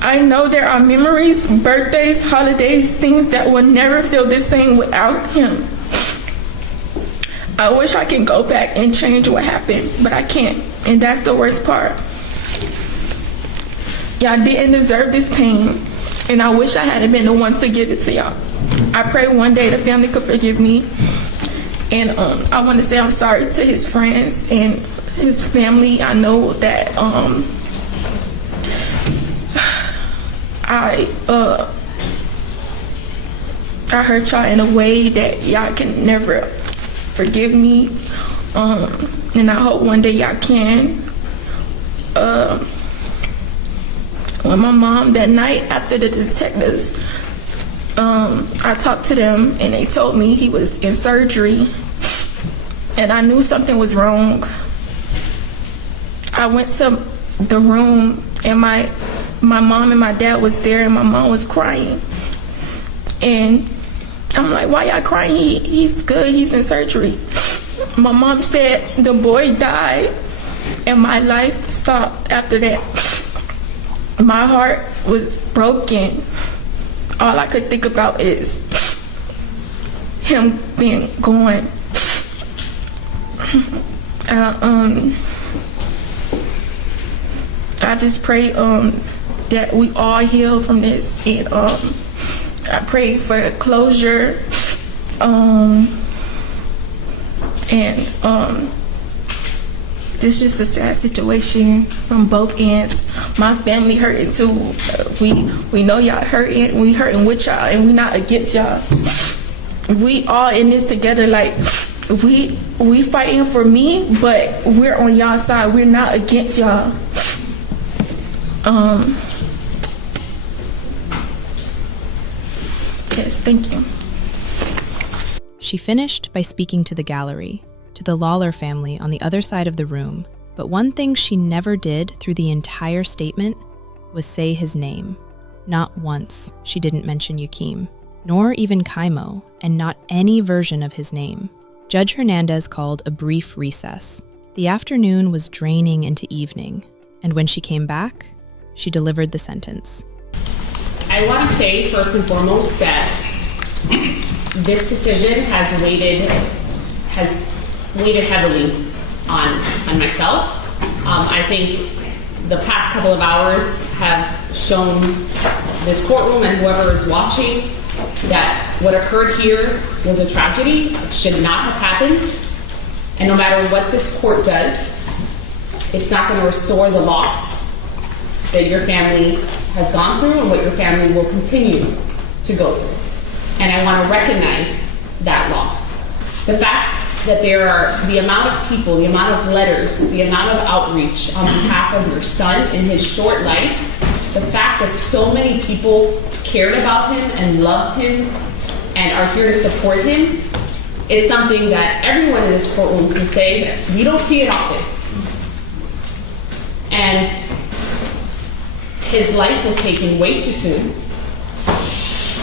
I know there are memories, birthdays, holidays, things that will never feel the same without him. I wish I could go back and change what happened, but I can't, and that's the worst part. Y'all didn't deserve this pain, and I wish I hadn't been the one to give it to y'all. I pray one day the family could forgive me. And I want to say I'm sorry to his friends and his family. I know that I hurt y'all in a way that y'all can never forgive me. And I hope one day y'all can. When my mom that night after the detectives, I talked to them and they told me he was in surgery, and I knew something was wrong. I went to the room and my mom and my dad was there, and my mom was crying. And I'm like, why y'all crying? He's good, he's in surgery. My mom said the boy died and my life stopped after that. My heart was broken. All I could think about is him being gone. I just pray that we all heal from this, and I pray for closure. This is just a sad situation from both ends. My family hurting too. We know y'all hurting. We hurting with y'all, and we not against y'all. We all in this together. Like we fighting for me, but we're on y'all side. We're not against y'all. Yes, thank you. She finished by speaking to the gallery, to the Lollar family on the other side of the room, but one thing she never did through the entire statement was say his name. Not once she didn't mention Yahkeim, nor even Keimo, and not any version of his name. Judge Hernandez called a brief recess. The afternoon was draining into evening, and when she came back, she delivered the sentence. I want to say, first and foremost, that this decision has weighted heavily on myself. I think the past couple of hours have shown this courtroom and whoever is watching that what occurred here was a tragedy. It should not have happened. And no matter what this court does, it's not going to restore the loss that your family has gone through and what your family will continue to go through. And I want to recognize that loss. The fact that there are the amount of people, the amount of letters, the amount of outreach on behalf of your son in his short life, the fact that so many people cared about him and loved him and are here to support him is something that everyone in this courtroom can say that we don't see it often. And his life was taken way too soon.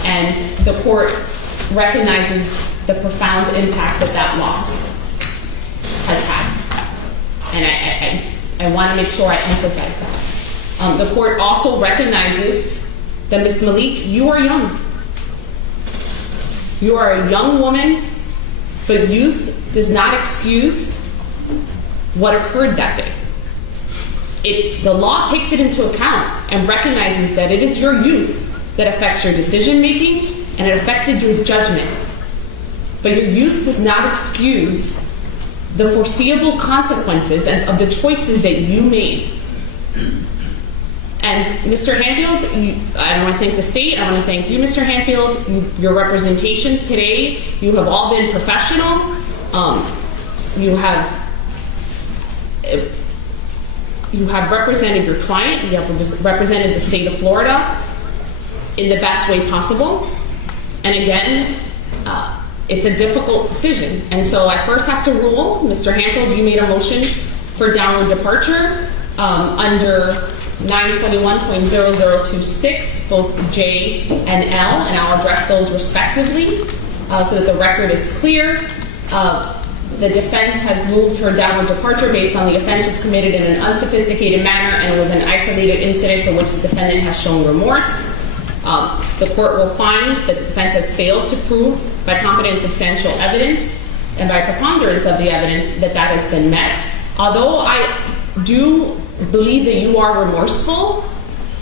And the court recognizes the profound impact that loss has had. And I want to make sure I emphasize that. The court also recognizes that Ms. Malik, you are young. You are a young woman, but youth does not excuse what occurred that day. The law takes it into account and recognizes that it is your youth that affects your decision making and it affected your judgment. But your youth does not excuse the foreseeable consequences of the choices that you made. And Mr. Hanfield, I want to thank the state, I want to thank you, Mr. Hanfield, your representations today. You have all been professional. You have represented your client, you have represented the state of Florida in the best way possible. And again, it's a difficult decision. And so I first have to rule, Mr. Hanfield, you made a motion for downward departure under 921.0026, both J and L, and I'll address those respectively so that the record is clear. The defense has moved for downward departure based on the offense was committed in an unsophisticated manner and it was an isolated incident for which the defendant has shown remorse. The court will find that the defense has failed to prove by competent and substantial evidence and by preponderance of the evidence that has been met. Although I do believe that you are remorseful,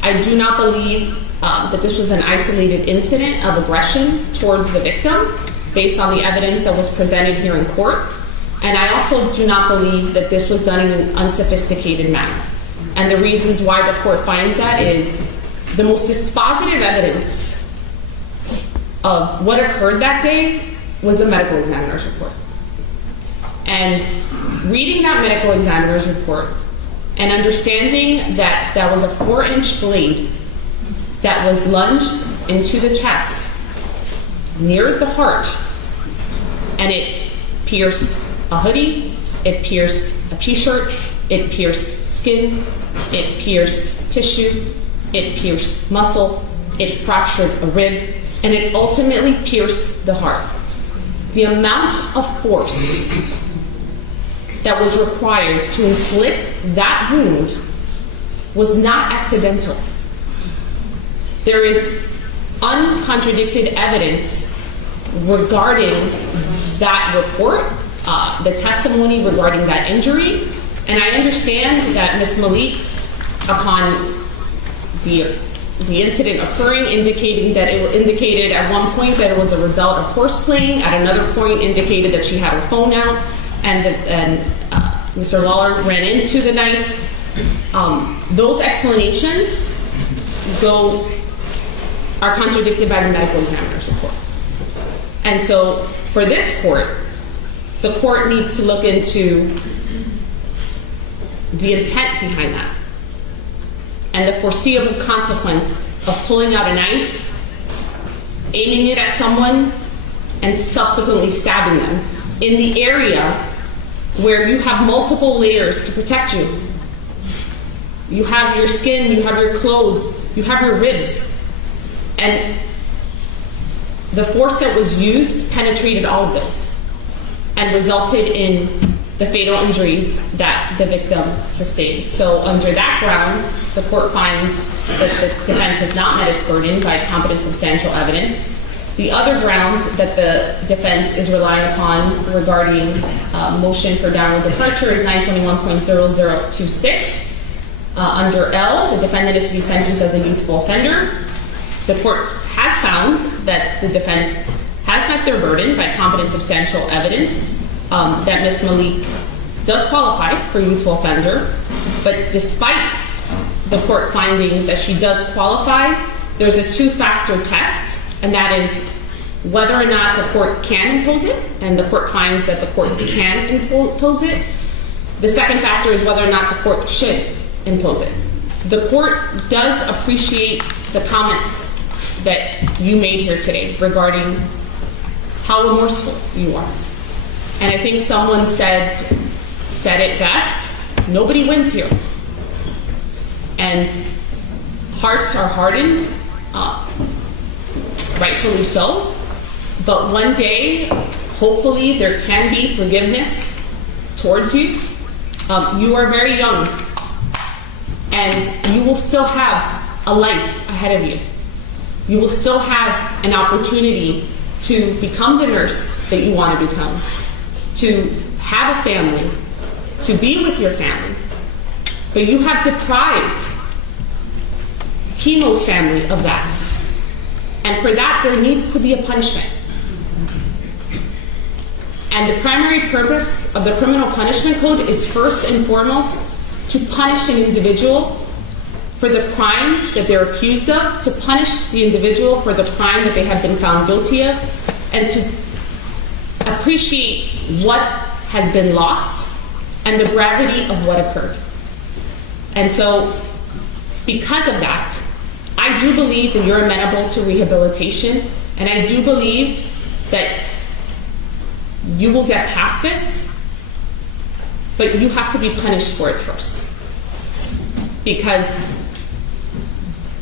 I do not believe that this was an isolated incident of aggression towards the victim based on the evidence that was presented here in court. And I also do not believe that this was done in an unsophisticated manner. And the reasons why the court finds that is the most dispositive evidence of what occurred that day was the medical examiner's report. And reading that medical examiner's report and understanding that that was a 4-inch blade that was lunged into the chest near the heart, and it pierced a hoodie, it pierced a t-shirt, it pierced skin, it pierced tissue, it pierced muscle, it fractured a rib, and it ultimately pierced the heart. The amount of force that was required to inflict that wound was not accidental. There is uncontradicted evidence regarding that report, the testimony regarding that injury, and I understand that Ms. Malik, upon the incident occurring, indicated at one point that it was a result of horseplaying, at another point indicated that she had her phone out, and Mr. Lollar ran into the knife. Those explanations are contradicted by the medical examiner's report. And so for this court, the court needs to look into the intent behind that and the foreseeable consequence of pulling out a knife, aiming it at someone, and subsequently stabbing them in the area where you have multiple layers to protect you. You have your skin, you have your clothes, you have your ribs, and the force that was used penetrated all of those and resulted in the fatal injuries that the victim sustained. So under that ground, the court finds that the defense has not met its burden by competent substantial evidence. The other ground that the defense is relying upon regarding motion for downward departure is 921.0026. Under L, the defendant is to be sentenced as a youthful offender. The court has found that the defense has met their burden by competent substantial evidence that Ms. Malik does qualify for youthful offender, but despite the court finding that she does qualify, there's a two-factor test, and that is whether or not the court can impose it, and the court finds that the court can impose it. The second factor is whether or not the court should impose it. The court does appreciate the comments that you made here today regarding how remorseful you are. And I think someone said it best, nobody wins here. And hearts are hardened, rightfully so, but one day, hopefully, there can be forgiveness towards you. You are very young, and you will still have a life ahead of you. You will still have an opportunity to become the nurse that you want to become, to have a family, to be with your family. But you have deprived Keimo's family of that. And for that, there needs to be a punishment. And the primary purpose of the Criminal Punishment Code is first and foremost to punish an individual for the crime that they're accused of, to punish the individual for the crime that they have been found guilty of, and to appreciate what has been lost and the gravity of what occurred. And so, because of that, I do believe that you're amenable to rehabilitation, and I do believe that you will get past this, but you have to be punished for it first. Because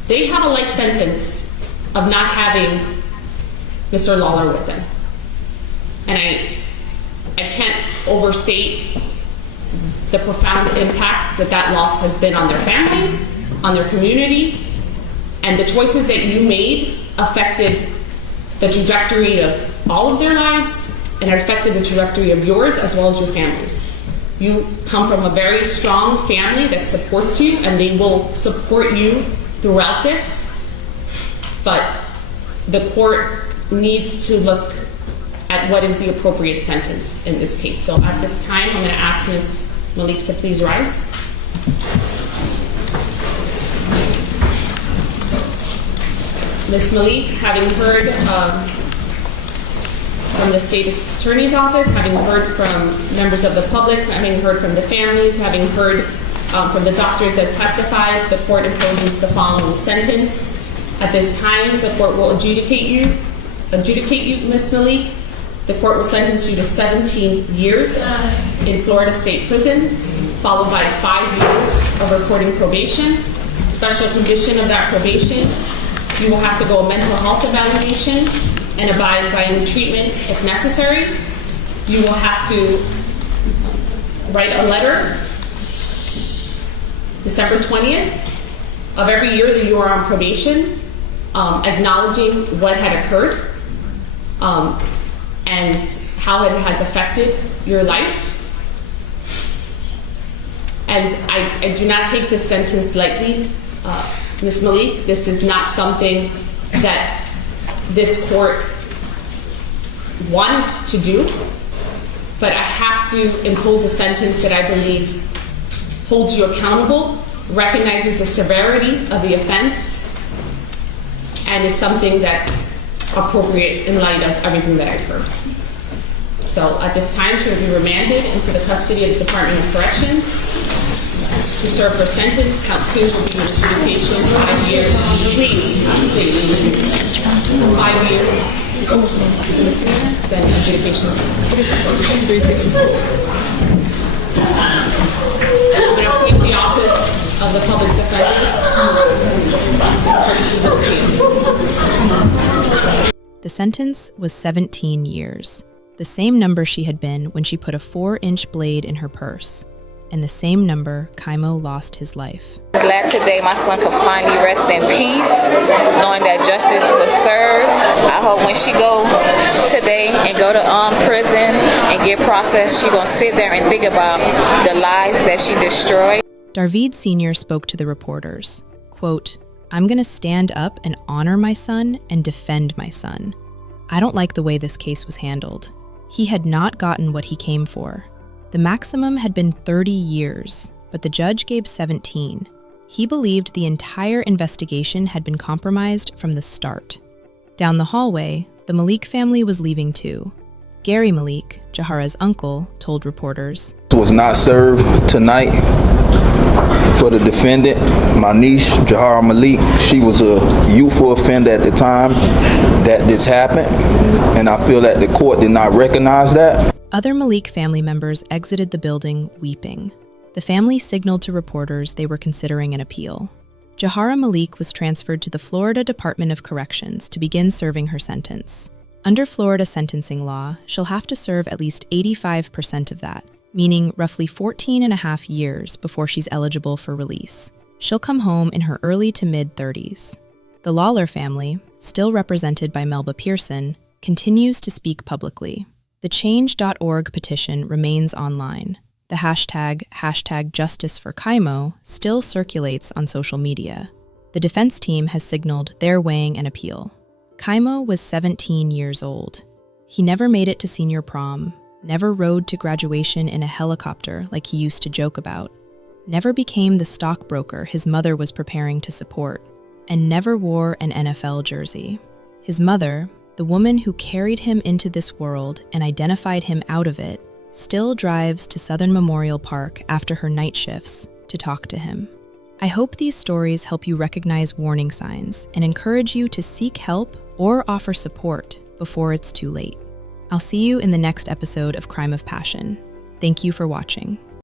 they have a life sentence of not having Mr. Lollar with them. And I can't overstate the profound impact that that loss has been on their family, on their community, and the choices that you made affected the trajectory of all of their lives, and it affected the trajectory of yours as well as your families. You come from a very strong family that supports you, and they will support you throughout this, but the court needs to look at what is the appropriate sentence in this case. So at this time, I'm going to ask Ms. Malik to please rise. Ms. Malik, having heard from the State Attorney's Office, having heard from members of the public, having heard from the families, having heard from the doctors that testified, the court imposes the following sentence. At this time, the court will adjudicate you, Ms. Malik. The court will sentence you to 17 years in Florida State Prison, followed by 5 years of reporting probation. Special condition of that probation, you will have to go a mental health evaluation and abide by any treatment if necessary. You will have to write a letter December 20th of every year that you are on probation, acknowledging what had occurred and how it has affected your life. And I do not take this sentence lightly, Ms. Malik. This is not something that this court wanted to do, but I have to impose a sentence that I believe holds you accountable, recognizes the severity of the offense, and is something that's appropriate in light of everything that I've heard. So at this time, she will be remanded into the custody of the Department of Corrections to serve her sentence. Count 2 will be adjudication, 5 years. Please. 5 years. Then adjudication. I'm going to appoint the Office of the Public Defender. The sentence was 17 years. the same number she had been when she put a 4-inch blade in her purse, and the same number Keimo lost his life. Glad today my son could finally rest in peace, knowing that justice was served. I hope when she go today and go to prison and get processed, she gonna sit there and think about the lives that she destroyed. Darvid Sr. spoke to the reporters, quote, "I'm gonna stand up and honor my son and defend my son. I don't like the way this case was handled. He had not gotten what he came for. The maximum had been 30 years, but the judge gave 17. He believed the entire investigation had been compromised from the start." Down the hallway, the Malik family was leaving too. Gary Malik, Jahara's uncle, told reporters, Was not served tonight for the defendant, my niece, Jahara Malik. She was a youthful offender at the time that this happened, and I feel that the court did not recognize that. Other Malik family members exited the building weeping. The family signaled to reporters they were considering an appeal. Jahara Malik was transferred to the Florida Department of Corrections to begin serving her sentence. Under Florida sentencing law, she'll have to serve at least 85% of that, meaning roughly 14 and a half years before she's eligible for release. She'll come home in her early to mid-30s. The Lollar family, still represented by Melba Pearson, continues to speak publicly. The Change.org petition remains online. The hashtag Justice for Keimo still circulates on social media. The defense team has signaled they're weighing an appeal. Keimo was 17 years old. He never made it to senior prom, never rode to graduation in a helicopter like he used to joke about, never became the stockbroker his mother was preparing to support, and never wore an NFL jersey. His mother, the woman who carried him into this world and identified him out of it, still drives to Southern Memorial Park after her night shifts to talk to him. I hope these stories help you recognize warning signs and encourage you to seek help or offer support before it's too late. I'll see you in the next episode of Crime of Passion. Thank you for watching.